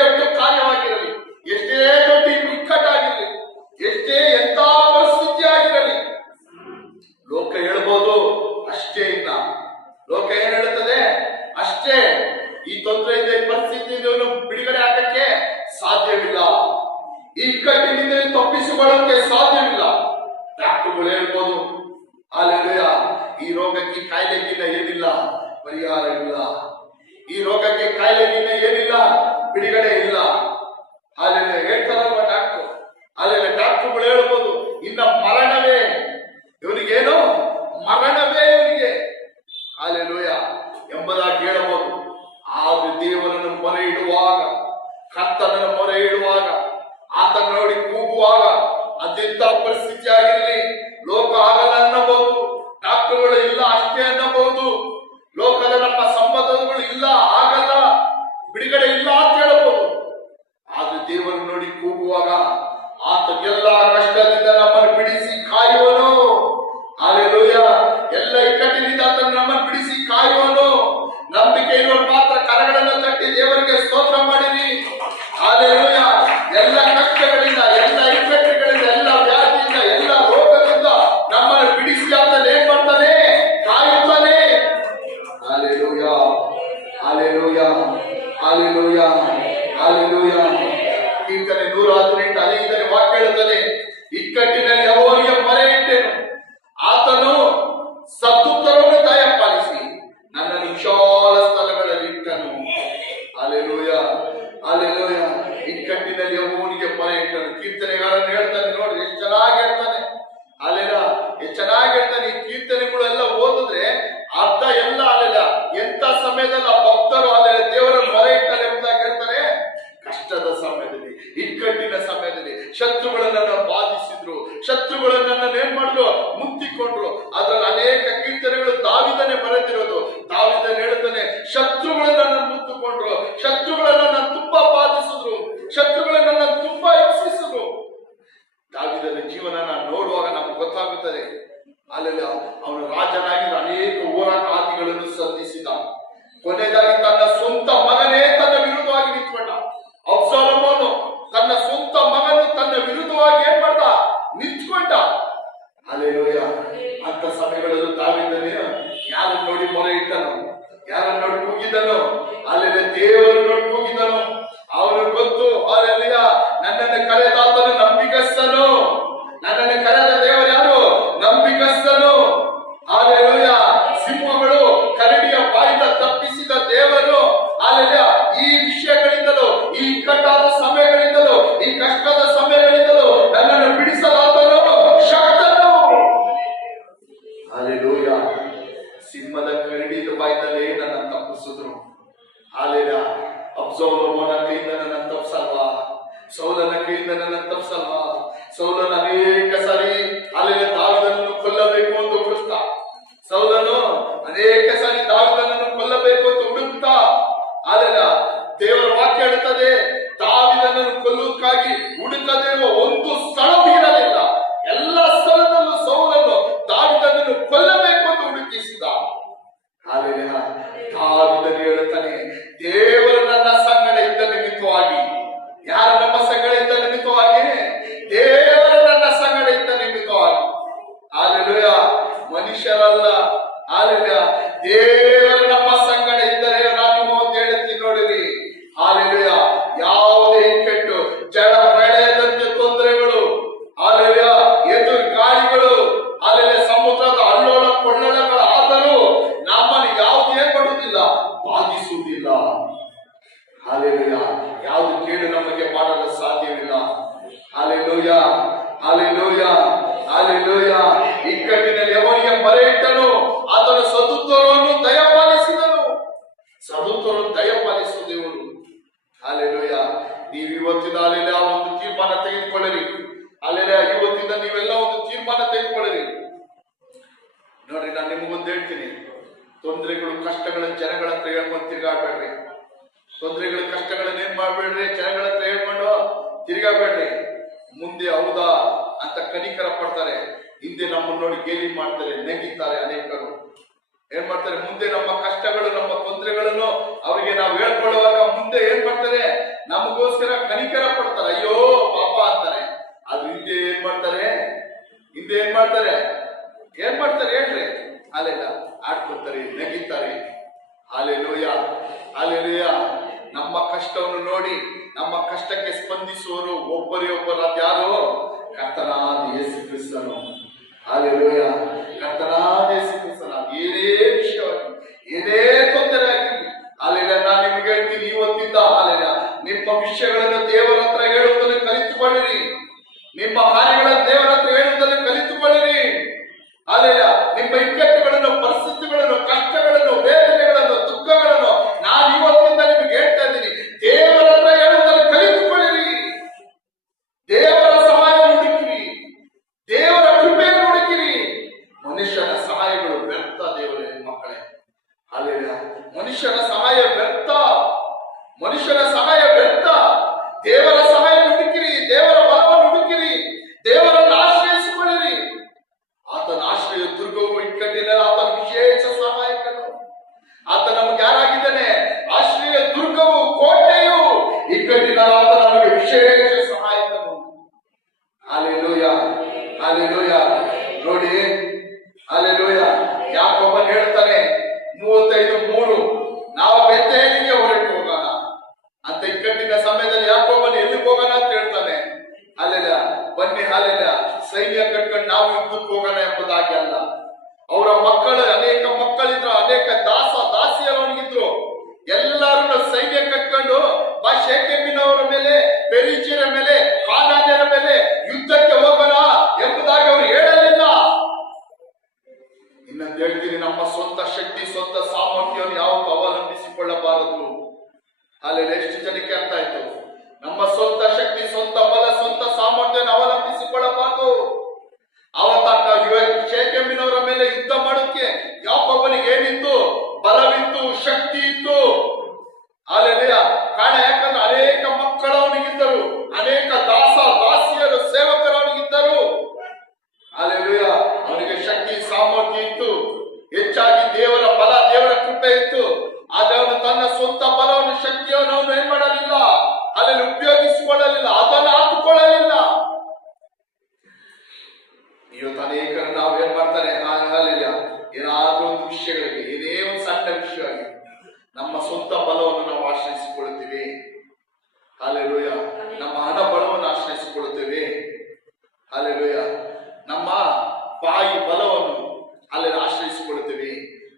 ದೊಡ್ಡ ಕಾರ್ಯವಾಗಿರಲಿ, ಎಷ್ಟೇ ದೊಡ್ಡ ಇಕ್ಕಟ್ಟಾಗಿರಲಿ, ಎಷ್ಟೇ ಎಂತ ಪರಿಸ್ಥಿತಿ ಆಗಿರಲಿ, ಲೋಕ ಹೇಳ್ಬೋದು ಅಷ್ಟೇ. ಇನ್ನ ಲೋಕ ಏನ್ ಹೇಳುತ್ತದೆ? ಅಷ್ಟೇ. ಈ ತೊಂದರೆಯಿಂದ, ಈ ಪರಿಸ್ಥಿತಿಯಿಂದ ಬಿಡುಗಡೆ ಆಗಕ್ಕೆ ಸಾಧ್ಯವಿಲ್ಲ, ಈ ಇಕ್ಕಟ್ಟಿನಿಂದ ತಪ್ಪಿಸಿಕೊಳ್ಳಕ್ಕೆ ಸಾಧ್ಯವಿಲ್ಲ. ಡಾಕ್ಟರ್ಗಳು ಹೇಳ್ಬೋದು, ಹಾಲೆಲೂಯ, ಈ ರೋಗಕ್ಕೆ ಕಾಯಿಲೆಗಿನ್ನ ಏನಿಲ್ಲ, ಪರಿಹಾರ ಇಲ್ಲ. ಈ ರೋಗಕ್ಕೆ ಕಾಯಿಲೆಗಿನ್ನ ಏನಿಲ್ಲ, ಬಿಡುಗಡೆ ಇಲ್ಲ. ಹಾಲೆಲೂಯ ಹೇಳ್ತಾರಲ್ವ ಡಾಕ್ಟರ್. ಹಾಲೆಲೂಯ. ಡಾಕ್ಟರ್ಗಳು ಹೇಳ್ಬೋದು, ಇನ್ನ ಮರಣವೇ ಇವನಿಗೇನು, ಮರಣವೇ ಇವನಿಗೆ, ಹಾಲೆಲೂಯ ಎಂಬುದಾಗಿ ಹೇಳಬಹುದು. ಆದ್ರೆ ದೇವರನ್ನು ಮೊರೆ ಇಡುವಾಗ, ಕರ್ತನನ್ನು ಮೊರೆ ಇಡುವಾಗ, ಆತನ ನೋಡಿ ಕೂಗುವಾಗ, ಅದೆಂತ ಪರಿಸ್ಥಿತಿ ಆಗಿರಲಿ, ಲೋಕ ಆಗಲ್ಲ ಅನ್ನಬಹುದು, ಡಾಕ್ಟರ್ಗಳು ಇಲ್ಲ ಅಷ್ಟೇ ಅನ್ನಬಹುದು, ಲೋಕದ ನಮ್ಮ ಸಂಬಂಧಗಳು ಇಲ್ಲ, ಆಗಲ್ಲ, ಬಿಡುಗಡೆ ಇಲ್ಲ ಅಂತ ಹೇಳಬಹುದು. ಆದ್ರೆ ದೇವರನ್ನು ನೋಡಿ ಕೂಗುವಾಗ ಆತ ಎಲ್ಲಾ ಕಷ್ಟದಿಂದ ನಮ್ಮನ್ನು ಬಿಡಿಸಿ ಕಾಯುವನು. ಹಾಲೆಲೂಯ. ಎಲ್ಲ ಇಕ್ಕಟ್ಟಿನಿಂದ ಆತನು ನಮ್ಮನ್ನು ಬಿಡಿಸಿ ಕಾಯುವನು. ನಂಬಿಕೆ ಇರುವವರು ಮಾತ್ರ ಕರಗಳನ್ನು ತಟ್ಟಿ ದೇವರಿಗೆ ಸ್ತೋತ್ರ ಮಾಡಿರಿ. ಹಾಲೆಲೂಯ. ಎಲ್ಲ ಇಕ್ಕಟ್ಟಿನಲ್ಲಿ ಯೆಹೋವನಿಗೆ ಮೊರೆ ಇಟ್ಟನು. ಕೀರ್ತನೆಗಾರನು ಹೇಳ್ತಾನೆ ನೋಡ್ರಿ, ಎಷ್ಟು ಚೆನ್ನಾಗಿ ಹೇಳ್ತಾನೆ. ಅಲ್ಲೆಲ್ಲ ಎಷ್ಟು ಚೆನ್ನಾಗಿ ಹೇಳ್ತಾನೆ. ಈ ಕೀರ್ತನೆಗಳೆಲ್ಲ ಓದಿದ್ರೆ ಅರ್ಥ ಎಲ್ಲ ಅಲ್ಲೆಲ್ಲ ಎಂತ ಸಮಯದಲ್ಲಿ ಆ ಭಕ್ತರು ಅಲ್ಲೆಲ್ಲ ದೇವರ ಮೊರೆ ಇಟ್ಟರೆ ಎಂಬುದಾಗಿ ಹೇಳ್ತಾರೆ. ಕಷ್ಟದ ಸಮಯದಲ್ಲಿ, ಇಕ್ಕಟ್ಟಿನ ಸಮಯದಲ್ಲಿ ಶತ್ರುಗಳನ್ನ ಬಾಧಿಸಿದ್ರು, ಶತ್ರುಗಳನ್ನ ಏನ್ ಮಾಡಿದ್ರು, ಮುತ್ತಿಕೊಂಡ್ರು. ಅದ್ರಲ್ಲಿ ಅನೇಕ ಕೀರ್ತನೆಗಳು ದಾವಿದನೇ ಬರೆದಿರೋದು. ದಾವಿದನ್ ಹೇಳ್ತಾನೆ, ಶತ್ರುಗಳನ್ನ ಮುತ್ತಿಕೊಂಡ್ರು, ಶತ್ರುಗಳನ್ನ ತುಂಬಾ ಬಾಧಿಸಿದ್ರು, ಶತ್ರುಗಳನ್ನ ತುಂಬಾ ಹಿಂಸಿಸಿದ್ರು. ದಾವಿದನ ಜೀವನ ನೋಡುವಾಗ ನಮ್ಗೆ ಗೊತ್ತಾಗುತ್ತದೆ. ಅಲ್ಲೆಲ್ಲ ಅವನು ರಾಜನಾಗಿ ಅನೇಕ ಹೋರಾಟಾದಿಗಳನ್ನು ಸಂಧಿಸಿದ. ಕೊನೆಯದಾಗಿ ತನ್ನ ಸ್ವಂತ ಮಗನೇ ತನ್ನ ವಿರುದ್ಧವಾಗಿ ನಿಂತ್ಕೊಂಡ. ಅಬ್ಸಲೋಮನು ತನ್ನ ಸ್ವಂತ ಮಗನು ತನ್ನ ವಿರುದ್ಧವಾಗಿ ಏನ್ ಮಾಡ್ದ, ನಿಂತ್ಕೊಂಡ. ಹಲ್ಲೆಲೂಯ. ಅಂತ ಸಮಯಗಳಲ್ಲೂ ದಾವೀದನೇ ಯಾರನ್ನು ನೋಡಿ ಮೊರೆ ಇಟ್ಟನು, ಯಾರನ್ನು ನೋಡಿ ಕೂಗಿದನು, ಅಲ್ಲೆಲ್ಲ ದೇವರು ನೋಡಿ ಕೂಗಿದನು. ಅವನು ಗೊತ್ತು, ಅಲ್ಲೆಲ್ಲ ನನ್ನನ್ನು ಕರೆದಾತನು ನಂಬಿಗಸ್ತನು, ನನ್ನನ್ನು ಕರೆದ ದೇವರು ಯಾರು, ನಂಬಿಗಸ್ತನು. ಹಲ್ಲೆಲೂಯ. ಸಿಂಹಗಳು ಕರಡಿಯ ಬಾಯಿಂದ ತಪ್ಪಿಸಿದ ದೇವರು. ಅಲ್ಲೆಲ್ಲ ಈ ವಿಷಯಗಳಿಂದಲೂ, ಈ ಇಕ್ಕಟ್ಟಾದ ಸಮಯಗಳಿಂದಲೂ, ಈ ಕಷ್ಟದ ಸಮಯಗಳಿಂದಲೂ ನನ್ನನ್ನು ಬಿಡಿಸಲಾತನು ಶಕ್ತನು. ಹಲ್ಲೆಲೂಯ. ಸಿಂಹದ ಕರಡಿಯ ಬಾಯಿಂದಲೇ ನನ್ನ ತಪ್ಪಿಸಿದ್ರು. ಅಲ್ಲೆಲ್ಲ ಅಬ್ಸಲೋಮನ ಕೈಯಿಂದ ನನ್ನ ತಪ್ಪಿಸಲ್ವಾ, ಸೌಲನ ಕೈಯಿಂದ ನನ್ನ ತಪ್ಪಿಸಲ್ವಾ. ಸೌಲನ ಅನೇಕ ಸಾರಿ ಅಲ್ಲೆಲ್ಲ ದಾವೀದನನ್ನು ಕೊಲ್ಲಬೇಕು ಅಂತ ಹುಡುಕ್ತಾ, ಸೌಲನು ಅನೇಕ ಸಾರಿ ದಾವೀದನನ್ನು ಕೊಲ್ಲಬೇಕು ಅಂತ ಹುಡುಕ್ತಾ. ಅಲ್ಲೆಲ್ಲ ದೇವರ ವಾಕ್ಯ ಹೇಳುತ್ತದೆ, ದಾವೀದನನ್ನು ಕೊಲ್ಲುವುದಕ್ಕಾಗಿ ಹುಡುಕದೇ ಇರುವ ಒಂದು ಸ್ಥಳವೂ ಇರಲಿಲ್ಲ. ಎಲ್ಲ ಸ್ಥಳದಲ್ಲೂ ಸೌಲನು ದಾವೀದನನ್ನು ಕೊಲ್ಲಬೇಕು ಅಂತ ಹುಡುಕಿಸಿದ. ಅಲ್ಲೆಲ್ಲ ದಾವೀದನು ಹೇಳುತ್ತಾನೆ, ದೇವರು ನನ್ನ ಸಂಗಡ ಇದ್ದ ನಿಮಿತ್ತವಾಗಿ. ಯಾರು ನಮ್ಮ ಸಂಗಡ ಇದ್ದ ನಿಮಿತ್ತವಾಗಿ? ದೇವರು ನನ್ನ ಸಂಗಡ ಇದ್ದ ನಿಮಿತ್ತವಾಗಿ. ಹಲ್ಲೆಲೂಯ. ಮನುಷ್ಯರಲ್ಲ. ಹಲ್ಲೆಲೂಯ. ದೇವರು ನಮ್ಮ ಸಂಗಡ ಇದ್ದರೆ ನಾನು ಒಂದು ಹೇಳುತ್ತೀನಿ ನೋಡಿರಿ. ಹಲ್ಲೆಲೂಯ. ಯಾವುದೇ ಇಕ್ಕಟ್ಟು, ಜಳ ಪ್ರಳಯದಂತೆ ತೊಂದರೆಗಳು, ಹಲ್ಲೆಲೂಯ, ಎದುರು ಗಾಳಿಗಳು, ಹಲ್ಲೆಲೂಯ, ಸಮುದ್ರದ ಅಲ್ಲೋಲ ಕೊಳ್ಳಲಗಳಾದರೂ ನಮ್ಮನ್ನು ಯಾವುದು ಏನ್ ಮಾಡುವುದಿಲ್ಲ, ಬಾಧಿಸುವುದಿಲ್ಲ. ಹಲ್ಲೆಲೂಯ. ಯಾವುದು ಕೇಳು ನಮಗೆ ಮಾಡಲು ಸಾಧ್ಯವಿಲ್ಲ. ಹಲ್ಲೆಲೂಯ. ಹಲ್ಲೆಲೂಯ. ಹಲ್ಲೆಲೂಯ. ಇಕ್ಕಟ್ಟಿನಲ್ಲಿ ಅವನಿಗೆ ಮೊರೆ ಇಟ್ಟನು, ಆತನು ಸದುತ್ತರವನ್ನು ದಯಪಾಲಿಸಿದನು. ಸದುತ್ತರವನ್ನು ದಯಪಾಲಿಸುವ ದೇವರು. ಹಲ್ಲೆಲೂಯ. ನೀವು ಇವತ್ತಿನ ಅಲ್ಲೆಲ್ಲ ಒಂದು ತೀರ್ಮಾನ ತೆಗೆದುಕೊಳ್ಳಿರಿ. ಅಲ್ಲೆಲ್ಲ ಇವತ್ತಿಂದ ನೀವೆಲ್ಲ ಒಂದು ತೀರ್ಮಾನ ತೆಗೆದುಕೊಳ್ಳಿರಿ. ನೋಡ್ರಿ, ನಾನು ನಿಮಗೊಂದು ಹೇಳ್ತೀನಿ, ತೊಂದರೆಗಳು, ಕಷ್ಟಗಳ ಜನಗಳ ಹತ್ರ ಹೇಳ್ಕೊಂಡು ತಿರ್ಗಾಡ್ಬೇಡ್ರಿ. ತೊಂದರೆಗಳು, ಕಷ್ಟಗಳನ್ನ ಏನ್ ಮಾಡ್ಬೇಡ್ರಿ, ಜನಗಳ ಹತ್ರ ಹೇಳ್ಕೊಂಡು ತಿರ್ಗಾಬೇಡ್ರಿ. ಮುಂದೆ ಹೌದಾ ಅಂತ ಕನಿಕರ ಪಡ್ತಾರೆ, ಹಿಂದೆ ನಮ್ಮನ್ನು ನೋಡಿ ಗೇಲಿ ಮಾಡ್ತಾರೆ, ನೆಗಿತಾರೆ. ಅನೇಕರು ಏನ್ ಮಾಡ್ತಾರೆ, ಮುಂದೆ ನಮ್ಮ ಕಷ್ಟಗಳು, ನಮ್ಮ ತೊಂದರೆಗಳನ್ನು ಅವರಿಗೆ ನಾವು ಹೇಳ್ಕೊಳ್ಳುವಾಗ ಮುಂದೆ ಏನ್ ಮಾಡ್ತಾರೆ, ನಮಗೋಸ್ಕರ ಕನಿಕರ ಪಡ್ತಾರೆ, ಅಯ್ಯೋ ಪಾಪ ಅಂತಾರೆ. ಅದು ಹಿಂದೆ ಏನ್ ಮಾಡ್ತಾರೆ, ಹಿಂದೆ ಏನ್ ಮಾಡ್ತಾರೆ, ಏನ್ ಮಾಡ್ತಾರೆ ಹೇಳ್ರಿ, ಅಲ್ಲೆಲ್ಲ ಆಡ್ಕೊತಾರೆ, ನೆಗಿತಾರೆ. ಹಲ್ಲೆಲೂಯ. ಹಲ್ಲೆಲೂಯ. ನಮ್ಮ ಕಷ್ಟವನ್ನು ನೋಡಿ ನಮ್ಮ ಕಷ್ಟಕ್ಕೆ ಸ್ಪಂದಿಸುವರು ಒಬ್ಬರೇ ಒಬ್ಬರು. ಯಾರು? ಕರ್ತನಾದ ಯೇಸು ಕ್ರಿಸ್ತನು. ಹಲ್ಲೆಲೂಯ. ಕರ್ತನಾದ ಯೇಸು ಕ್ರಿಸ್ತನ. ಏನೇ ವಿಷಯವಾಗಿ, ಏನೇ ತೊಂದರೆ ಆಗಿರಲಿ, ಅಲ್ಲೆಲ್ಲ ನಾನು ನಿಮ್ಗೆ ಹೇಳ್ತೀನಿ ಇವತ್ತಿಂದ, ಅಲ್ಲೆಲ್ಲ ನಿಮ್ಮ ವಿಷಯಗಳನ್ನು ದೇವರ ಹತ್ರ ಹೇಳುವುದನ್ನು ಕಲಿತುಕೊಳ್ಳಿರಿ. ನಿಮ್ಮ ಕಾರ್ಯಗಳನ್ನು ದೇವರ ಹತ್ರ ಹೇಳುವುದನ್ನು ಕಲಿತುಕೊಳ್ಳಿರಿ. ಅಲ್ಲೆಲ್ಲ ನಿಮ್ಮ ಇಕ್ಕಟ್ಟುಗಳನ್ನು, ಪರಿಸ್ಥಿತಿಗಳನ್ನು, ಕಷ್ಟಗಳನ್ನು, ವೇದನೆಗಳನ್ನು, ದುಃಖಗಳನ್ನು ನಾನು ಇವತ್ತಿಂದ ನಿಮಗೆ ಹೇಳ್ತಾ ಇದ್ದೀನಿ, ದೇವರ ಹತ್ರ ಹೇಳುವುದನ್ನು ಕಲಿತುಕೊಳ್ಳಿರಿ. ದೇವರ ಸಹಾಯ ಹುಡುಕಿರಿ, ದೇವರ ಕೃಪೆಯನ್ನು ಹುಡುಕಿರಿ. ಮನುಷ್ಯನ ಸಹಾಯಗಳು ವ್ಯರ್ಥ ದೇವರೇ ಮಕ್ಕಳೇ. ಅಲ್ಲೆಲ್ಲ ಮನುಷ್ಯನ ಸಹಾಯ ವ್ಯರ್ಥ, ಮನುಷ್ಯನ ಸಹಾಯ ವ್ಯರ್ಥ. ದೇವರ ಸಹಾಯ ಹುಡುಕಿರಿ, ದೇವರ ಬಲವನ್ನು ಹುಡುಕಿರಿ, ದೇವರನ್ನು ಆಶ್ರಯಿಸಿಕೊಳ್ಳಿರಿ. ಆತನ ಆಶ್ರಯ ದುರ್ಗವು ಇಕ್ಕಟ್ಟಿನಲ್ಲಿ ಆತನ ವಿಶೇಷ ಸಹಾಯಕನು. ಆತ ನಮಗೆ ಯಾರಾಗಿದ್ದಾನೆ? ಆಶ್ರಯ ದುರ್ಗವು, ಕೋಟೆಯು. ಇಕ್ಕಟ್ಟಿನಲ್ಲಿ ಆತ ನಮಗೆ ವಿಶೇಷ ಸಹಾಯಕನು. ಹಲ್ಲೆಲೂಯ. ಹಲ್ಲೆಲೂಯ. ನೋಡಿ, ಹಲ್ಲೆಲೂಯ. ಯಾಕೋಬನು ಹೇಳ್ತಾನೆ 35:3, ನಾವು ಬೆತ್ತೇಲಿಗೆ ಹೊರಟು ಹೋಗೋಣ ಅಂತ. ಇಕ್ಕಟ್ಟಿನ ಸಮಯದಲ್ಲಿ ಯಾಕೋಬನು ಎಲ್ಲಿಗೆ ಹೋಗೋಣ ಅಂತ ಹೇಳ್ತಾನೆ. ಅಲ್ಲೆಲ್ಲ ಬನ್ನಿ, ಅಲ್ಲೆಲ್ಲ ಸೈನ್ಯ ಕಟ್ಕೊಂಡು ನಾವು ಯುದ್ಧಕ್ಕೆ ಹೋಗೋಣ ಎಂಬುದಾಗಿ ಅಲ್ಲ. ಅವರ ಮಕ್ಕಳು, ಅನೇಕ ಮಕ್ಕಳಿದ್ರು, ಅನೇಕ ದಾಸಿಯರವನಿಗಿದ್ರು. ಎಲ್ಲರೂ ಸೈನ್ಯ ಕಟ್ಕೊಂಡು ಶೇಕೆಮಿನವರ ಮೇಲೆ, ಪೆರಿಚಿ ಏನಕ್ಕೆ ಅಂತ ಆಯ್ತು? ನಮ್ಮ ಸ್ವಂತ ಶಕ್ತಿ, ಸ್ವಂತ ಬಲ, ಸ್ವಂತ ಸಾಮರ್ಥ್ಯವನ್ನು ಅವಲಂಬಿಸಿಕೊಳ್ಳಬಾರದು. ಅವತ್ತಾಕ ಶೇಕೆಮಿನವರ ಮೇಲೆ ಯುದ್ಧ ಮಾಡೋಕೆ ಯಾಕೋಬನಿಗೆ ಏನಿತ್ತು? ಬಲವಿತ್ತು, ಶಕ್ತಿ ಇತ್ತು. ಅಲ್ಲೆಲ್ಲ ಕಾರಣ ಯಾಕಂದ್ರೆ ಅನೇಕ ಮಕ್ಕಳು ಅವನಿಗಿದ್ದರು, ಅನೇಕ ದಾಸಿಯರು, ಸೇವಕರು ಅವನಿಗಿದ್ದರು. ಅಲ್ಲೆಲ್ಲ ಅವನಿಗೆ ಶಕ್ತಿ, ಸಾಮರ್ಥ್ಯ ಇತ್ತು. ಹೆಚ್ಚಾಗಿ ದೇವರ ಬಲ, ದೇವರ ಕೃಪೆ ಇತ್ತು. ಆದ್ರೆ ಅವನು ತನ್ನ ಸ್ವಂತ ಬಲವನ್ನು, ಶಕ್ತಿಯನ್ನು ಅವನು ಏನ್ ಮಾಡಲಿಲ್ಲ, ಅಲ್ಲಿ ಉಪಯೋಗಿಸಿಕೊಳ್ಳಲಿಲ್ಲ, ಅದನ್ನು ಹಾಕಿಕೊಳ್ಳಲಿಲ್ಲ. ಇವತ್ತು ಅನೇಕರು ನಾವು ಏನ್ ಮಾಡ್ತಾರೆ, ಏನಾದ್ರೂ ಒಂದು ವಿಷಯಗಳಿಗೆ, ಏನೇ ಒಂದು ಸಣ್ಣ ವಿಷಯ ಆಗಿ ನಮ್ಮ ಸ್ವಂತ ಬಲವನ್ನು ನಾವು ಆಶ್ರಯಿಸಿಕೊಳ್ಳುತ್ತೇವೆ. ಹಲ್ಲೆಲೂಯ. ನಮ್ಮ ಹಣ ಬಲವನ್ನು ಆಶ್ರಯಿಸಿಕೊಳ್ಳುತ್ತೇವೆ. ಹಲ್ಲೆಲೂಯ. ನಮ್ಮ ಬಾಯಿ ಬಲವನ್ನು ಅಲ್ಲಿ ಆಶ್ರಯಿಸಿಕೊಳ್ಳುತ್ತೇವೆ.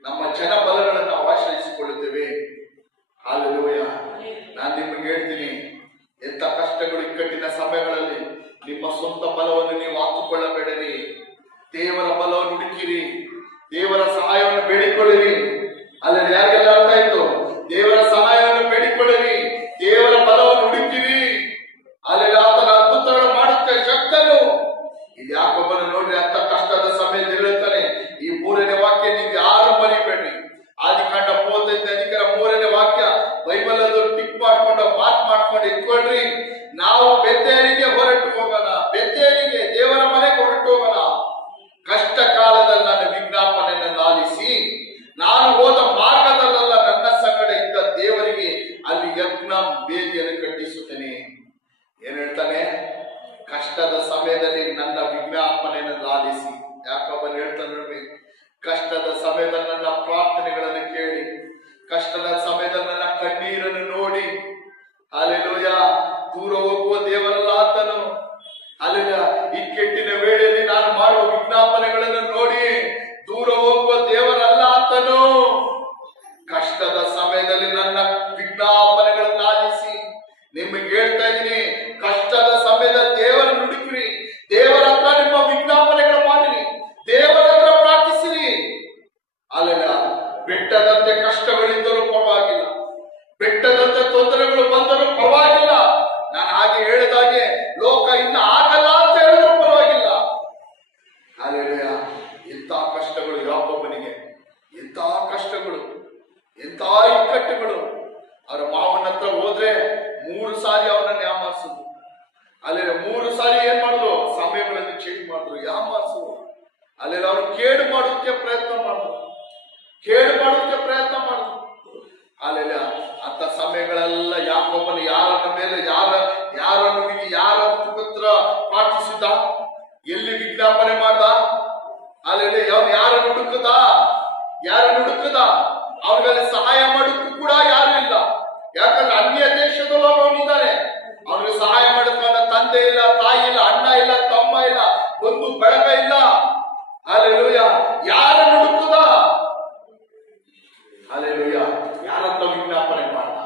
ನಮ್ಮ ಜನ ಬಲಗಳನ್ನು ನಾವು ಆಶ್ರಯಿಸಿಕೊಳ್ಳುತ್ತೇವೆ. ಹಲ್ಲೆಲೂಯ. ನಾನು ನಿಮಗೆ ಹೇಳ್ತೀನಿ, ಎಂತ ಕಷ್ಟಗಳು, ಇಕ್ಕಟ್ಟಿನ ಸಮಯಗಳಲ್ಲಿ ನಿಮ್ಮ ಸ್ವಂತ ಬಲವನ್ನು ನೀವು ಹಾಕಿಕೊಳ್ಳಬೇಡಿರಿ. ದೇವರ ಬಲವನ್ನು ಹುಡುಕಿರಿ, ದೇವರ ಸಹಾಯವನ್ನು ಬೇಡಿಕೊಳ್ಳಿರಿ. ಅಲ್ಲಿ ಯಾರಿಗೆಲ್ಲ ಅರ್ಥ ಆಯ್ತು? ದೇವರ ಸಹಾಯವನ್ನು ಬೇಡಿಕೊಳ್ಳಿರಿ, ದೇವರ ಬಲವನ್ನು ಹುಡುಕಿರಿ. ಅಲ್ಲಿ ಆತನ ಅದ್ಭುತಗಳು ಮಾಡುತ್ತೆ ಶಕ್ತನು. ಇದು ಯಾಕೊಬ್ಬನು ನೋಡ್ರಿ, ಅಂತ ಕಷ್ಟದ ಸಮಯದಲ್ಲಿ ಹೇಳ್ತಾನೆ. ಈ 3ನೇ ವಾಕ್ಯ ನೀವು ಯಾರು ಮರಿಬೇಡ್ರಿ. ಆದಿಕಾಂಡ 35 ಅಧಿಕಾರ 3ನೇ ವಾಕ್ಯ ಬೈಬಲ್ ಅದು ಟಿಕ್ ಮಾಡ್ಕೊಂಡು ಮಾಡ್ಕೊಂಡು ಇಟ್ಕೊಳ್ರಿ. ನಾವು ಬೆತ್ತೇರಿಗೆ ಹೊರಟು ಹೋಗೋಣ, ಬೆತ್ತೇರಿಗೆ ದೇವರ ಮನೆಗೆ ಹೊರಟು ಹೋಗೋಣ. ಕಷ್ಟ ಕಾಲದಲ್ಲಿ ನನ್ನ ವಿಜ್ಞಾಪನೆಯನ್ನು ಆಲಿಸಿ, ನಾನು ಹೋದ ಮಾರ್ಗದಲ್ಲೆಲ್ಲ ನನ್ನ ಸಂಗಡ ಇದ್ದ ದೇವರಿಗೆ ಅಲ್ಲಿ ಯಜ್ಞ ಬೇದಿಯನ್ನು ಕಟ್ಟಿಸುತ್ತೇನೆ. ಏನ್ ಹೇಳ್ತಾನೆ? ಕಷ್ಟದ ಸಮಯದಲ್ಲಿ ನನ್ನ ವಿಜ್ಞಾಪನೆಯನ್ನು ಆಲಿಸಿ. ಯಾಕೊಬ್ಬನು ಹೇಳ್ತಾನೆ ನೋಡ್ರಿ, ಕಷ್ಟದ ಸಮಯದಲ್ಲಿ ನನ್ನ ಪ್ರಾರ್ಥನೆಗಳನ್ನು ಕೇಳಿ, ಕಷ್ಟದ ಸಮಯದಲ್ಲಿ ನನ್ನ ಕಣ್ಣೀರನ್ನು ನೋಡಿ. ಹಲ್ಲೆಲೂಯ. ದೂರ ಹೋಗುವ ದೇವರಲ್ಲ ಆತನು. ಹಲ್ಲೆಲೂಯ. ಇಕ್ಕಟ್ಟಿನ ವೇಳೆಯಲ್ಲಿ ನಾನು ಮಾಡುವ ವಿಜ್ಞಾಪನೆಗಳನ್ನು ನೋಡಿ ದೂರ ಹೋಗುವ ದೇವರಲ್ಲ ಆತನು. ಕಷ್ಟದ ಸಮಯದಲ್ಲಿ ನನ್ನ ವಿಜ್ಞಾಪನೆಗಳನ್ನು ಆಲಿಸಿ. ನಿಮಗೆ ಹೇಳ್ತಾ ಇದ್ದೀನಿ, ಕಷ್ಟದ ಸಮಯದ ದೇವರನ್ನು ಹುಡುಕ್ರಿ, ದೇವರ ಹತ್ರ ನಿಮ್ಮ ವಿಜ್ಞಾಪನೆಗಳು ಮಾಡಿರಿ, ದೇವರ ಹತ್ರ ಪ್ರಾರ್ಥಿಸಿರಿ. ಅಲ್ಲೆಲ್ಲ ಬೆಟ್ಟದಂತೆ ಕಷ್ಟಗಳಿದ್ದರೂ ಪರವಾಗಿಲ್ಲ, ಬೆಟ್ಟದಂತೆ ತೊಂದರೆಗಳು ಬಂದರೂ ಪರವಾಗಿಲ್ಲ. ನಾನು ಹಾಗೆ ಹೇಳಿದಾಗೆ ಲೋಕ ಇನ್ನ ಆಗಲ್ಲ ಅಂತ ಹೇಳಿದ್ರು ಪರವಾಗಿಲ್ಲ. ಅಲ್ಲೆಲ್ಲ ಎಂತ ಕಷ್ಟಗಳು ಯಾಕೊಬ್ಬನಿಗೆ, ಎಂತ ಕಷ್ಟಗಳು, ಎಂತ ಇಕ್ಕಟ್ಟುಗಳು. ಅವರ ಮಾವನ ಹತ್ರ ಹೋದ್ರೆ 3 ಸಾರಿ ಅವನನ್ನ ಯಾಮಾರಿಸುದು. ಅಲ್ಲೆಲ್ಲ 3 ಸಾರಿ ಏನ್ ಮಾಡಿದ್ರು? ಸಮಯಗಳನ್ನು ಚೇಂಜ್ ಮಾಡಿದ್ರು, ಯಾಮಾರಿಸುದು. ಅಲ್ಲೆಲ್ಲ ಅವ್ರು ಕೇಡು ಮಾಡೋದಕ್ಕೆ ಪ್ರಯತ್ನ ಮಾಡಿದ್ರು. ಅಲ್ಲೆಲ್ಲ ಅಂತ ಸಮಯಗಳೆಲ್ಲ ಯಾಕೊಬ್ಬನು ಯಾರನ್ನ ಮೇಲೆ ಯಾರನ್ನು ಯಾರ ಪುತ್ರ ಪ್ರಾರ್ಥಿಸಿದ, ಎಲ್ಲಿ ವಿಜ್ಞಾಪನೆ ಮಾಡ್ದ? ಅಲ್ಲೆಲ್ಲ ಅವನು ಯಾರನ್ನು ಹುಡುಕದ? ಅವ್ರಿಗಲ್ಲಿ ಸಹಾಯ ಮಾಡೋಕ್ಕೂ ಕೂಡ ಯಾರು ಇಲ್ಲ. ಯಾಕಂದ್ರೆ ಅನ್ಯ ದೇಶದಲ್ಲೂ ಅವನಿದ್ದಾನೆ. ಅವನಿಗೆ ಸಹಾಯ ಮಾಡೋದಕ್ಕೆ ತಂದೆ ಇಲ್ಲ, ತಾಯಿ ಇಲ್ಲ, ಅಣ್ಣ ಇಲ್ಲ, ತಮ್ಮ ಇಲ್ಲ, ಬಂಧು ಬಳಗ ಇಲ್ಲ. ಹಲ್ಲೆಲೂಯ. ಯಾರನ್ನು ಹುಡುಕುದ? ಹಲ್ಲೆಲೂಯ. ಯಾರತ್ರ ವಿಜ್ಞಾಪನೆ ಮಾಡ್ದ?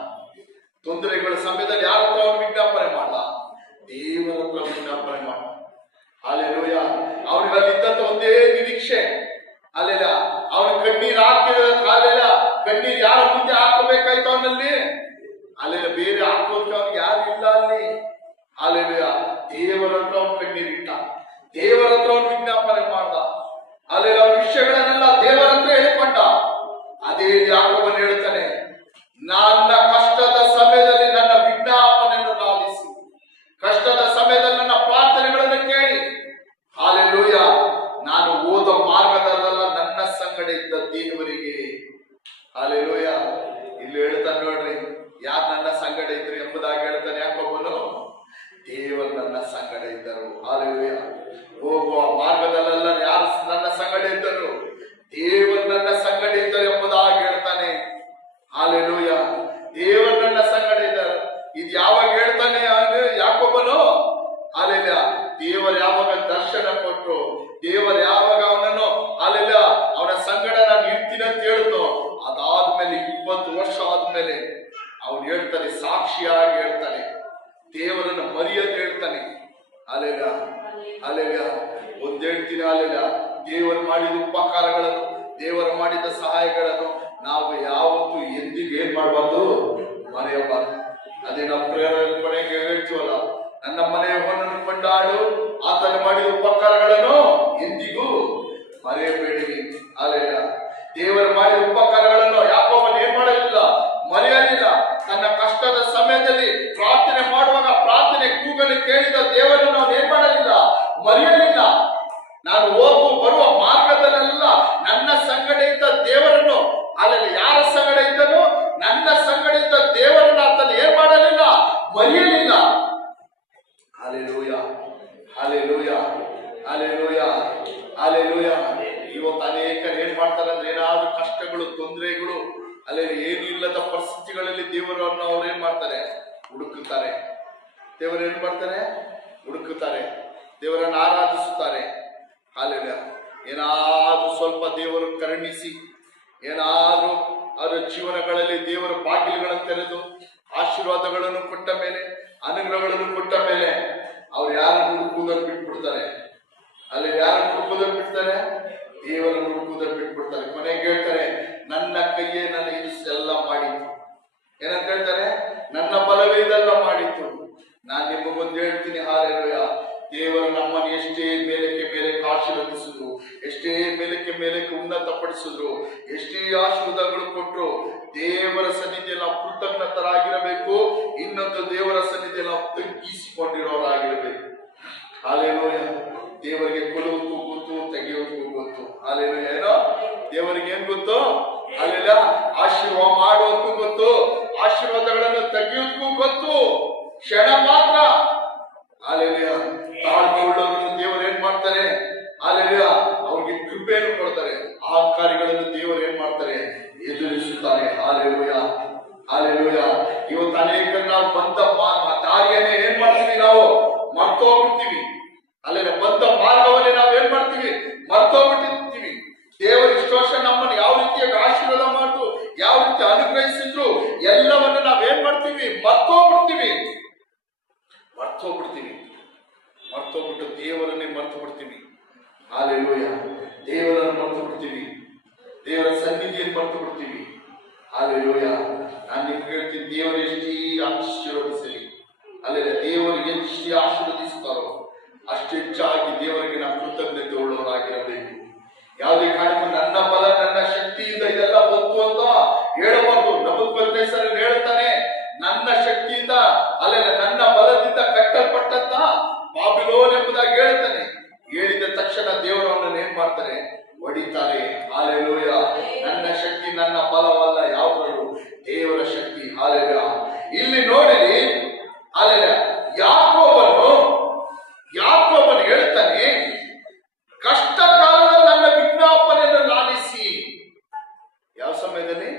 ತೊಂದರೆಗಳ ಸಮಯದಲ್ಲಿ ಯಾರತ್ರ ಅವನು ವಿಜ್ಞಾಪನೆ ಮಾಡ್ದ? ದೇವರ ಹತ್ರ ವಿಜ್ಞಾಪನೆ ಮಾಡ್ದ. ಹಲ್ಲೆಲೂಯ. ಅವನಿಗಲ್ಲಿ ಇದ್ದಂತ ಒಂದೇ ನಿರೀಕ್ಷೆ. ಅಲ್ಲೆಲ್ಲ ಅವನ ಕಣ್ಣೀರು ಹಾಕಿಲ್ಲ. ಕಣ್ಣೀರು ಯಾರ ಮುಂದೆ ಹಾಕಬೇಕಾಯ್ತು ಅವನಲ್ಲಿ? ಅಲ್ಲೆಲ್ಲ ಬೇರೆ ಹಾಕೋದಕ್ಕೆ ಅವ್ನಿಗೆ ಯಾರು ಇಲ್ಲ ಅಲ್ಲಿ. ಅಲ್ಲೆಲ್ಲ ದೇವರ ಹತ್ರ ಅವನು ಕಣ್ಣೀರು ಇಟ್ಟ, ದೇವರ ಹತ್ರ ಅವನು ವಿಜ್ಞಾಪನೆ ಮಾಡ್ದ. ಅಲ್ಲೆಲ್ಲ ಅವನ ವಿಷಯಗಳನ್ನೆಲ್ಲ ದೇವರ ಹತ್ರ ಹೇಳಿಕೊಂಡ. ಅದೇ ಯಾಕೋಬನು ಹೇಳ್ತಾನೆ, ನನ್ನ ಕಷ್ಟದ ಸಮಯದಲ್ಲಿ ನನ್ನ ವಿಜ್ಞಾಪನೆಯನ್ನು ಆಲಿಸಿ, ಕಷ್ಟದ ಸಮಯದಲ್ಲಿ ನನ್ನ ಪ್ರಾರ್ಥನೆಗಳನ್ನು ಕೇಳಿ. ಹಲ್ಲೆಲೂಯ. ನಾನು ಹೋದ ಮಾರ್ಗದಲ್ಲೆಲ್ಲ ನನ್ನ ಸಂಗಡ ಇದ್ದ ದೇವರಿಗೆ. ಹಲ್ಲೆಲೂಯ. ಇಲ್ಲಿ ಹೇಳ್ತಾನೆ ನೋಡ್ರಿ, ಯಾರು ನನ್ನ ಸಂಗಡ ಇದ್ರು ಎಂಬುದಾಗಿ ಹೇಳ್ತಾನೆ ಯಾಕೋಬನು. ದೇವರು ನನ್ನ ಸಂಗಡ ಇದ್ದರು. ಹಲ್ಲೆಲೂಯ. ಹೋಗುವ ಮಾರ್ಗದಲ್ಲೆಲ್ಲ ಯಾರು ನನ್ನ ಸಂಗಡ ಇದ್ದರು? ದೇವರು ನನ್ನ ಸಂಗಡ ಇದ್ದರು ಎಂಬುದಾಗಿ ಹೇಳ್ತಾನೆ. ಹಲ್ಲೆಲೂಯ. ದೇವರು ನನ್ನ ಸಂಗಡ ಇದ್ದರು. ಇದು ಯಾವಾಗ ಹೇಳ್ತಾನೆ ಯಾಕೋಬನು? ಅಲ್ಲೆಲ್ಲ ದೇವರು ಯಾವಾಗ ದರ್ಶನ ಕೊಟ್ಟರು, ದೇವರು ಯಾವಾಗ ಅವನನ್ನು ಅಲ್ಲೆಲ್ಲ ಅವನ ಸಂಗಡ ನಾನು ಇರ್ತೀನಿ ಅಂತ ಹೇಳಿದ್ನು, ಅದಾದ್ಮೇಲೆ 20 ವರ್ಷ ಆದ್ಮೇಲೆ ಅವನು ಹೇಳ್ತಾನೆ, ಸಾಕ್ಷಿಯಾಗಿ ಹೇಳ್ತಾನೆ, ದೇವರನ್ನು ಮರೆಯದೆ ಹೇಳ್ತಾನೆ. ಅಲ್ಲೆಲ್ಲ ಒಂದ್ ಹೇಳ್ತೀನಿ, ಅಲ್ಲೆಲ್ಲ ದೇವರು ಮಾಡಿದ ಉಪಕಾರಗಳನ್ನು, ದೇವರು ಮಾಡಿದ ಸಹಾಯಗಳನ್ನು ನಾವು ಯಾವತ್ತೂ ಎಂದಿಗೂ ಏನ್ ಮಾಡಬಾರ್ದು? ಮರೆಯಬಾರ್ದು. ಅದೇ ನಾವು ಪ್ರೇರಣೆ ಕೊನೆಗೆ ಹೇಳ್ತೀವಲ್ಲ, ನನ್ನ ಮನೆಯವನನ್ನು ಕೊಂಡಾಡು, ಆತನ ಮಾಡಿದ ಉಪಕಾರಗಳನ್ನು ಎಂದಿಗೂ ಮರೆಯಬೇಡಿರಿ. ಅಲ್ಲೆಲ್ಲ ದೇವರು ಮಾಡಿದ ಉಪಕಾರಗಳನ್ನು ಯಾಕೋಬನು ಏನ್ ಮಾಡಲಿಲ್ಲ, ಮರೆಯಲಿಲ್ಲ. ತನ್ನ ಕಷ್ಟದ ಸಮಯದಲ್ಲಿ ಪ್ರಾರ್ಥನೆ ಮಾಡುವಾಗ ಪ್ರಾರ್ಥನೆ ಕೂಗಲು ಕೇಳಿದ ದೇವರನ್ನು ಅವನು ಏನ್ ಮಾಡಲಿಲ್ಲ, ಮರೆಯಲಿಲ್ಲ. ನಾನು ಬರುವ ಮಾರ್ಗದಲ್ಲೆಲ್ಲ ನನ್ನ ಸಂಗಡ ಇದ್ದ ದೇವರನ್ನು, ಅಲ್ಲಿ ಯಾರ ಸಂಗಡ ಇದ್ದನು, ನನ್ನ ಸಂಗಡ ಇದ್ದ ದೇವರನ್ನು ಆತನು ಏನ್ ಮಾಡಲಿಲ್ಲ, ಮರೆಯಲಿಲ್ಲ. Hallelujah, hallelujah, hallelujah, hallelujah. ಇವತ್ತು ಅನೇಕರು ಏನ್ ಮಾಡ್ತಾರೆ ಅಂದ್ರೆ, ಏನಾದ್ರೂ ಕಷ್ಟಗಳು, ತೊಂದರೆಗಳು, ಅಲ್ಲಿ ಏನು ಇಲ್ಲದ ಪರಿಸ್ಥಿತಿಗಳಲ್ಲಿ ದೇವರನ್ನು ಅವ್ರು ಏನ್ ಮಾಡ್ತಾರೆ, ಹುಡುಕುತ್ತಾರೆ. ದೇವರು ಏನ್ ಮಾಡ್ತಾರೆ, ಹುಡುಕುತ್ತಾರೆ, ದೇವರನ್ನು ಆರಾಧಿಸುತ್ತಾರೆ. ಹಾಲೆಲೂಯಾ. ಏನಾದ್ರೂ ಸ್ವಲ್ಪ ದೇವರು ಕರುಣಿಸಿ, ಏನಾದ್ರೂ ಅವರ ಜೀವನಗಳಲ್ಲಿ ದೇವರ ಬಾಗಿಲುಗಳನ್ನು ತೆರೆದು ಆಶೀರ್ವಾದಗಳನ್ನು ಕೊಟ್ಟ ಮೇಲೆ, ಅನುಗ್ರಹಗಳನ್ನು ಕೊಟ್ಟ ಮೇಲೆ ಅವ್ರು ಯಾರನ್ನು ಹುಡುಕುವುದನ್ನು ಬಿಟ್ಬಿಡ್ತಾರೆ. ಅಲ್ಲಿ ಯಾರನ್ನು ಹುಡುಕುವುದನ್ನು ಬಿಡ್ತಾರೆ, ದೇವರನ್ನು ಹುಡುಕುವುದನ್ನು ಬಿಟ್ಬಿಡ್ತಾರೆ. ಕೊನೆಗೆ ಹೇಳ್ತಾರೆ, ನನ್ನ ಕೈಯೇ ನನ್ನ ಇದೆಲ್ಲ ಮಾಡಿತು. ಏನಂತ ಹೇಳ್ತಾರೆ, ನನ್ನ ಬಲವೇ ಇದೆಲ್ಲ ಮಾಡಿತು. ನಾನು ನಿಮಗೊಂದು ಹೇಳ್ತೀನಿ, ಹಾಲೆಲೂಯಾ. ದೇವರು ನಮ್ಮನ್ನು ಎಷ್ಟೇ ಮೇಲಕ್ಕೆ ಮೇಲಕ್ಕೆ ಆಶೀರ್ವದಿಸಿದ್ರು, ಎಷ್ಟೇ ಮೇಲಕ್ಕೆ ಮೇಲಕ್ಕೆ ಉನ್ನತ ಪಡಿಸಿದ್ರು, ಎಷ್ಟೇ ಆಶೀರ್ವಾದಗಳು ಕೊಟ್ಟರು, ದೇವರ ಸನ್ನಿಧಿಯಲ್ಲಿ ನಾವು ಕೃತಜ್ಞತರಾಗಿರಬೇಕು. ಇನ್ನೊಂದು ದೇವರ ಸನ್ನಿಧಿಯಲ್ಲಿ ನಾವು ತಗ್ಗಿಸಿಕೊಂಡಿರೋರಾಗಿರಬೇಕು. ಹಾಲೆಲೂಯಾ. ದೇವರಿಗೆ ಕೊಡುವುದಕ್ಕೂ ಗೊತ್ತು, ತೆಗೆಯೋದಕ್ಕೂ ಗೊತ್ತು. ಹಾಲೆಲೂಯಾ. ಏನೋ ದೇವರಿಗೆ ಏನ್ ಗೊತ್ತು, ಅಲ್ಲೆಲ್ಲ ಆಶೀರ್ವಾದ ಮಾಡೋದಕ್ಕೂ ಗೊತ್ತು, ಆಶೀರ್ವಾದಗಳನ್ನು ತೆಗೆಯೋದಕ್ಕೂ ಗೊತ್ತು. ಕ್ಷಣ ಮಾತ್ರ ಹಾಲೆಲೂಯಾ ತಾಳ್ಮೆ ಉಳ್ಳವರನ್ನು ದೇವರು ಏನ್ ಮಾಡ್ತಾರೆ, ಹಾಲೆಲೂಯಾ ಅವ್ರಿಗೆ ಕೃಪೆಯನ್ನು ಕೊಡ್ತಾರೆ. ಅಹಂಕಾರಿಗಳನ್ನು ದೇವರು ಏನ್ ಮಾಡ್ತಾರೆ, ಎದುರಿಸುತ್ತಾರೆ. Hallelujah, hallelujah. ಇವತ್ತು ಅನೇಕ ನಾವು ಬಂದ ದಾರಿಯನ್ನೇ ಏನ್ ಮಾಡ್ತೀವಿ, ನಾವು ಮರ್ತೋಗ್ಬಿಡ್ತೀವಿ. ಅಲ್ಲೆಲ್ಲ ಬಂದ ಮಾರ್ಗವನ್ನೇ ನಾವು ಏನ್ ಮಾಡ್ತೀವಿ, ಮರ್ತೋಗ್ಬಿಟ್ಟಿರ್ತೀವಿ. ದೇವರು ಇಷ್ಟು ವರ್ಷ ನಮ್ಮನ್ನು ಯಾವ ರೀತಿಯಾಗಿ ಆಶೀರ್ವಾದ ಮಾಡ್ತು, ಯಾವ ರೀತಿ ಅನುಗ್ರಹಿಸಿದ್ರು, ಎಲ್ಲವನ್ನು ನಾವೇನ್ ಮಾಡ್ತೀವಿ, ಮರ್ತೋಗ್ಬಿಡ್ತೀವಿ. ಮರ್ತೋಗ್ಬಿಟ್ಟು ದೇವರನ್ನೇ ಮರ್ತು ಬಿಡ್ತೀವಿ. ಹಾಲೆಲೂಯಾ. ದೇವರನ್ನು ಮರ್ತು ಬಿಡ್ತೀವಿ, ದೇವರ ಸನ್ನಿಧಿಯನ್ನು ಮರ್ತು ಬಿಡ್ತೀವಿ. ಹಾಲೆಲೂಯಾ. ನಾನು ನಿಮ್ಗೆ ಹೇಳ್ತೀನಿ, ದೇವರು ಎಷ್ಟೇ ಆಶೀರ್ವದಿಸಲಿ, ಅಲ್ಲೆಲ್ಲ ದೇವರು ಎಷ್ಟೇ ಆಶೀರ್ವದಿಸ್ತಾರೋ ಅಷ್ಟು ಹೆಚ್ಚಾಗಿ ದೇವರಿಗೆ ನಾವು ಕೃತಜ್ಞತೆ ಉಳ್ಳವರಾಗಿರಬೇಕು. ಯಾವುದೇ ಕಾರಣಕ್ಕೂ ನನ್ನ ಬಲ, ನನ್ನ ಶಕ್ತಿಯಿಂದ ಇದೆಲ್ಲ ಬಂತು ಅಂತ ಹೇಳಬಾರ್ದು. ನಬೂಕದ್ನೆಚ್ಚರ ಹೇಳ್ತಾನೆ, ನನ್ನ ಶಕ್ತಿಯಿಂದ, ಅಲ್ಲೆಲ್ಲ ನನ್ನ ಬಲದಿಂದ ಕಟ್ಟಲ್ಪಟ್ಟಂತ ಬಾಬಿಲೋನ್ ಎಂಬುದಾಗಿ ಹೇಳ್ತಾನೆ. ಹೇಳಿದ ತಕ್ಷಣ ದೇವರವನ್ನ ಏನ್ ಮಾಡ್ತಾರೆ, ಹೊಡಿತಾರೆ. ಹಾಲೆಲೂಯಾ. ನನ್ನ ಶಕ್ತಿ ನನ್ನ ಬಲವಲ್ಲ, ಯಾವುದರಲ್ಲೂ ದೇವರ ಶಕ್ತಿ. ಹಾಲೆಲೂಯಾ. ಇಲ್ಲಿ ನೋಡಿರಿ, ಹಾಲೆಲೂಯಾ, ಯಾಕೋಬನು ಹೇಳ್ತಾನೆ, ಕಷ್ಟ ಕಾಲದಲ್ಲಿ ನನ್ನ ವಿಜ್ಞಾಪನೆಯನ್ನು ಲಾಲಿಸಿ. ಯಾವ ಸಮಯದಲ್ಲಿ,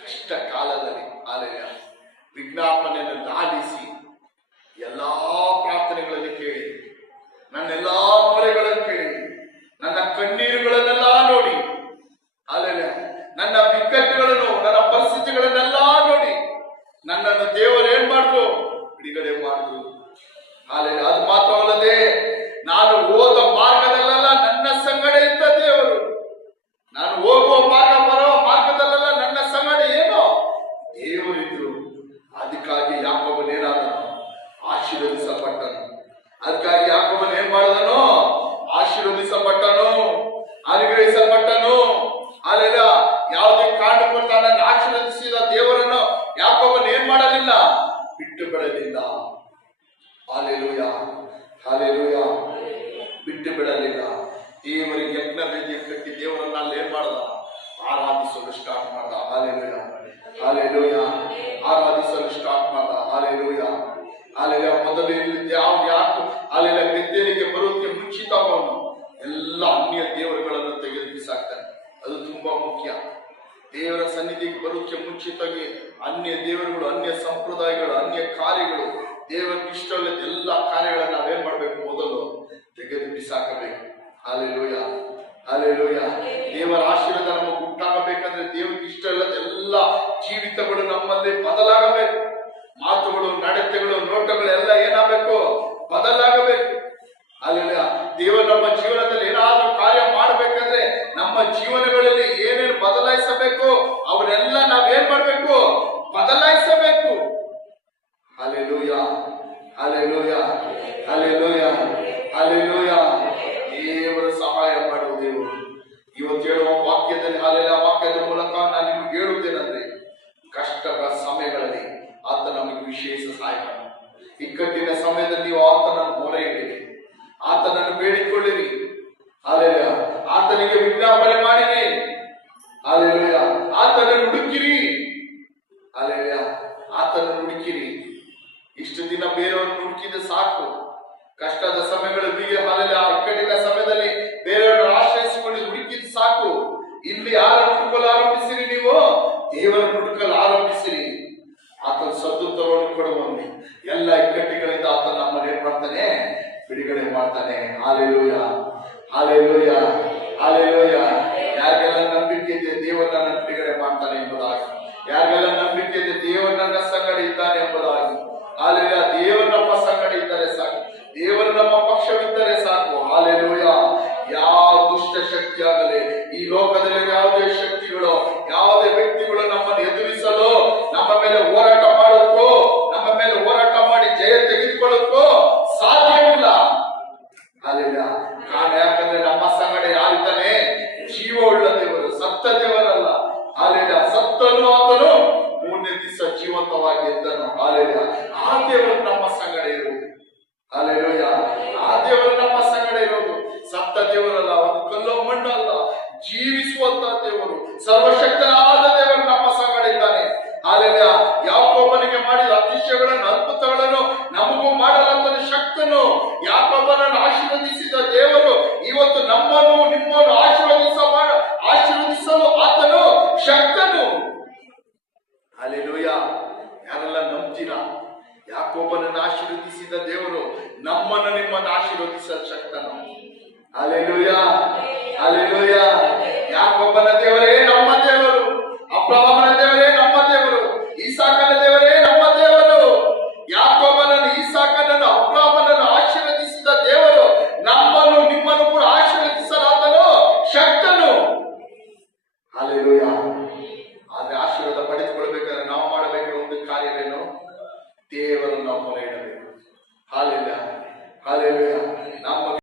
ಕಷ್ಟ ಕಾಲದಲ್ಲಿ. ಹಾಲೆಲೂಯಾ. ವಿಜ್ಞಾಪನೆಯನ್ನು ಲಾಲಿಸಿ, ಎಲ್ಲಾ ಪ್ರಾರ್ಥನೆಗಳಲ್ಲಿ ಕೇಳಿ, ನನ್ನೆಲ್ಲಾ ಮೊರೆಗಳನ್ನು ಕೇಳಿ, ನನ್ನ ಕಣ್ಣೀರುಗಳನ್ನೆಲ್ಲ ನೋಡಿ, ಹಾಲೆಲೂಯಾ, ನನ್ನ ಬಿಕ್ಕಟ್ಟುಗಳನ್ನು, ನನ್ನ ಪರಿಸ್ಥಿತಿಗಳನ್ನೆಲ್ಲ ನೋಡಿ ನನ್ನನ್ನು ದೇವರು ಏನ್ ಮಾಡಿದ್ರು, ಬಿಡುಗಡೆ ಮಾಡಿದ್ರು. ಹಾಲೆಲೂಯಾ. ಅದು ಮಾತ್ರವಲ್ಲದೆ, ನಾನು ಹೋದ ಮಾರ್ಗದಲ್ಲೆಲ್ಲ ನನ್ನ ಸಂಗಡ ಇದ್ದ ದೇವರು, ನಾನು ಹೋಗುವ ಮಾರ್ಗ, ಬರುವ ಮಾರ್ಗದಲ್ಲೆಲ್ಲ ನನ್ನ ಸಂಗಡ ಏನೋ ದೇವರಿದ್ರು. ಅದಕ್ಕಾಗಿ ಯಾಕೋಬನು ಏನಾದನು, ಆಶೀರ್ವದಿಸಲ್ಪಟ್ಟನು. ಅದಕ್ಕಾಗಿ ಯಾಕೋಬನು ಏನ್ ಮಾಡಿದನು, ಆಶೀರ್ವದಿಸಲ್ಪಟ್ಟನು, ಅನುಗ್ರಹಿಸಲ್ಪಟ್ಟನು. ಅಲ್ಲೆಲ್ಲ ಯಾವುದೇ ಕಾರಣಕ್ಕೂ ತನ್ನನ್ನು ಆಶೀರ್ವದಿಸಿದ ದೇವರನ್ನು ಯಾಕೋಬನು ಏನ್ ಮಾಡಲಿಲ್ಲ, ಬಿಟ್ಟು ಬಿಡಲಿಲ್ಲ. Hallelujah, hallelujah. ಬಿಟ್ಟು ಬಿಡಲಿಲ್ಲ. ದೇವರಿಗೆ ಯಜ್ಞ ವೇದಿಕೆ ಕಟ್ಟಿ ದೇವರನ್ನ ಅಲ್ಲಿ ಏನ್ ಮಾಡ್ದ, ಆರಾಧಿಸಲು ಸ್ಟಾರ್ಟ್ ಮಾಡ್ದ. Hallelujah, hallelujah. ಆರಾಧಿಸಲು ಸ್ಟಾರ್ಟ್ ಮಾಡ್ದ. Hallelujah, hallelujah. ಮೊದಲು ಯಾಕೆ ಅಲ್ಲೆಲ್ಲ ಬೆತ್ತೇಲಿಗೆ ಬರೋದಕ್ಕೆ ಮುಂಚಿತವನು ಎಲ್ಲ ಅನ್ಯ ದೇವರುಗಳನ್ನು ತೆಗೆದು ಬಿಸಾಕ್ತಾನೆ. ಅದು ತುಂಬಾ ಮುಖ್ಯ. ದೇವರ ಸನ್ನಿಧಿಗೆ ಬರೋದಕ್ಕೆ ಮುಂಚಿತವಾಗಿ ಅನ್ಯ ದೇವರುಗಳು, ಅನ್ಯ ಸಂಪ್ರದಾಯಗಳು, ಅನ್ಯ ಕಾರ್ಯಗಳು, ದೇವರಿಗೆ ಇಷ್ಟವಿಲ್ಲದ ಎಲ್ಲ ಕಾರ್ಯಗಳನ್ನ ನಾವೇನ್ ಮಾಡ್ಬೇಕು, ಮೊದಲು ತೆಗೆದು ಬಿಸಾಕಬೇಕು. Hallelujah, hallelujah. ದೇವರ ಆಶೀರ್ವಾದ ನಮಗೆ ಉಂಟಾಗಬೇಕಂದ್ರೆ ದೇವರಿಗೆ ಇಷ್ಟ ಇಲ್ಲದ ಎಲ್ಲ ಜೀವಿತಗಳು ನಮ್ಮಲ್ಲಿ ಬದಲಾಗಬೇಕು. ಮಾತುಗಳು, ನಡತೆಗಳು, ನೋಟಗಳು ಎಲ್ಲ ಏನಾಗಬೇಕು, ಬದಲಾಗಬೇಕು. ಹಾಲೆಲೂಯಾ. ದೇವರು ನಮ್ಮ ಜೀವನದಲ್ಲಿ ಏನಾದ್ರೂ ಕಾರ್ಯ ಮಾಡಬೇಕಂದ್ರೆ ನಮ್ಮ ಜೀವನಗಳಲ್ಲಿ ಏನೇನು ಬದಲಾಯಿಸಬೇಕು ಅವರೆಲ್ಲ ನಾವೇನ್ ಮಾಡ್ಬೇಕು, ಬದಲಾಯಿಸಬೇಕು. Hallelujah, hallelujah, hallelujah, hallelujah. ದೇವರು ಸಹಾಯ ಮಾಡುವ ದೇವರು. ಇವತ್ತು ಹೇಳುವ ವಾಕ್ಯದಲ್ಲಿ, ಹಲ್ಲೆಲೂಯ, ವಾಕ್ಯದ ಮೂಲಕ ನಾನು ನಿಮ್ಗೆ ಹೇಳುತ್ತೇನೆಂದ್ರೆ, ಕಷ್ಟದ ಸಮಯಗಳಲ್ಲಿ ಆತ ನಮಗೆ ವಿಶೇಷ ಸಹಾಯ. ಇಕ್ಕಟ್ಟಿನ ಸಮಯದಲ್ಲಿ ನೀವು ಆತನನ್ನು ಮೊರೆ ಇಡಿರಿ, ಆತನನ್ನು ಬೇಡಿಕೊಳ್ಳಿರಿ. ಹಲ್ಲೆಲೂಯ, ಆತನಿಗೆ ವಿಜ್ಞಾಪನೆ ಮಾಡಿರಿ. ಹಲ್ಲೆಲೂಯ, ಆತನನ್ನು ಹುಡುಕಿರಿ. ಹಲ್ಲೆಲೂಯ, ಆತನನ್ನು ಹುಡುಕಿರಿ. ಇಷ್ಟು ದಿನ ಬೇರೆಯವ್ರನ್ನು ಹುಡುಕಿದ್ರೆ ಸಾಕು. ಕಷ್ಟದ ಸಮಯಗಳಲ್ಲಿ, ಹಲ್ಲೆಲೂಯ, ಇಕ್ಕಟ್ಟಿನ ಸಮಯದಲ್ಲಿ ಬೇರೆಯವ್ರನ್ನು ಆಶ್ರಯಿಸಿಕೊಂಡು ಹುಡುಕಿದ್ ಸಾಕು. ಇಲ್ಲಿ ಯಾರನ್ನು ಹುಡುಕಲು ಆರಂಭಿಸಿರಿ? ನೀವು ದೇವರನ್ನು ಹುಡುಕಲು ಆರಂಭಿಸಿರಿ. ಆತನ ಸದ್ದುತ್ತರವನ್ನು ಕೊಡುವನು. ಎಲ್ಲ ಇಕ್ಕಟ್ಟಿಗಳಿಂದ ಆತ ನಮ್ಮನ್ನು ಏನ್ ಮಾಡ್ತಾನೆ? ಬಿಡುಗಡೆ ಮಾಡ್ತಾನೆ. Hallelujah, hallelujah, hallelujah. ಯಾರಿಗೆಲ್ಲ ನಂಬಿಕೆ ಇದೆ ದೇವರು ನನ್ನ ಬಿಡುಗಡೆ ಮಾಡ್ತಾನೆ ಎಂಬುದಾಗಿ, ಯಾರಿಗೆಲ್ಲ ನಂಬಿಕೆ ಇದೆ ದೇವರು ನನ್ನ ಸಂಗಡ ಇದ್ದಾನೆ ಎಂಬುದಾಗಿ, ಹಲ್ಲೆಲೂಯ, ದೇವರು ನಮ್ಮ ಸಂಗಡ ಇದ್ದರೆ ಸಾಕು, ದೇವರು ನಮ್ಮ ಪಕ್ಷವಿದ್ದರೆ ಸಾಕು. ಹಲ್ಲೆಲೂಯ. ಯಾವ ದುಷ್ಟ ಶಕ್ತಿ ಆಗಲಿ, ಈ ಲೋಕದಲ್ಲಿ ಯಾವುದೇ ಶಕ್ತಿಗಳು, ಯಾವುದೇ ವ್ಯಕ್ತಿಗಳು ನಮ್ಮನ್ನು ಎದುರಿಸಲು, ನಮ್ಮ ಮೇಲೆ ಹೋರಾಟ ಮಾಡೋಕ್ಕೋ, ನಮ್ಮ ಮೇಲೆ ಹೋರಾಟ ಮಾಡಿ ಜಯ ತೆಗೆದುಕೊಳ್ಳೋಕ್ಕೋ ಸಾಧ್ಯವಿಲ್ಲ. ಹಲ್ಲೆಲೂಯ. ಕಾರಣ ಯಾಕಂದ್ರೆ ನಮ್ಮ ಸಂಗಡ ಯಾರಿದ್ದಾನೆ? ಜೀವವುಳ್ಳ ದೇವರು, ಸತ್ತ ದೇವರಲ್ಲ. ಹಲ್ಲೆಲೂಯ. ಸತ್ತನು ಆತನು ಮೂರನೇ ದಿವಸ ಜೀವಂತವಾಗಿ ಎದ್ದನು. ಹಲ್ಲೆಲೂಯ. ಆ ದೇವರು ನಮ್ಮ ಸಂಗಡ ಇರುವುದು. ಹಲ್ಲೆಲೂಯ. ಆ ದೇವರು ನಮ್ಮ ಸಂಗಡ ಇರೋದು. ಸತ್ತ ದೇವರಲ್ಲ, ಒಂದು ಕಲ್ಲು ಮಣ್ಣು ಅಲ್ಲ, ಜೀವಿಸುವಂತ ದೇವರು, ಸರ್ವಶಕ್ತನಾದ ದೇವರು ನಮ್ಮ ಸಂಗಡ ಇದ್ದಾನೆ. ಹಲ್ಲೆಲೂಯ. ಯಾಕೋಬನಿಗೆ ಮಾಡಿದ ಅತಿಶಯಗಳನ್ನು, ಅದ್ಭುತಗಳನ್ನು ನಮಗೂ ಮಾಡಲಾದ ಶಕ್ತನು, ಯಾಕೋಬನನ್ನು ಆಶೀರ್ವದಿಸಿದ ದೇವರು ಇವತ್ತು ನಮ್ಮನ್ನು ನಿಮ್ಮನ್ನು ಆಶೀರ್ವದಿಸಲು ಆತನು ಶಕ್ತನು. ಹಲ್ಲೆಲೂಯ. ಯಾರೆಲ್ಲ ನಂಬ್ತೀರಾ? ಯಾಕೋಬನನ್ನು ಆಶೀರ್ವದಿಸಿದ ದೇವರು ನಮ್ಮನ್ನು ನಿಮ್ಮನ್ನು ಆಶೀರ್ವದಿಸಲು ಶಕ್ತನು. Hallelujah, hallelujah. ಯಾಕೋಬನ ದೇವರೇ ನಮ್ಮ ದೇವರು, ಅಬ್ರಹಾಮನ ದೇವರೇ ನಮ್ಮ ದೇವರು, ಇಸಾಕನ ದೇವರೇ ನಮ್ಮ ದೇವರು. ಯಾಕೋಬನನ್ನು, ಇಸಾಕನನ್ನು, ಅಬ್ರಹಾಮನನ್ನು ಆಶೀರ್ವದಿಸಿದ ದೇವರು ನಮ್ಮನ್ನು ನಿಮ್ಮನ್ನು ಕೂಡ ಆಶೀರ್ವದಿಸಲಾತನು ಶಕ್ತನು. ಹಲ್ಲೆಲೂಯ. ಆದ್ರೆ ಆಶೀರ್ವಾದ ಪಡೆದುಕೊಳ್ಬೇಕಾದ್ರೆ ನಾವು ಮಾಡಬೇಕಾದ ಒಂದು ಕಾರ್ಯವೇನು? ದೇವರನ್ನು ನಾವು ಮೊರೆ ಇಡಬೇಕು. Hallelujah, hallelujah,